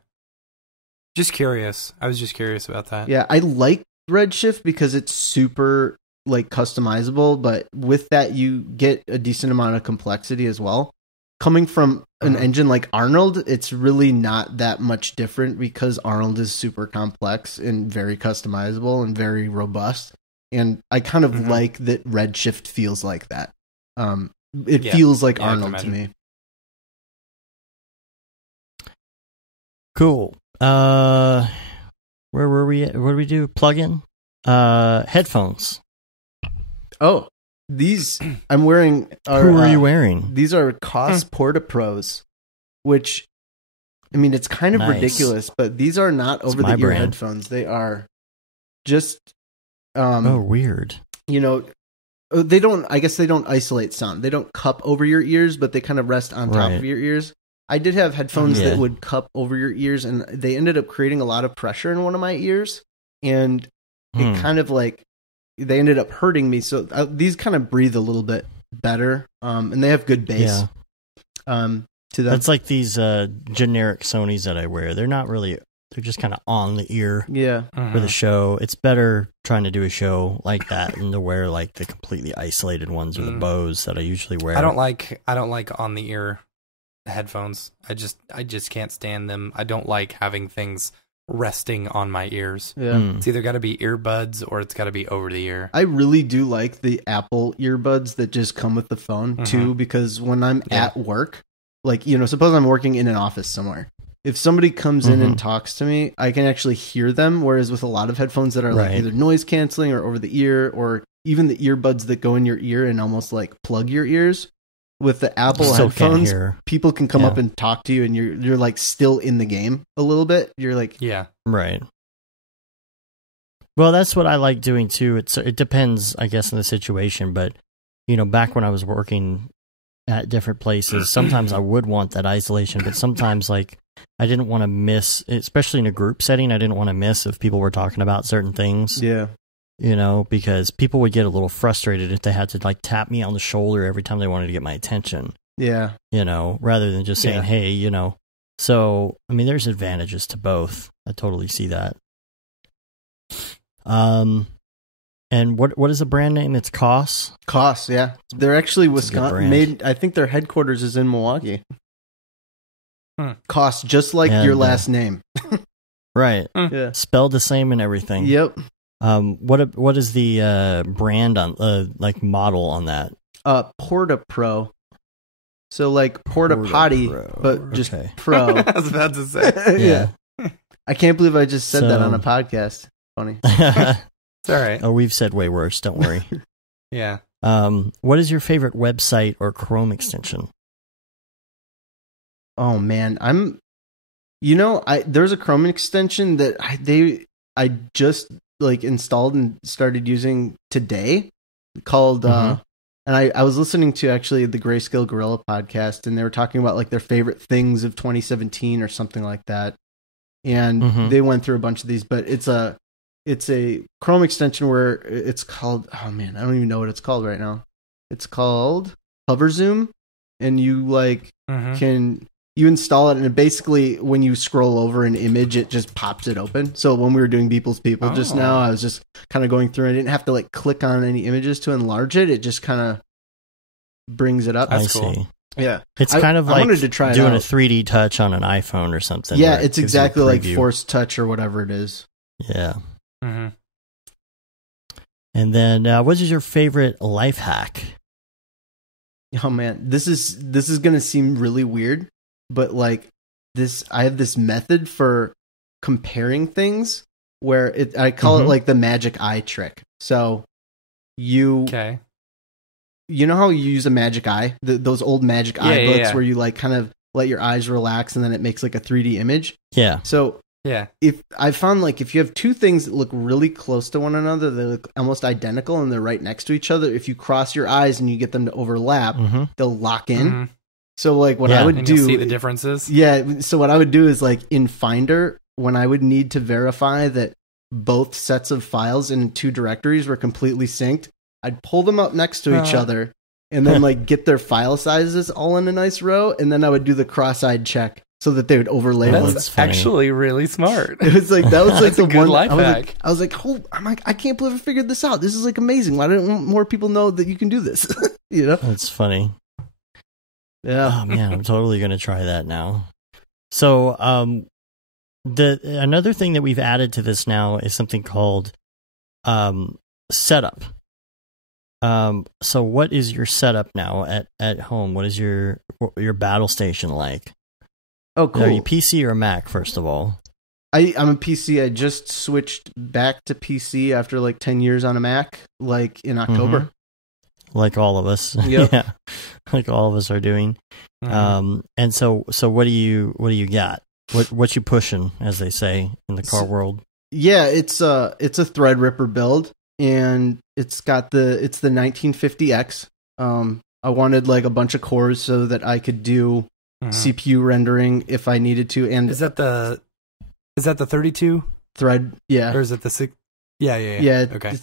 Just curious. I was just curious about that. Yeah, I like Redshift because it's super like customizable, but with that you get a decent amount of complexity as well. Coming from an engine like Arnold, it's really not that much different because Arnold is super complex and very customizable and very robust. And I kind of like that Redshift feels like that. It feels like Arnold to me. Cool. Where were we? What do we do? Plug-in? Headphones. Oh. These I'm wearing are... Who are you wearing? These are Koss Porta Pros, which, I mean, it's kind of ridiculous, but these are not over-the-ear headphones. They are just... weird. You know, I guess they don't isolate sound. They don't cup over your ears, but they kind of rest on top of your ears. I did have headphones that would cup over your ears, and they ended up creating a lot of pressure in one of my ears, and it kind of like... They ended up hurting me, so these kind of breathe a little bit better, and they have good bass. To them. That's like these generic Sonys that I wear. They're not really. They're just kind of on the ear. For the show. It's better trying to do a show like that than to wear like the completely isolated ones or the Bose that I usually wear. I don't like on the ear headphones. I just can't stand them. I don't like having things resting on my ears. It's either got to be earbuds or it's got to be over the ear. I really do like the Apple earbuds that just come with the phone too, because when I'm at work, like, you know, suppose I'm working in an office somewhere. If somebody comes in and talks to me, I can actually hear them. Whereas with a lot of headphones that are like either noise canceling or over the ear, or even the earbuds that go in your ear and almost like plug your ears, with the Apple headphones, people can come up and talk to you, and you're like still in the game a little bit. You're like, right. Well, that's what I like doing too. It depends, I guess, on the situation. But you know, back when I was working at different places, sometimes I would want that isolation, but sometimes like I didn't want to miss, especially in a group setting. I didn't want to miss if people were talking about certain things. You know, because people would get a little frustrated if they had to like tap me on the shoulder every time they wanted to get my attention. You know, rather than just saying, hey, you know. So, I mean, there's advantages to both. I totally see that. And what is the brand name? It's Koss? Koss, yeah. They're actually Wisconsin. I think their headquarters is in Milwaukee. Koss, just like your last name. Right. Spelled the same and everything. What is the brand on like model on that? Porta Pro. So like porta potty, but just pro. I was about to say. I can't believe I just said that on a podcast. Funny. It's all right. Oh, we've said way worse. Don't worry. What is your favorite website or Chrome extension? Oh man, there's a Chrome extension that I just like installed and started using today called and I was listening to actually the Grayscale Gorilla podcast, and they were talking about like their favorite things of 2017 or something like that, and they went through a bunch of these, but it's a Chrome extension where it's called, oh man, I don't even know what it's called right now. It's called Hover Zoom, and you like can you install it, and it basically, when you scroll over an image, it just pops it open. So when we were doing Beeple's People just now, I was just kind of going through. I didn't have to like click on any images to enlarge it. It just kind of brings it up. That's cool. See. Yeah, it's kind of like wanted to try doing a 3D touch on an iPhone or something. Yeah, it's exactly like Force Touch or whatever it is. Yeah. Mm-hmm. And then, what is your favorite life hack? Oh man, this is gonna seem really weird, but like I have this method for comparing things where I call it like the magic eye trick. So you know how you use a magic eye, those old magic eye books where you like kind of let your eyes relax and then it makes like a 3D image. Yeah. So if I found like if you have two things that look really close to one another, they look almost identical and they're right next to each other. If you cross your eyes and you get them to overlap, they'll lock in. Mm-hmm. So like what I would do, see the differences. Yeah. So what I would do is like in Finder, when I would need to verify that both sets of files in two directories were completely synced, I'd pull them up next to each other and then like get their file sizes all in a nice row. And then I would do the cross-eyed check so that they would overlay. That's actually really smart. It was like, that was like the one life hack. I was like, I can't believe I figured this out. This is like amazing. Why don't more people know that you can do this? You know? That's funny. Yeah. Oh man, I'm totally going to try that now. So, another thing that we've added to this now is something called, setup. So what is your setup now at home? What is your battle station like? Oh, cool. Are you PC or Mac, first of all? I'm a PC. I just switched back to PC after like 10 years on a Mac, like in October. Like all of us. Yep. Yeah. Like all of us are doing. And so what do you got? What you pushing, as they say in the car world? Yeah, it's a Threadripper build, and it's the 1950X. I wanted like a bunch of cores so that I could do CPU rendering if I needed to. And is that the 32 thread? Yeah, or is it the 6? Yeah. Okay.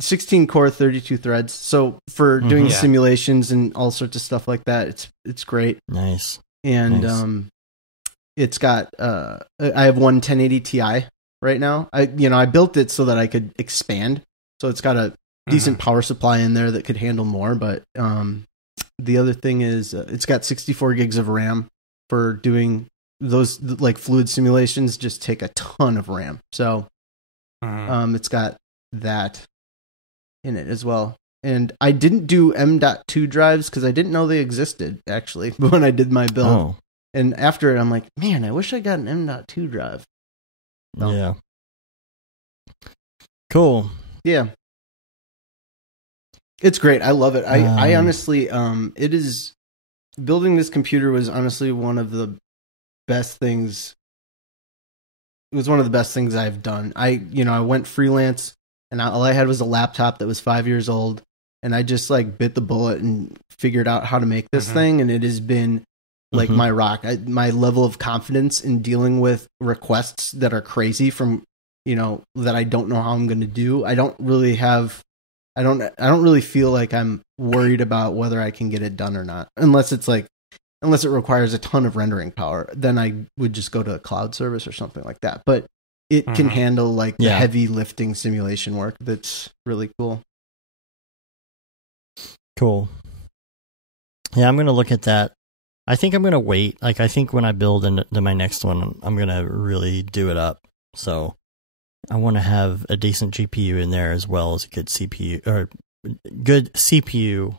16 core, 32 threads. So for doing simulations and all sorts of stuff like that, it's great. Nice. And it's got I have one 1080 Ti right now. I built it so that I could expand. So it's got a decent power supply in there that could handle more. But the other thing is it's got 64 gigs of RAM for doing those like fluid simulations. Just take a ton of RAM. So it's got that in it as well. And I didn't do M.2 drives because I didn't know they existed actually when I did my build. Oh. And after it, I'm like, man, I wish I got an M.2 drive. So. Yeah. Cool. Yeah. It's great. I love it. I honestly, it is, building this computer was honestly one of the best things. It was one of the best things I've done. I went freelance and all I had was a laptop that was 5 years old, and I just like bit the bullet and figured out how to make this thing. And it has been like my rock. My level of confidence in dealing with requests that are crazy from, that I don't know how I'm going to do. I don't really feel like I'm worried about whether I can get it done or not, unless it requires a ton of rendering power. Then I would just go to a cloud service or something like that. But it can handle like the heavy lifting simulation work. That's really cool. Cool. Yeah, I'm going to look at that. I think I'm going to wait. Like, I think when I build into my next one, I'm going to really do it up. So I want to have a decent GPU in there as well as a good CPU, or good CPU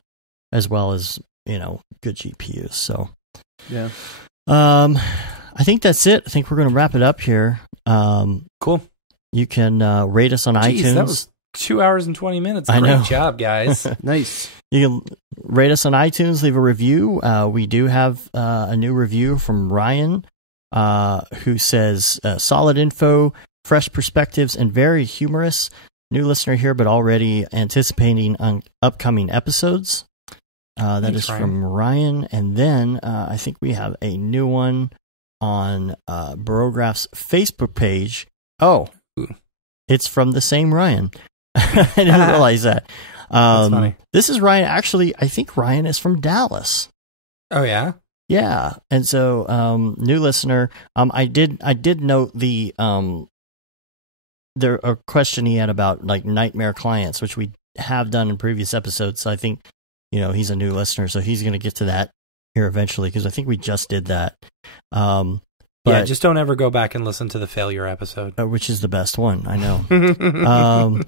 as well as, good GPUs. So, yeah. I think that's it. I think we're going to wrap it up here. Cool. You can rate us on iTunes. That was 2 hours and 20 minutes. I know. Great job, guys. Nice. You can rate us on iTunes, leave a review. We do have a new review from Ryan, who says, solid info, fresh perspectives, and very humorous. New listener here, but already anticipating on upcoming episodes. That is from Ryan. And then I think we have a new one on Brograph's Facebook page. Oh, it's from the same Ryan. I didn't realize that. That's funny. This is Ryan. Actually, I think Ryan is from Dallas. Oh, yeah? Yeah, and so new listener, I did note the a question he had about like nightmare clients, which we have done in previous episodes. So I think he's a new listener, so he's going to get to that here eventually because I think we just did that. Yeah, just don't ever go back and listen to the failure episode, which is the best one. I know.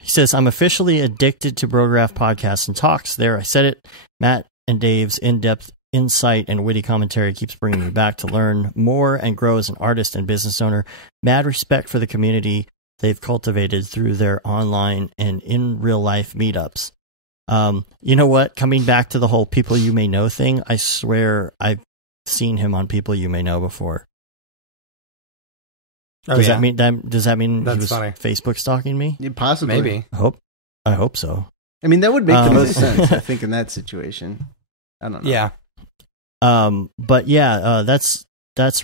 He says, I'm officially addicted to Brograph podcasts and talks. There, I said it. Matt and Dave's in-depth insight and witty commentary keeps bringing me back to learn more and grow as an artist and business owner. Mad respect for the community they've cultivated through their online and in real life meetups. You know what? Coming back to the whole people you may know thing, I swear I've seen him on People You May Know before. Does that mean he was funny. Facebook stalking me? Yeah, possibly. Maybe. I hope so. I mean, that would make the most sense, I think, in that situation. I don't know. Yeah. But yeah, that's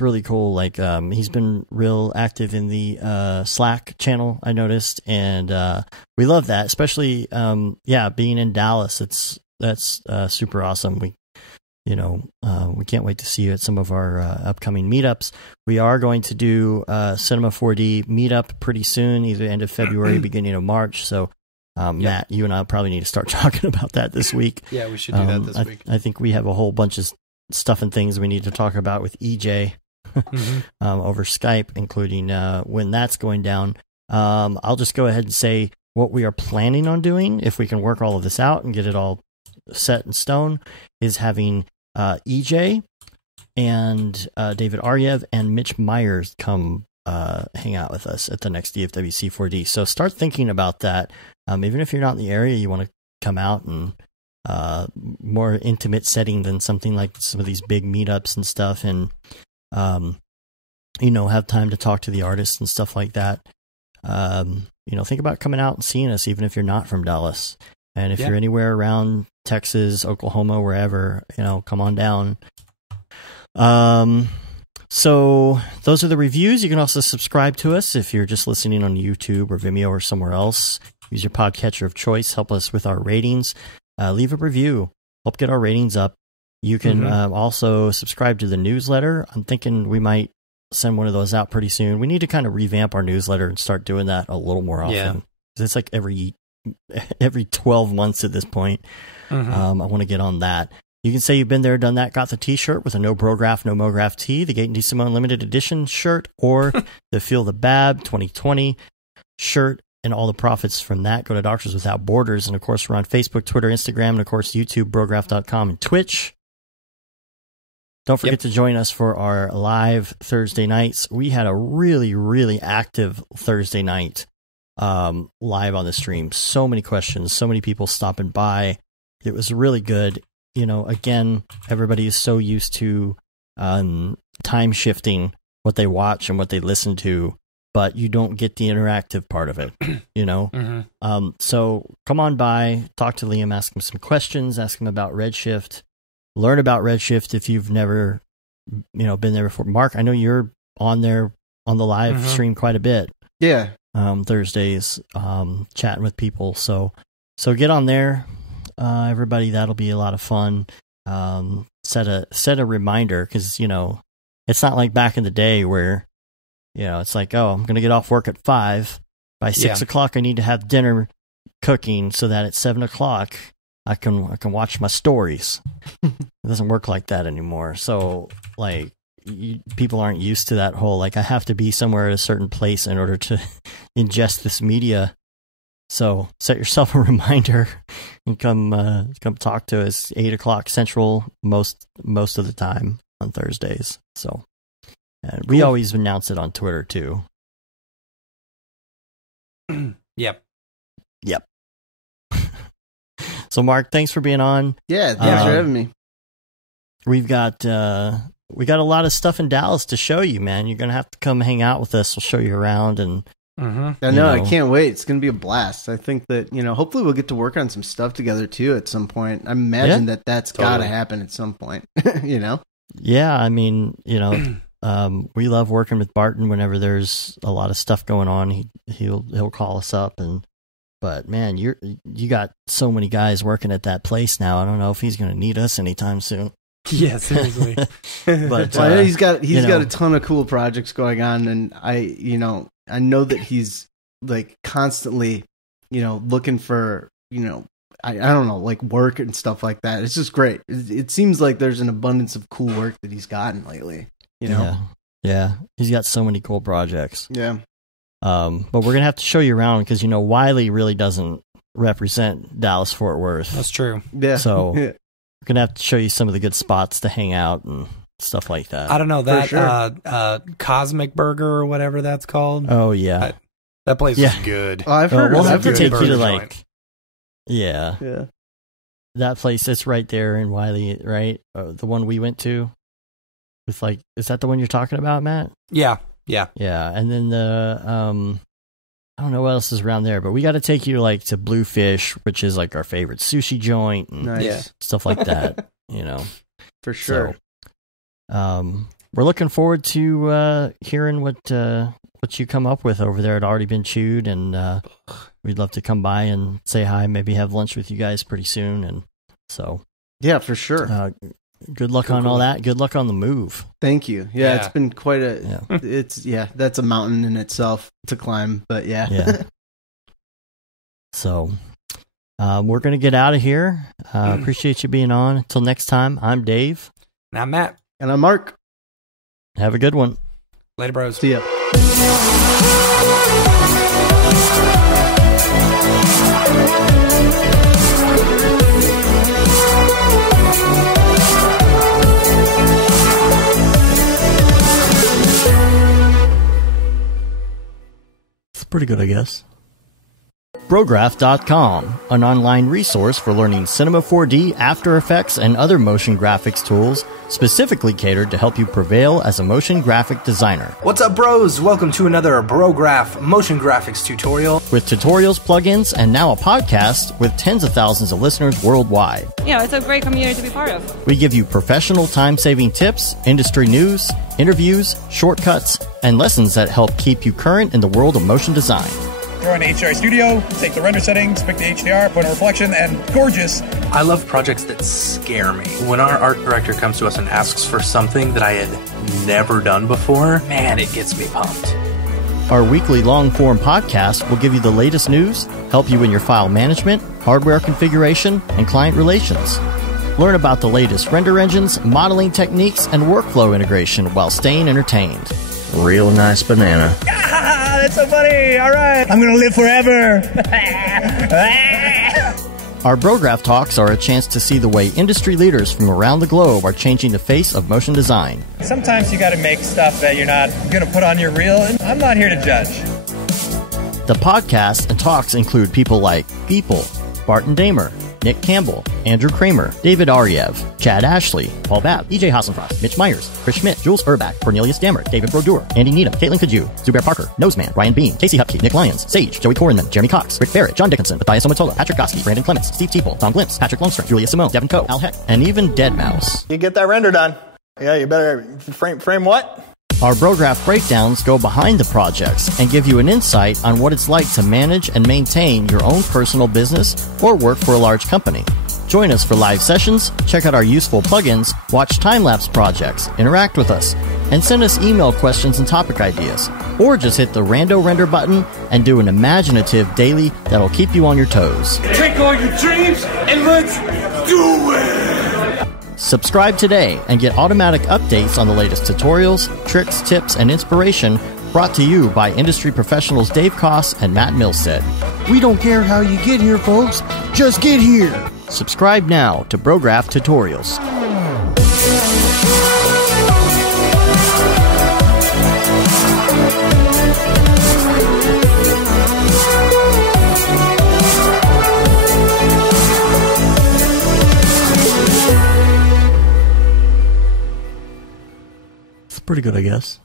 really cool. Like, he's been real active in the Slack channel, I noticed, and we love that, especially being in Dallas. That's super awesome. We can't wait to see you at some of our upcoming meetups. We are going to do Cinema 4D meetup pretty soon, either end of February, beginning of March. So, Matt, you and I probably need to start talking about that this week. Yeah, we should do that this week. I think we have a whole bunch of stuff and things we need to talk about with EJ over Skype, including when that's going down. I'll just go ahead and say what we are planning on doing, if we can work all of this out and get it all set in stone, is having EJ and David Aryev and Mitch Myers come hang out with us at the next DFWC 4D. So start thinking about that. Even if you're not in the area, you want to come out and more intimate setting than something like some of these big meetups and stuff, and have time to talk to the artists and stuff like that. Think about coming out and seeing us, even if you're not from Dallas. And if you're anywhere around Texas, Oklahoma, wherever, come on down. So those are the reviews. You can also subscribe to us if you're just listening on YouTube or Vimeo or somewhere else. Use your podcatcher of choice. Help us with our ratings. Leave a review. Help get our ratings up. You can also subscribe to the newsletter. I'm thinking we might send one of those out pretty soon. We need to kind of revamp our newsletter and start doing that a little more often. Yeah. It's like every 12 months at this point. I want to get on that. You can say you've been there, done that, got the t-shirt with a no Brograph, no Mograph tee, the Gate and D. Simone limited edition shirt, or the Feel the Bab 2020 shirt, and all the profits from that go to Doctors Without Borders. And of course, we're on Facebook, Twitter, Instagram, and of course, YouTube, Brograph.com, and Twitch. Don't forget to join us for our live Thursday nights. We had a really, really active Thursday night live on the stream. So many questions, so many people stopping by. It was really good. Again, everybody is so used to time shifting what they watch and what they listen to, but you don't get the interactive part of it, So come on by, talk to Liam, ask him some questions, ask him about Redshift, learn about Redshift if you've never, been there before. Mark, I know you're on there on the live stream quite a bit. Yeah. Thursdays, chatting with people. So get on there. Everybody, that'll be a lot of fun. Set a reminder, because it's not like back in the day where it's like, oh, I'm gonna get off work at 5. By 6 o'clock I need to have dinner cooking so that at 7 o'clock I can watch my stories. It doesn't work like that anymore. So people aren't used to that whole, I have to be somewhere at a certain place in order to ingest this media. So set yourself a reminder and come talk to us 8 o'clock Central most of the time on Thursdays. So we always announce it on Twitter too. Yep. So Mark, thanks for being on. Yeah, thanks for having me. We've got a lot of stuff in Dallas to show you, man. You're gonna have to come hang out with us. We'll show you around and. I know, I can't wait. It's going to be a blast. I think that, hopefully we'll get to work on some stuff together too at some point. I imagine that's got to happen at some point, Yeah, I mean, we love working with Barton whenever there's a lot of stuff going on. He'll call us up, but man, you got so many guys working at that place now. I don't know if he's going to need us anytime soon. Yeah, seriously. But well, he's got a ton of cool projects going on, and I know that he's like constantly, looking for, I don't know, like work and stuff like that. It's just great. It seems like there's an abundance of cool work that he's gotten lately. Yeah. He's got so many cool projects. Yeah. But we're gonna have to show you around because Wiley really doesn't represent Dallas Fort Worth. That's true. Yeah. So we're gonna have to show you some of the good spots to hang out and stuff like that. I don't know that sure. Cosmic Burger or whatever that's called. Oh yeah, that place is good. Oh, I've heard. We'll have to good take you to burger like, yeah, yeah, that place that's right there in Wiley, right? The one we went to. With like, is that the one you're talking about, Matt? Yeah. And then the I don't know what else is around there, but we got to take you like to Bluefish, which is like our favorite sushi joint and nice. stuff like that. For sure. So, we're looking forward to hearing what you come up with over there at Already Been Chewed, and we'd love to come by and say hi, maybe have lunch with you guys pretty soon. And so, yeah, for sure. Good luck on all that. Good luck on the move. Thank you. Yeah, it's been quite a. That's a mountain in itself to climb, but yeah. So, we're gonna get out of here. Appreciate you being on. Until next time, I'm Dave. And I'm Matt. And I'm Mark. Have a good one. Later, bros. See ya. Pretty good, I guess. Brograph.com, an online resource for learning Cinema 4D, After Effects, and other motion graphics tools specifically catered to help you prevail as a motion graphic designer. What's up, bros? Welcome to another Brograph motion graphics tutorial. With tutorials, plugins, and now a podcast with tens of thousands of listeners worldwide. Yeah, it's a great community to be part of. We give you professional time-saving tips, industry news, interviews, shortcuts, and lessons that help keep you current in the world of motion design. Throw in HDR Studio, take the render settings, pick the HDR, put in reflection, and gorgeous. I love projects that scare me. When our art director comes to us and asks for something that I had never done before, man, it gets me pumped. Our weekly long-form podcast will give you the latest news, help you in your file management, hardware configuration, and client relations. Learn about the latest render engines, modeling techniques, and workflow integration while staying entertained. Real nice banana. Ah, that's so funny. All right. I'm going to live forever. Our Brograph Talks are a chance to see the way industry leaders from around the globe are changing the face of motion design. Sometimes you got to make stuff that you're not going to put on your reel, and I'm not here to judge. The podcasts and talks include people like People, Barton Damer, Nick Campbell, Andrew Kramer, David Ariev, Chad Ashley, Paul Babb, EJ Hassenfrost, Mitch Myers, Chris Schmidt, Jules Urbach, Cornelius Dammert, David Brodeur, Andy Needham, Caitlin Kaju, Zubair Parker, Noseman, Ryan Bean, Casey Hupke, Nick Lyons, Sage, Joey Korenman, Jeremy Cox, Rick Barrett, John Dickinson, Matthias Omatola, Patrick Goski, Brandon Clements, Steve Teeple, Tom Glimpse, Patrick Lundstrom, Julia Simone, Devin Coe, Al Heck, and even Deadmau5. You get that render done. Yeah, you better frame what? Our Brograph breakdowns go behind the projects and give you an insight on what it's like to manage and maintain your own personal business or work for a large company. Join us for live sessions, check out our useful plugins, watch time-lapse projects, interact with us, and send us email questions and topic ideas. Or just hit the Rando Render button and do an imaginative daily that'll keep you on your toes. Take all your dreams and let's do it! Subscribe today and get automatic updates on the latest tutorials, tricks, tips, and inspiration brought to you by industry professionals Dave Koss and Matt Milstead. We don't care how you get here, folks. Just get here. Subscribe now to Brograph Tutorials. It's pretty good, I guess.